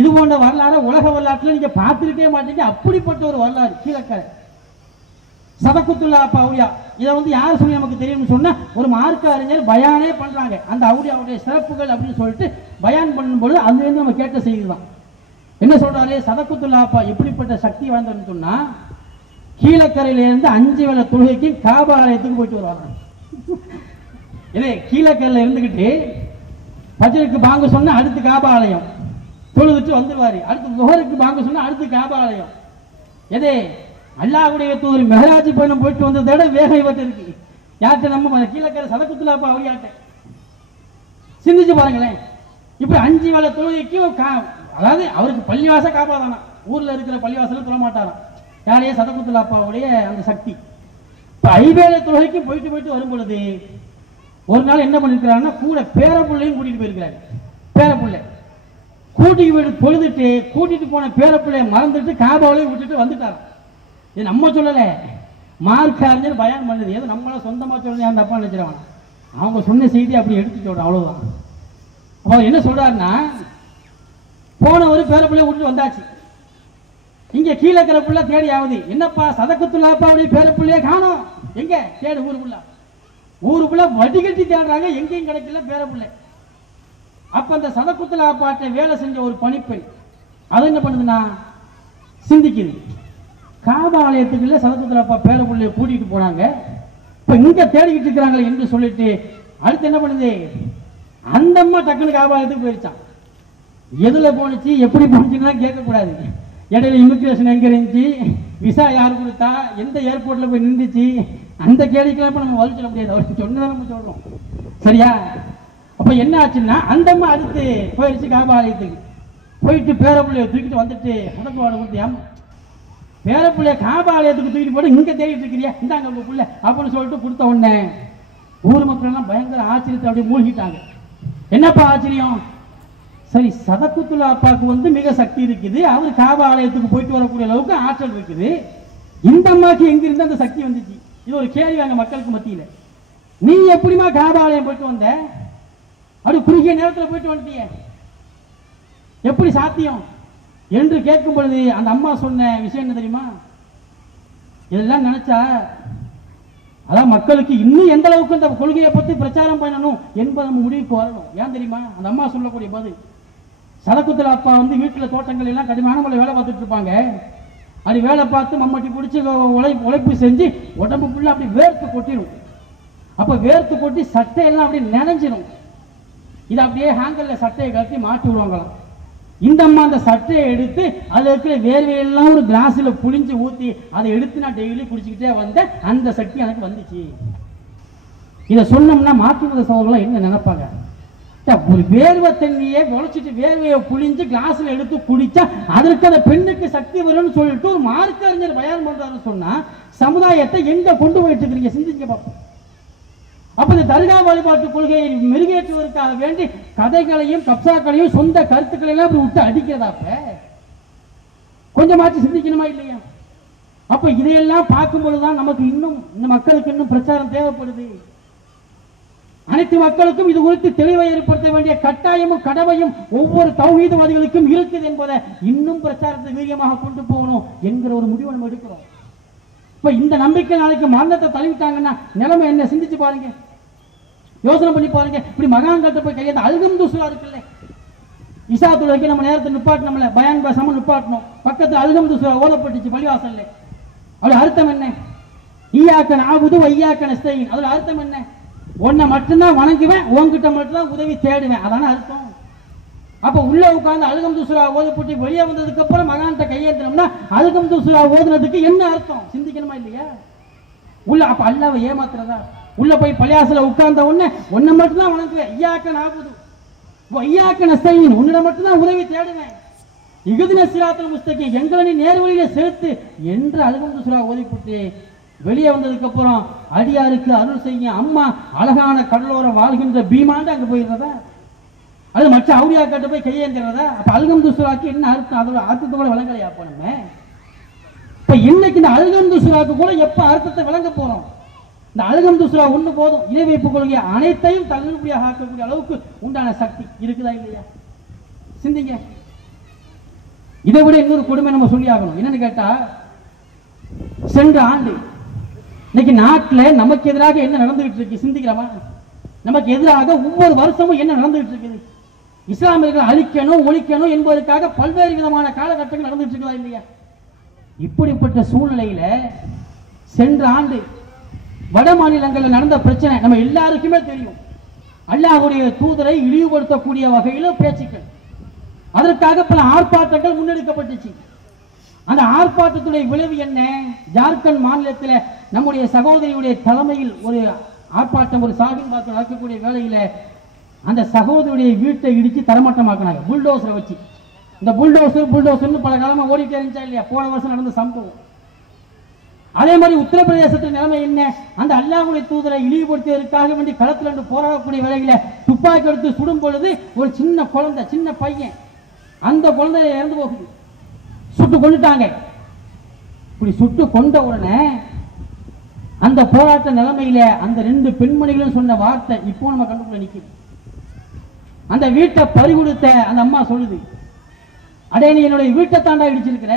இது போன்ற வரலாறு உலக வரலாற்றுல நீங்க பார்த்திருக்கவே மாட்டீங்க. அப்படிப்பட்ட ஒரு வரலாறு கீழக்கரை சதகத்துல்லா அவுலியா. இதை வந்து யார் சொல்லி நமக்கு தெரியும்னு சொன்னா ஒரு மார்க்க அறிஞர் பயானே பண்றாங்க. அந்த அவுலியாவுடைய சிறப்புகள் அப்படின்னு சொல்லிட்டு பயான் பண்ணும்போது அதுலேருந்து நம்ம கேட்ட செய்தி தான். என்ன சொல்றாரு? சதகத்துல்லா எப்படிப்பட்ட சக்தி வாய்ந்தவன்னு சொன்னா கீழக்கரையில இருந்து 5 வேளை தொழுகைக்கு காபா ஆலயத்துக்கு போயிட்டு வருவாங்க. இதே கீழக்கரையில இருந்துகிட்டு பஜருக்கு பாங்க சொன்னா அடுத்து காபா ஆலயம் தொழுதுட்டு வந்துருவாரு. அடுத்து துஹருக்கு பாங்க சொன்னா அடுத்து காபா ஆலயம். எதே அல்லாஹ்வுடைய தூதர் மெஹராஜ் பயணம் போயிட்டு வந்ததை விட வேகம் இவர்கிட்ட இருக்கு. யார்கிட்ட? நம்ம கீழக்கரை சதகத்துல்லா அவளியாட்ட. சிந்திச்சு பாருங்களேன். இப்ப 5 வேளை தொழுகைக்கும் அதாவது அவருக்கு பள்ளிவாச காபா தானா, ஊர்ல இருக்கிற பள்ளிவாசல தொழ மாட்டாராம். யாரையே சதகத்துல்லா அப்பாவுடைய அந்த சக்தி. இப்ப 5 வேளை தொழுகைக்கு போயிட்டு வரும் பொழுது ஒரு நாள் என்ன பண்ணிருக்கிறாருன்னா கூட பேரப்புள்ளையும் கூட்டிட்டு போயிருக்கிறாரு. பேரப்புள்ளை கூட்டிட்டு போயிட்டு பொழுதுட்டு கூட்டிட்டு போன பேரப்புள்ளைய மறந்துட்டு காபாவிலையும் விட்டுட்டு வந்துட்டாராம். இது நம்ம சொல்லல, மார்க்க அறிஞர் பயான் பண்ணுது. ஏதோ நம்மள சொந்தமா சொல்லணும் அந்த அப்பா நினைச்சிருவாங்க. அவங்க சொன்ன செய்தி அப்படி எடுத்து சொல்றோம், அவ்வளவுதான். அப்ப என்ன சொல்றாருன்னா போனவர் பேரப்பிள்ளைய விட்டுட்டு வந்தாச்சு. இங்க கீழக்கிற பிள்ளை தேடி ஆகுது. என்னப்பா சதகத்துல்லா அப்பாவுடைய பேரப்பிள்ளைய காணோம், எங்க தேடு ஊருக்குள்ள வடிகட்டி தேடுறாங்க, எங்கேயும் கிடைக்கல பேரப்பிள்ளை. அப்ப அந்த சதகத்துல்லா அப்பாட்ட வேலை செஞ்ச ஒரு பணிப்பெண் அது என்ன பண்ணுதுன்னா சிந்திக்குது. காபா ஆலயத்துக்குள்ள சதகத்துல்லா அப்பா பேரப்பிள்ளைய கூட்டிட்டு போனாங்க. இப்ப இங்க தேடிக்கிட்டு இருக்கிறாங்களே என்று சொல்லிட்டு அடுத்து என்ன பண்ணுது? அந்த அம்மா டக்குனு காபா ஆலயத்துக்கு போயிருச்சான். எதுல போனுச்சு எப்படி போனுச்சுன்னா கேட்கக்கூடாது. இடையில இமிகிரேஷன் எங்க இருந்துச்சு, விசா யார் கொடுத்தா, எந்த ஏர்போர்ட்ல போய் நின்றுச்சு, அந்த கேள்விக்கெல்லாம் இப்ப நம்ம பதில் சொல்ல முடியாது. அவருக்கு சொன்னதான் நம்ம சொல்றோம், சரியா? அப்ப என்ன ஆச்சுன்னா அந்த அம்மா அடுத்து போயிடுச்சு காபா ஆலயத்துக்கு. போயிட்டு பேரப்பிள்ளைய தூக்கிட்டு வந்துட்டு முடக்குவாடு கொடுத்தியா, பேரப்பிள்ளைய காபா ஆலயத்துக்கு தூக்கிட்டு போட்டு இங்க தேடிட்டு இருக்கிறியா, இந்தாங்க உங்க பிள்ளை அப்படின்னு சொல்லிட்டு கொடுத்த உடனே ஊர் மக்கள் எல்லாம் பயங்கர ஆச்சரியத்தை அப்படியே மூழ்கிட்டாங்க. என்னப்பா ஆச்சரியம்? சரி, சதகத்துல்லா அப்பாவுக்கு வந்து மிக சக்தி இருக்குது, அவர் காபா ஆலயத்துக்கு போயிட்டு வரக்கூடிய அளவுக்கு ஆற்றல் இருக்குது. இந்த அம்மாவுக்கு எங்கிருந்து அந்த சக்தி வந்துச்சு? இது ஒரு கேள்வி அங்க மக்களுக்கு மத்தியில. நீ எப்படிமா காபாலயம் போயிட்டு வந்த? அப்படி குறுகிய நேரத்தில் போயிட்டு வந்துட்டிய, எப்படி சாத்தியம் என்று கேட்கும் பொழுது அந்த அம்மா சொன்ன விஷயம் என்ன தெரியுமா? இதெல்லாம் நினைச்சா அதான் மக்களுக்கு இன்னும் எந்த அளவுக்கு இந்த கொள்கையை பத்தி பிரச்சாரம் பண்ணணும் என்பதை நம்ம முடிவுக்கு வரணும். ஏன் தெரியுமா? அந்த அம்மா சொல்லக்கூடிய பதில், சதக்குத்துல அப்பா வந்து வீட்டுல தோட்டங்கள் எல்லாம் கடுமையான முறை வேலை பார்த்துட்டு இருப்பாங்க. அது வேலை பார்த்து மம்மட்டி பிடிச்சி உழைப்பு செஞ்சு உடம்பு ஃபுல்லா அப்படி வேர்த்து கொட்டிடும். அப்ப வேர்த்து கொட்டி சட்டையெல்லாம் அப்படியே நனைஞ்சிடும். இது அப்படியே ஹேங்கர்ல சட்டையை கட்டி மாட்டி விடுவாங்களாம். இந்த அம்மா அந்த சட்டையை எடுத்து அதுல இருக்கிற வேர்வையெல்லாம் ஒரு கிளாஸ்ல புளிஞ்சு ஊத்தி அதை எடுத்து நான் டெய்லி குடிச்சுக்கிட்டே வந்தேன், அந்த சக்தி எனக்கு வந்துச்சு. இதை சொன்னோம்னா மாற்று மத சகோதரர்கள் என்ன நினைப்பாங்க? ஒரு வேர்வை தண்ணியை உழைச்சிட்டு வேர்வையை புளிஞ்சு கிளாஸ்ல எடுத்து குடிச்சா அதற்கு அந்த பெண்ணுக்கு சக்தி வரும்னு சொல்லிட்டு ஒரு மார்க்க அறிஞர் பயான் பண்றாருன்னு சொன்னா சமுதாயத்தை எங்க கொண்டு போயிட்டு இருக்கீங்க? சிந்திங்க பார்ப்போம். அப்ப இந்த தர்கா வழிபாட்டு கொள்கையை மெருகேற்றுவதற்காக வேண்டி கதைகளையும் கப்சாக்களையும் சொந்த கருத்துக்களையும் அப்படி விட்டு அடிக்கிறதாப்ப கொஞ்சமாச்சு சிந்திக்கணுமா இல்லையா? அப்ப இதையெல்லாம் பார்க்கும் பொழுதுதான் நமக்கு இன்னும் இந்த மக்களுக்கு இன்னும் பிரச்சாரம் தேவைப்படுது. அனைத்து மக்களுக்கும் இது குறித்து தெளிவை ஏற்படுத்த வேண்டிய கட்டாயமும் கடமையும் ஒவ்வொரு தௌஹீத்வாதிகளுக்கும் இருக்குது என்பதை இன்னும் பிரச்சாரத்தை வீரியமாக கொண்டு போகணும் என்கிற ஒரு முடிவை நம்ம எடுக்கிறோம். இப்ப இந்த நம்பிக்கை நாளைக்கு மரணத்தை தழுவிட்டாங்கன்னா நிலைமை என்ன? சிந்திச்சு பாருங்க, யோசனை பண்ணி பாருங்க. இப்படி மகான்கிட்ட போய் கையெழுத்து அல்ஹம்துலில்லாஹ் இருக்குல்ல, இஷா தொழுகைக்கு நம்ம நேரத்தை நிப்பாட்டணும்ல, பயான் பேசாம நிப்பாட்டணும். பக்கத்துல அல்ஹம்துலில்லாஹ் ஓதப்பட்டுச்சு பள்ளிவாசல்ல. அதோட அர்த்தம் என்ன? ஈயாக்க நஅபுது வ ஈயாக்க நஸ்தஈன். அதோட அர்த்தம் என்ன? உன்னை மட்டும்தான் வணங்குவேன், உன்கிட்ட மட்டும்தான் உதவி தேடுவேன். அதான அர்த்தம். அப்ப உள்ள உட்கார்ந்து அல்ஹம்துலில்லாஹ் ஓதப்பட்டு வெளியே வந்ததுக்கு அப்புறம் மகான்கிட்ட கையேற்றணும்னா அல்ஹம்துலில்லாஹ் ஓதுனதுக்கு என்ன அர்த்தம்? சிந்திக்கணுமா இல்லையா? உள்ள அப்ப அல்லாஹ்வை ஏமாத்துறதா? உள்ள போய் பள்ளிவாசல்ல உட்கார்ந்த உடனே உன்னை மட்டும்தான் வணங்குவேன், ஈயாக்க நஅபுது வ ஈயாக்க நஸ்தஈன், உன்னிடம் மட்டும்தான் உதவி தேடுவேன், இஹ்தின ஸிராத்தல் முஸ்தகீம், எங்களை நீ நேர்வழியில சேர்த்து என்று அல்ஹம்துலில்லாஹ் ஓதிப்பட்டு வெளியே வந்ததுக்கு அப்புறம் அடியாருக்கு அருள் செய்ய அம்மா அழகான கடலோரம் வாழ்கின்ற பீமாண்டு அங்க போயிடுறதா? அது மற்ற அவுரியா கிட்ட போய் கையேந்துறதா? அப்ப அல்ஹம்துலில்லாஹ்க்கு என்ன அர்த்தம்? அதோட அர்த்தத்தோட விளங்கலையா? அப்ப நம்ம இப்ப இன்னைக்கு இந்த அல்ஹம்துலில்லாஹ்க்கு கூட எப்ப அர்த்தத்தை விளங்க போறோம்? இந்த அல்ஹம்துலில்லாஹ் ஒண்ணு போதும், இணை வைப்பு கொள்கை அனைத்தையும் தகுதியாக ஆக்கக்கூடிய அளவுக்கு உண்டான சக்தி இருக்குதா இல்லையா? சிந்திங்க. இதை விட இன்னொரு கொடுமை நம்ம சொல்லி ஆகணும். என்னன்னு கேட்டா, சென்ற ஆண்டு இன்னைக்கு நாட்டில் நமக்கு எதிராக என்ன நடந்துகிட்டு இருக்கு சிந்திக்கிறோமா? நமக்கு எதிராக ஒவ்வொரு வருஷமும் என்ன நடந்துகிட்டு இருக்குது? இஸ்லாமியர்கள் அழிக்கணும் ஒழிக்கணும் என்பதற்காக பல்வேறு விதமான காலகட்டங்கள் நடந்துட்டு இருக்குதா இல்லையா? இப்படிப்பட்ட சூழ்நிலையில சென்ற ஆண்டு வட மாநிலங்களில் நடந்த பிரச்சனை நம்ம எல்லாருக்குமே தெரியும். அல்லாஹ்வுடைய தூதரை இழிவுபடுத்தக்கூடிய வகையில் பேச்சுக்கள், அதற்காக பல ஆர்ப்பாட்டங்கள் முன்னெடுக்கப்பட்டுச்சு. அந்த ஆர்ப்பாட்டத்துடைய விளைவு என்ன? ஜார்க்கண்ட் மாநிலத்தில் நம்முடைய சகோதரியுடைய தலைமையில் ஒரு ஆர்ப்பாட்டம், ஒரு சாகின் பாத்து நடக்கக்கூடிய வேளையில அந்த சகோதரியுடைய வீட்டை இடிச்சு தரமட்டமாக்கினாங்க புல்டோசரை வச்சு. இந்த புல்டோசர்னு பல காலமா ஓடிட்டே இருந்துச்சா இல்லையா? போன வருஷம் நடந்த சம்பவம். அதே மாதிரி உத்தரப்பிரதேசத்தில் நிலைமை என்ன? அந்த அல்லாஹ்வுடைய தூதரை இழிவுபடுத்துவதற்காக வேண்டி களத்தில் இருந்து போராடக்கூடிய வேளையில துப்பாக்கி எடுத்து சுடும் பொழுது ஒரு சின்ன குழந்தை, சின்ன பையன், அந்த குழந்தை இறந்து போகுது, சுட்டு கொண்டுட்டாங்க. இப்படி சுட்டு கொண்ட உடனே அந்த போராட்ட நிலைமையில அந்த ரெண்டு பெண்மணிகளும் சொன்ன வார்த்தை இப்போ நம்ம கண்டுக்குள்ள நிக்குது. அந்த வீட்டை பறி கொடுத்த அந்த அம்மா சொல்லுது, அடே நீ என்னுடைய வீட்டை தாண்டா இடிச்சிருக்கிற,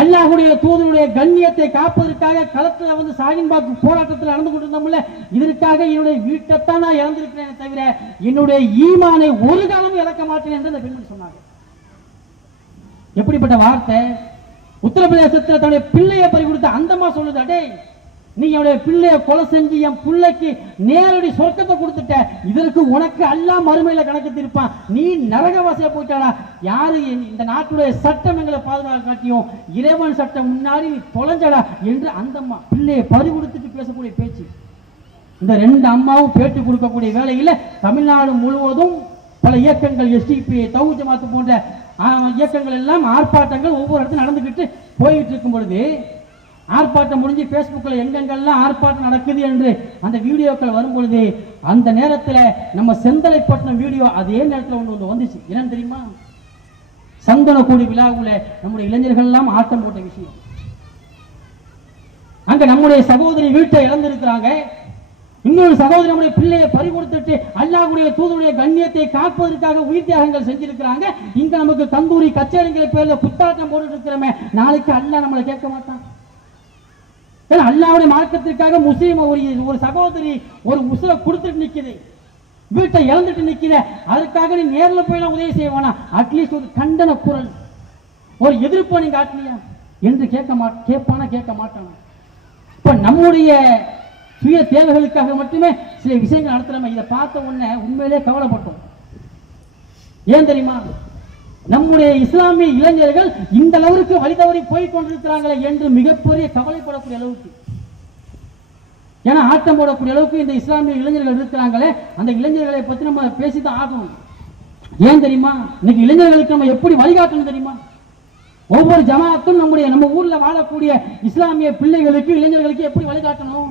அல்லாஹ்வுடைய தூதருடைய கண்ணியத்தை காப்பதற்காக களத்துல வந்து சாகின்பாக்கு போராட்டத்தில் நடந்து கொண்டிருந்தோம்ல, இதற்காக என்னுடைய வீட்டைத்தான் நான் இழந்திருக்கிறேன் தவிர என்னுடைய ஈமானை ஒரு காலமும் இழக்க மாட்டேன் என்று அந்த பெண்மணி சொன்னாங்க. எப்படிப்பட்ட வார்த்தை! உத்தரப்பிரதேசத்தில் தன்னுடைய பிள்ளையை பறி கொடுத்த அந்த அம்மா சொல்லுது, அடே நீ என்னுடைய பிள்ளைய கொலை செஞ்சு என் பிள்ளைக்கு நேரடி சொர்க்கத்தை கொடுத்துட்ட, இதற்கு உனக்கு அல்லாஹ் மறுமையில கணக்கு தீர்ப்பான், நீ நரகவாசியா போயிட்டாடா. யாரு இந்த நாட்டுடைய சட்டம் எங்களை பாதுகாக்க காட்டியும் இறைவன் சட்டம் முன்னாடி நீ தொலைஞ்சடா என்று அந்த அம்மா பிள்ளையை பறி கொடுத்துட்டு பேசக்கூடிய பேச்சு. இந்த ரெண்டு அம்மாவும் பேட்டி கொடுக்கக்கூடிய வேளையில தமிழ்நாடு முழுவதும் பல இயக்கங்கள், எஸ்டிபி, தௌஹீத் ஜமாத் போன்ற இயக்கங்கள் எல்லாம் ஆர்ப்பாட்டங்கள் ஒவ்வொரு இடத்துல நடந்துகிட்டு போயிட்டு இருக்கும் பொழுது, ஆர்ப்பாட்டம் முடிஞ்சு பேஸ்புக்கில் எங்கெங்கெல்லாம் ஆர்ப்பாட்டம் நடக்குது என்று அந்த வீடியோக்கள் வரும் பொழுது, அந்த நேரத்தில் நம்ம செந்தலைப்பட்டினம் வீடியோ அதே நேரத்தில் ஒன்று வந்துச்சு. என்னன்னு தெரியுமா? சந்தனக்கூடி விழாவுல நம்முடைய இளைஞர்கள் எல்லாம் ஆட்டம் போட்ட விஷயம். அங்க நம்முடைய சகோதரி வீட்டை இழந்திருக்கிறாங்க. இன்னொரு சகோதரி நம்முடைய பிள்ளையை பறி கொடுத்துட்டு அல்லாஹ்வுடைய தூதருடைய கண்ணியத்தை காப்பதற்காக உயிர் தியாகங்கள் செஞ்சிருக்கிறாங்க. இங்க நமக்கு கந்தூரி கச்சேரிங்கிற பேர்ல புத்தாட்டம் போட்டு இருக்கிறோமே, நாளைக்கு அல்லாஹ் நம்மளை கேட்க மாட்டான். ஏன்னா அல்லாஹ்வுடைய மார்க்கத்திற்காக முஸ்லீம் ஒரு சகோதரி ஒரு உசுரை கொடுத்துட்டு நிக்குது, வீட்டை இழந்துட்டு நிக்கிற, அதுக்காக நீ நேரில் போய் உதவி செய்வானா? அட்லீஸ்ட் ஒரு கண்டன குரல், ஒரு எதிர்ப்பு நீங்க காட்டலையா என்று கேட்க மாட்டானா? இப்ப நம்முடைய சுய தேவைகளுக்காக மட்டுமே சில விஷயங்கள் நடத்துறோம். இதை பார்த்த உடனே உண்மையிலே கவலைப்பட்டோம். ஏன் தெரியுமா? நம்முடைய இஸ்லாமிய இளைஞர்கள் இந்த அளவுக்கு வழி தவறி போய் கொண்டிருக்கிறாங்களே என்று மிகப்பெரிய கவலைப்படக்கூடிய அளவுக்கு, ஏன்னா ஆட்டம் போடக்கூடிய அளவுக்கு இந்த இஸ்லாமிய இளைஞர்கள் இருக்கிறாங்களே, அந்த இளைஞர்களை பத்தி நம்ம பேசிதான் ஆகணும். ஏன் தெரியுமா? இன்னைக்கு இளைஞர்களுக்கு நம்ம எப்படி வழிகாட்டணும் தெரியுமா? ஒவ்வொரு ஜமாத்தும் நம்ம ஊர்ல வாழக்கூடிய இஸ்லாமிய பிள்ளைகளுக்கு இளைஞர்களுக்கு எப்படி வழிகாட்டணும்?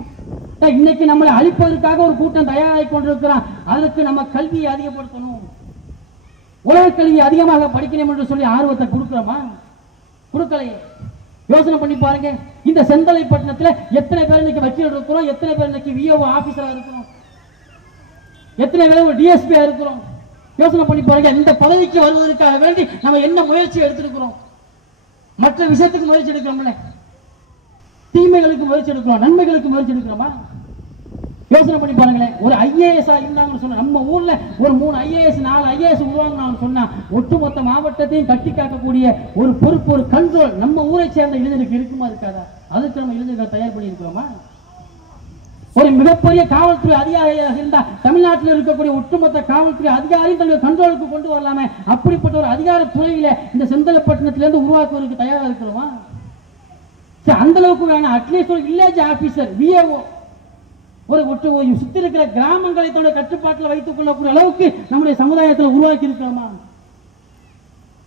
இன்னைக்கு நம்மளை அழிப்பதற்காக ஒரு கூட்டம் தயாராகி கொண்டிருக்கிறான். அதற்கு நம்ம கல்வியை அதிகப்படுத்தணும், உலக கல்வி அதிகமாக படிக்கணும் என்று சொல்லி ஆர்வத்தை கொடுக்கிறோமா? கொடுக்கலையே. யோசனை பண்ணி பாருங்க. இந்த செந்தலைப்பட்டினத்தில் எத்தனை பேர் இன்னைக்கு வக்கீல் இருக்கிறோம், எத்தனை பேர் இன்னைக்கு விஓ ஆபீசரா இருக்கிறோம், எத்தனை பேர் டிஎஸ்பியா இருக்கிறோம். யோசனை பண்ணி பாருங்க. இந்த பதவிக்கு வருவதற்காக வேண்டி நம்ம என்ன முயற்சி எடுத்திருக்கிறோம்? மற்ற விஷயத்துக்கு முயற்சி எடுக்கிறோம்ல, தீமைகளுக்கு முயற்சி எடுக்கிறோம், நன்மைகளுக்கு முயற்சி எடுக்கிறோமா? யோசனை பண்ணி பாருங்களேன். ஒரு ஐஏஎஸ் இருந்தாங்கன்னு சொன்னா, நம்ம ஊர்ல ஒரு 3 ஐஏஎஸ் 4 ஐஏஎஸ் உருவாங்கன்னு சொன்னா ஒட்டுமொத்த மாவட்டத்தையும் கட்டி காக்கக்கூடிய ஒரு பொறுப்பு, ஒரு கண்ட்ரோல் நம்ம ஊரை சேர்ந்த இளைஞருக்கு இருக்குமா இருக்காதா? அதுக்கு நம்ம இளைஞர்கள் தயார் பண்ணி இருக்கிறோமா? ஒரு மிகப்பெரிய காவல்துறை அதிகாரியாக இருந்தா தமிழ்நாட்டில் இருக்கக்கூடிய ஒட்டுமொத்த காவல்துறை அதிகாரி தன்னுடைய கண்ட்ரோலுக்கு கொண்டு வரலாமே. அப்படிப்பட்ட ஒரு அதிகார துறையில இந்த செந்தலைப்பட்டினத்திலிருந்து உருவாக்குவதற்கு தயாரா இருக்கிறோமா? அந்த அளவுக்கு வேணாம். அட்லீஸ்ட் ஒரு வில்லேஜ் ஆபீசர், விஏஓ, ஒரு சுத்தி இருக்கிற கிராமங்களை தன்னுடைய கட்டுப்பாட்டில் வைத்துக் கொள்ளக்கூடிய அளவுக்கு நம்முடைய சமுதாயத்தில் உருவாக்கி இருக்கிறோமா?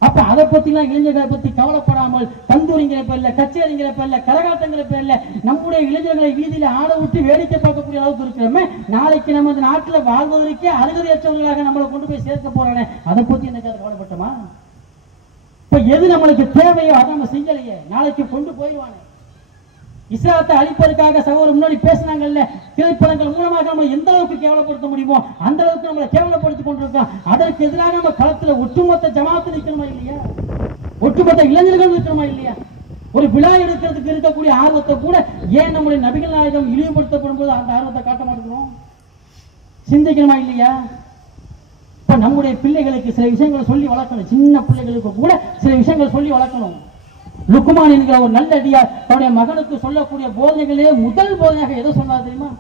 அப்ப அதை பத்தி எல்லாம் இளைஞர்களை பத்தி கவலைப்படாமல் தந்தூரிங்கிற பேர்ல, கச்சேரிங்கிற பேர்ல, கரகாட்டங்கிற பேர்ல நம்முடைய இளைஞர்களை வீதியில ஆட விட்டு வேடிக்கை பார்க்கக்கூடிய அளவுக்கு இருக்கிறோமே, நாளைக்கு நம்ம இந்த நாட்டில் வாழ்வதற்கே அருகதையற்றவர்களாக நம்மளை கொண்டு போய் சேர்க்க போறானே, அதை பத்தி எனக்கு கவலைப்பட்டோமா? இப்ப எது நம்மளுக்கு தேவையோ அதை நம்ம செய்யலையே, நாளைக்கு கொண்டு போயிடுவானே. இஸ்லாத்தை அழிப்பதற்காக சகோதரர் முன்னாடி பேசினாங்கல்ல, திரைப்படங்கள் மூலமாக நம்ம எந்த அளவுக்கு கேவலப்படுத்த முடியுமோ அந்த அளவுக்கு நம்மளை கேவலப்படுத்திக் கொண்டிருக்கோம். அதற்கு எதிராக நம்ம களத்துல ஒட்டுமொத்த ஜமாத்து நிற்கணுமா இல்லையா? ஒட்டுமொத்த இளைஞர்கள் நிற்கணுமா இல்லையா? ஒரு விழா எடுக்கிறதுக்கு இருக்கக்கூடிய ஆர்வத்தை கூட ஏன் நம்முடைய நபிகள் நாயகம் இழிவுபடுத்தப்படும் போது அந்த ஆர்வத்தை காட்ட மாட்டேங்கிறோம்? சிந்திக்கணுமா இல்லையா? இப்ப நம்முடைய பிள்ளைகளுக்கு சில விஷயங்களை சொல்லி வளர்க்கணும். சின்ன பிள்ளைகளுக்கு கூட சில விஷயங்கள் சொல்லி வளர்க்கணும். லுக்மான் என்கிற ஒரு நல்ல அடியார் தன்னுடைய மகனுக்கு சொல்லக்கூடிய போதனைகளே முதல் போதனையாக எதை சொன்னார் தெரியுமா?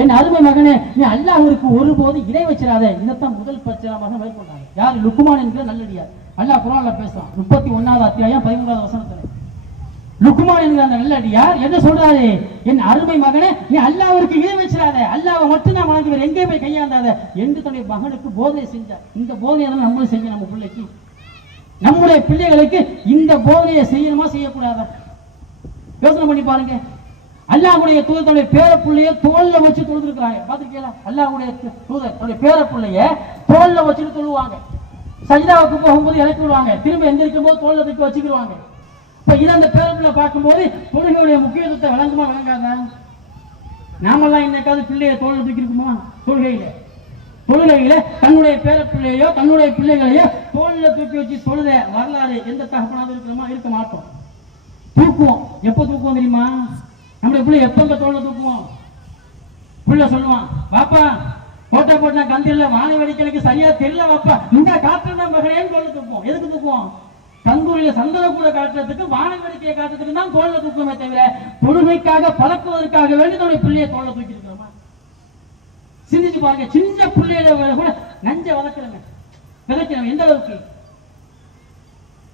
என் அருமை மகனே, நீ அல்லாஹ்விற்கு ஒருபோது இணை வச்சிடாத. இதைத்தான் முதல் பிரச்சாரமாக மேற்கொண்டாங்க. யார்? லுக்மான் என்கிற நல்லடியார். அல்லாஹ் குர்ஆன்ல பேசுறான் 31வது அத்தியாயம் 13வது வசனத்துல. லுக்மான் என்கிற அந்த நல்லடியார் என்ன சொல்றாரு? என் அருமை மகனே, நீ அல்லாஹ்விற்கு இணை வச்சிடாத, அல்லாஹ்வை மட்டும் நான் வணங்குவேன், எங்கே போய் கையாண்டாத என்று தன்னுடைய மகனுக்கு போதனை செஞ்சார். இந்த போதனையை தான் நம்மளும் செஞ்ச நம்ம பிள்ளைக்கு, நம்முடைய பிள்ளைகளுக்கு இந்த போதனையை செய்யணுமா செய்யக்கூடாதா? யோசனை பண்ணி பாருங்க. அல்லாஹ்வுடைய தூதர் தன்னுடைய பேர பிள்ளைய தோல்ல வச்சு தொழுதுருக்கிறாங்க. பாத்துருக்கீங்களா? அல்லாஹ்வுடைய தூதர் தன்னுடைய பேர பிள்ளைய தோல்ல வச்சுட்டு தொழுவாங்க. சஜிதாவுக்கு போகும்போது இறக்கி விடுவாங்க, திரும்ப எந்திரிக்கும் போது தோல்ல தூக்கி வச்சுக்கிடுவாங்க. இப்ப இதை அந்த பேர பிள்ளை பார்க்கும்போது தொழுகையுடைய முக்கியத்துவத்தை விளங்குமா விளங்காதா? நாமெல்லாம் இன்னைக்காவது பிள்ளைய தோல்ல தூக்கி இருக்குமா? தொழுகையில தன்னுடைய பேர பிள்ளையோ தன்னுடைய பிள்ளைகளையோ தோல்ல தூக்கி வச்சு தொழுத வரலாறு எந்த தகப்பனாவது இருக்கிறோமா? இருக்க மாட்டோம். தூக்குவோம். எப்ப தூக்குவோம் தெரியுமா? நம்முடைய பிள்ளை எப்ப தோல்ல தூக்குவோம்? பிள்ளை சொல்லுவான், வாப்பா கோட்டை போட்டா கந்திரில வாழை வெடிக்கிறதுக்கு சரியா தெரியல வாப்பா, இந்த காட்டுல மகனேன்னு தோல்ல தூக்குவோம். எதுக்கு தூக்குவோம்? தந்தூரில சந்தன கூட காட்டுறதுக்கு வாழை வெடிக்கையை காட்டுறதுக்கு தான் தோல்ல தூக்குவோமே தவிர தொழுகைக்காக பழக்குவதற்காக வேண்டி நம்முடைய பிள்ளையை தோல்ல தூக்கி இருக்கிறோமா? சிந்திச்சு பாருங்க. சின்ன பிள்ளைகளை கூட நஞ்ச விதைக்கிறோம். எந்த அளவுக்கு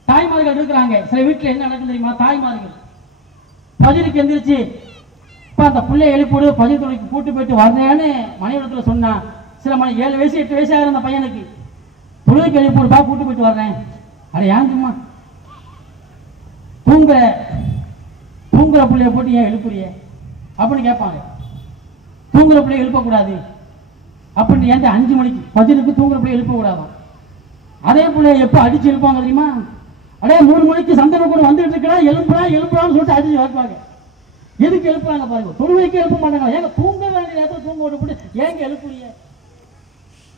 தாய்மார்கள் இருக்கிறாங்க. சில வீட்டுல என்ன நடக்கும் தெரியுமா? தாய்மார்கள் பஜருக்கு எந்திரிச்சு அந்த பிள்ளைய எழுப்பிடு பஜர் தொழிலுக்கு கூட்டு போயிட்டு வரேன்னு மனைவிடத்துல சொன்னா, சில மணி 7 வயசு 8 வயசு ஆகிற அந்த பையனுக்கு தொழிலுக்கு எழுப்பிடுப்பா கூட்டு போயிட்டு வர்றேன். அட ஏன் சும்மா தூங்குற பிள்ளைய போட்டு ஏன் எழுப்புறிய அப்படின்னு கேட்பாங்க. தூங்குற பிள்ளைய எழுப்பக்கூடாது அப்படின்னு ஏன் 5 மணிக்கு பஜருக்கு தூங்குற பிள்ளைய எழுப்பக்கூடாதான். அதே பிள்ளைய எப்ப அடிச்சு எழுப்பாங்க தெரியுமா? அடே 3 மணிக்கு சந்தன கூட வந்துட்டு இருக்கா, எழுப்புறான்னு சொல்லிட்டு அடிச்சு வைப்பாங்க. எதுக்கு எழுப்புறாங்க பாருங்க. தொழுவைக்கு எழுப்ப மாட்டாங்க. ஏங்க தூங்க வேண்டிய நேரத்தில் தூங்க விட்டு ஏங்க எழுப்புறீங்க?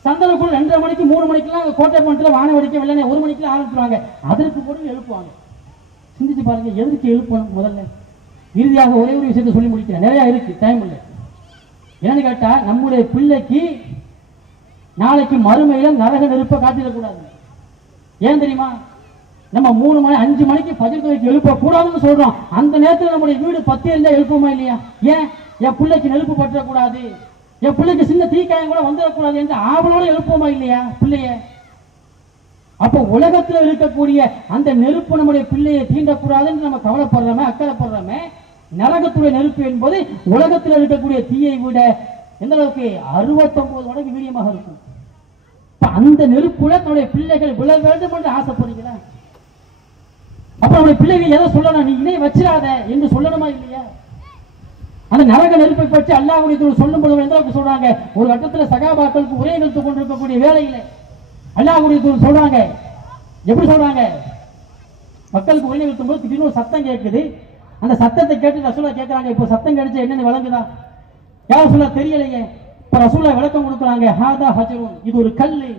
சந்தனக்குள் 2:30 மணிக்கு 3 மணிக்கெல்லாம் கோட்டை பணத்தில் வான வெடிக்க வெள்ளனே 1 மணிக்கெல்லாம் ஆரம்பிச்சுருவாங்க. அதற்கு கூட எழுப்புவாங்க. சிந்திச்சு பாருங்க, எதற்கு எழுப்பணும்? முதல்ல இறுதியாக ஒரே ஒரு விஷயத்தை சொல்லி முடிக்கிறேன். நிறைய இருக்கு, டைம் இல்லை. என்னன்னு கேட்டா, நம்முடைய பிள்ளைக்கு நாளைக்கு மறுமையில நரக நெருப்பை காட்டிடக்கூடாது. ஏன் தெரியுமா? நம்ம 3 மணி 5 மணிக்கு ஃபஜ்ர் தொழுகைக்கு எழுப்ப கூடாதுன்னு சொல்றோம். அந்த நேரத்தில் நம்முடைய வீடு 10 இருந்தா எழுப்புமா இல்லையா? ஏன்? என் பிள்ளைக்கு நெருப்பு பற்றக்கூடாது, என் பிள்ளைக்கு சின்ன தீக்காயம் கூட வந்துடக்கூடாது என்று ஆவலோட எழுப்புமா இல்லையா பிள்ளைய? அப்ப உலகத்துல இருக்கக்கூடிய அந்த நெருப்பு நம்முடைய பிள்ளையை தீண்டக்கூடாதுன்னு நம்ம கவலைப்படுறோமே, அக்கறைப்படுறோமே. நரகத்துடைய நெருப்பு என்பது உலகத்தில் இருக்கக்கூடிய தீயை விட எந்த அளவுக்கு 69 மடங்கு வீரியமாக இருக்கும். அந்த நெருப்புல தன்னுடைய பிள்ளைகள் விழ வேண்டும் என்று ஆசைப்படுகிறேன். அப்ப நம்முடைய பிள்ளைகள் எதை சொல்லணும்? நீ இணை வச்சிடாத என்று சொல்லணுமா இல்லையா? அந்த நரக நெருப்பை பற்றி அல்லாஹ்வுடைய தூதர் சொல்லும் பொழுது எந்த அளவுக்கு சொல்றாங்க? ஒரு கட்டத்தில் சகாபாக்களுக்கு உரை நிறுத்து கொண்டிருக்கக்கூடிய வேளையில அல்லாஹ்வுடைய தூதர் சொல்றாங்க. எப்படி சொல்றாங்க? மக்களுக்கு உரை நிறுத்தும் போது திடீர்னு ஒரு சத்தம் கேட்குது. அந்த சத்தத்தை கேட்டு ரசூலுல்லாஹ் கேட்கிறாங்க, இப்போ சத்தம் கிடைச்சா என்னன்னு விளங்குதா? யார் சொல்ல தெரியலையே. இப்ப ரசூலுல்லாஹ் விளக்கம் கொடுக்குறாங்க. ஹாதா ஹஜருன், இது ஒரு கல்லு.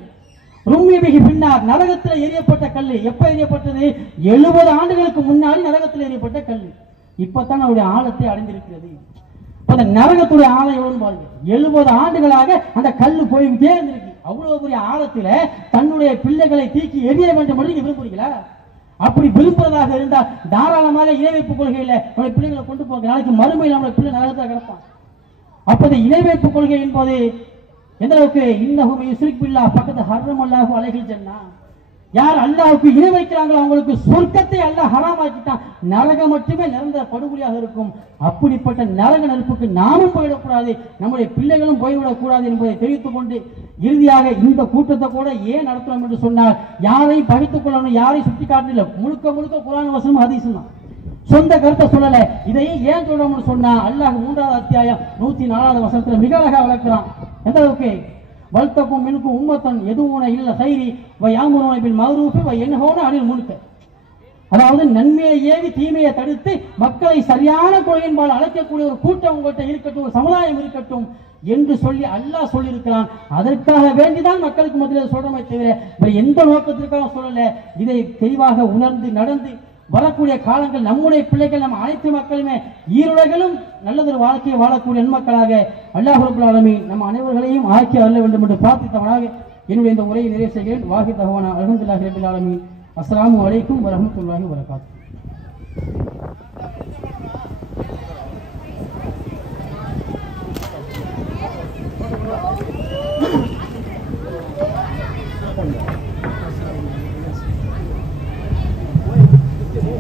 ரும்மி பிஹி பின்னார், நரகத்தில் எரியப்பட்ட கல்லு. எப்ப எரியப்பட்டது? 70 ஆண்டுகளுக்கு முன்னாடி நரகத்தில் எரியப்பட்ட கல்லு. இப்பதான் அவருடைய ஆழத்தை அடைந்திருக்கிறது. அந்த நரகத்துடைய ஆழம் எவ்வளவு பாருங்க. 70 ஆண்டுகளாக அந்த கல்லு போய்கிட்டே இருந்திருக்கு. அவ்வளவு பெரிய ஆழத்துல தன்னுடைய பிள்ளைகளை தீக்கி எரிய வேண்டும் என்று விரும்புறீங்களா? அப்படி விரும்புறதாக இருந்தால் தாராளமாக இணை வைப்பு கொள்கையில நம்முடைய பிள்ளைகளை கொண்டு போங்க. நாளைக்கு மறுமையில் நம்முடைய பிள்ளை நரகத்தில் கிடப்பான். அப்போது இணை வைப்பு கொள்கை என்பது எந்த அளவுக்கு? இன்னஹும் யுஸ்ரிக் பில்லாஹ் ஃபக்கத் ஹர்ரமல்லாஹு அலைஹில் ஜன்னah. யார் அல்லாஹ்வுக்கு இணை வைக்கிறாங்களோ அவங்களுக்கு சொர்க்கத்தை அல்லாஹ் ஹராமாக்கிட்டான். நரகம் மட்டுமே நிரந்தர படுகொலியாக இருக்கும். அப்படிப்பட்ட நரக நெருப்புக்கு நாமும் போயிடக்கூடாது, நம்முடைய பிள்ளைகளும் போய்விடக்கூடாது என்பதை தெரிவித்துக் கொண்டு இறுதியாக இந்த கூட்டத்தை கூட ஏன் நடத்துறோம் என்று சொன்னால், யாரையும் பகைத்துக் கொள்ளணும், யாரையும் சுட்டி காட்டல. முழுக்க முழுக்க குர்ஆன் வசனம் ஹதீஸ் தான். சொந்த கருத்தை சொல்லல. இதையும் ஏன் சொல்றோம்னு சொன்னா, அல்லாஹ் 3வது அத்தியாயம் 104வது வசனத்துல மிக அழகா விளக்குறான். எந்த அளவுக்கு? வல்தக்கும் மின்கும் உம்மத்தன் எதுவுன இல்ல கைரி வை யாமுருன பில் மஅரூஃபி வை யன்ஹவுன அனில் முன்கர். அதாவது நன்மையை ஏவி தீமையை தடுத்து மக்களை சரியான கொள்கையின்பால் அழைக்கக்கூடிய ஒரு கூட்டம் உங்கள்கிட்ட இருக்கட்டும், ஒரு சமுதாயம் இருக்கட்டும் என்று சொல்லி அல்லாஹ் சொல்லியிருக்கிறான். அதற்காக வேண்டிதான் மக்களுக்கு மத்தியில் சொல்றமே தவிர வேற எந்த நோக்கத்திற்காக சொல்லல. இதை தெளிவாக உணர்ந்து நடந்து வரக்கூடிய காலங்கள் நம்முடைய பிள்ளைகள், நம்ம அனைத்து மக்களுமே ஈருலகிலும் நல்லதொரு வாழ்க்கையை வாழக்கூடிய நன்மக்களாக அல்லாஹ் ரப்பல் ஆலமீன் நம் அனைவர்களையும் ஆக்கி அருள வேண்டும் என்று பிரார்த்தித்தவனாக என்னுடைய இந்த உரையை நிறைவு செய்கிறேன். வாஹி தஹவானா அல்ஹம்துலில்லாஹி ரப்பில் ஆலமீன். அஸ்ஸலாமு அலைக்கும் வரஹ்மத்துல்லாஹி வபரகாத்துஹு.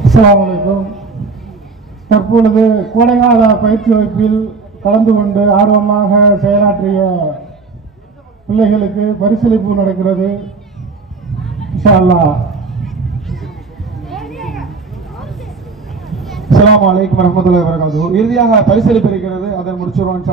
அஸ்ஸலாமு அலைக்கும். தற்பொழுது கோடைகால பயிற்சி வகுப்பில் கலந்து கொண்டு ஆர்வமாக செயலாற்றிய பிள்ளைகளுக்கு பரிசளிப்பு நடக்கிறது. இன்ஷா அல்லாஹ். அஸ்ஸலாமு அலைக்கும் வரஹ்மத்துல்லாஹி வபரகாத்துஹு. இறுதியாக பரிசளிப்பு இருக்கிறது, அதை முடிச்சிடுவோம்.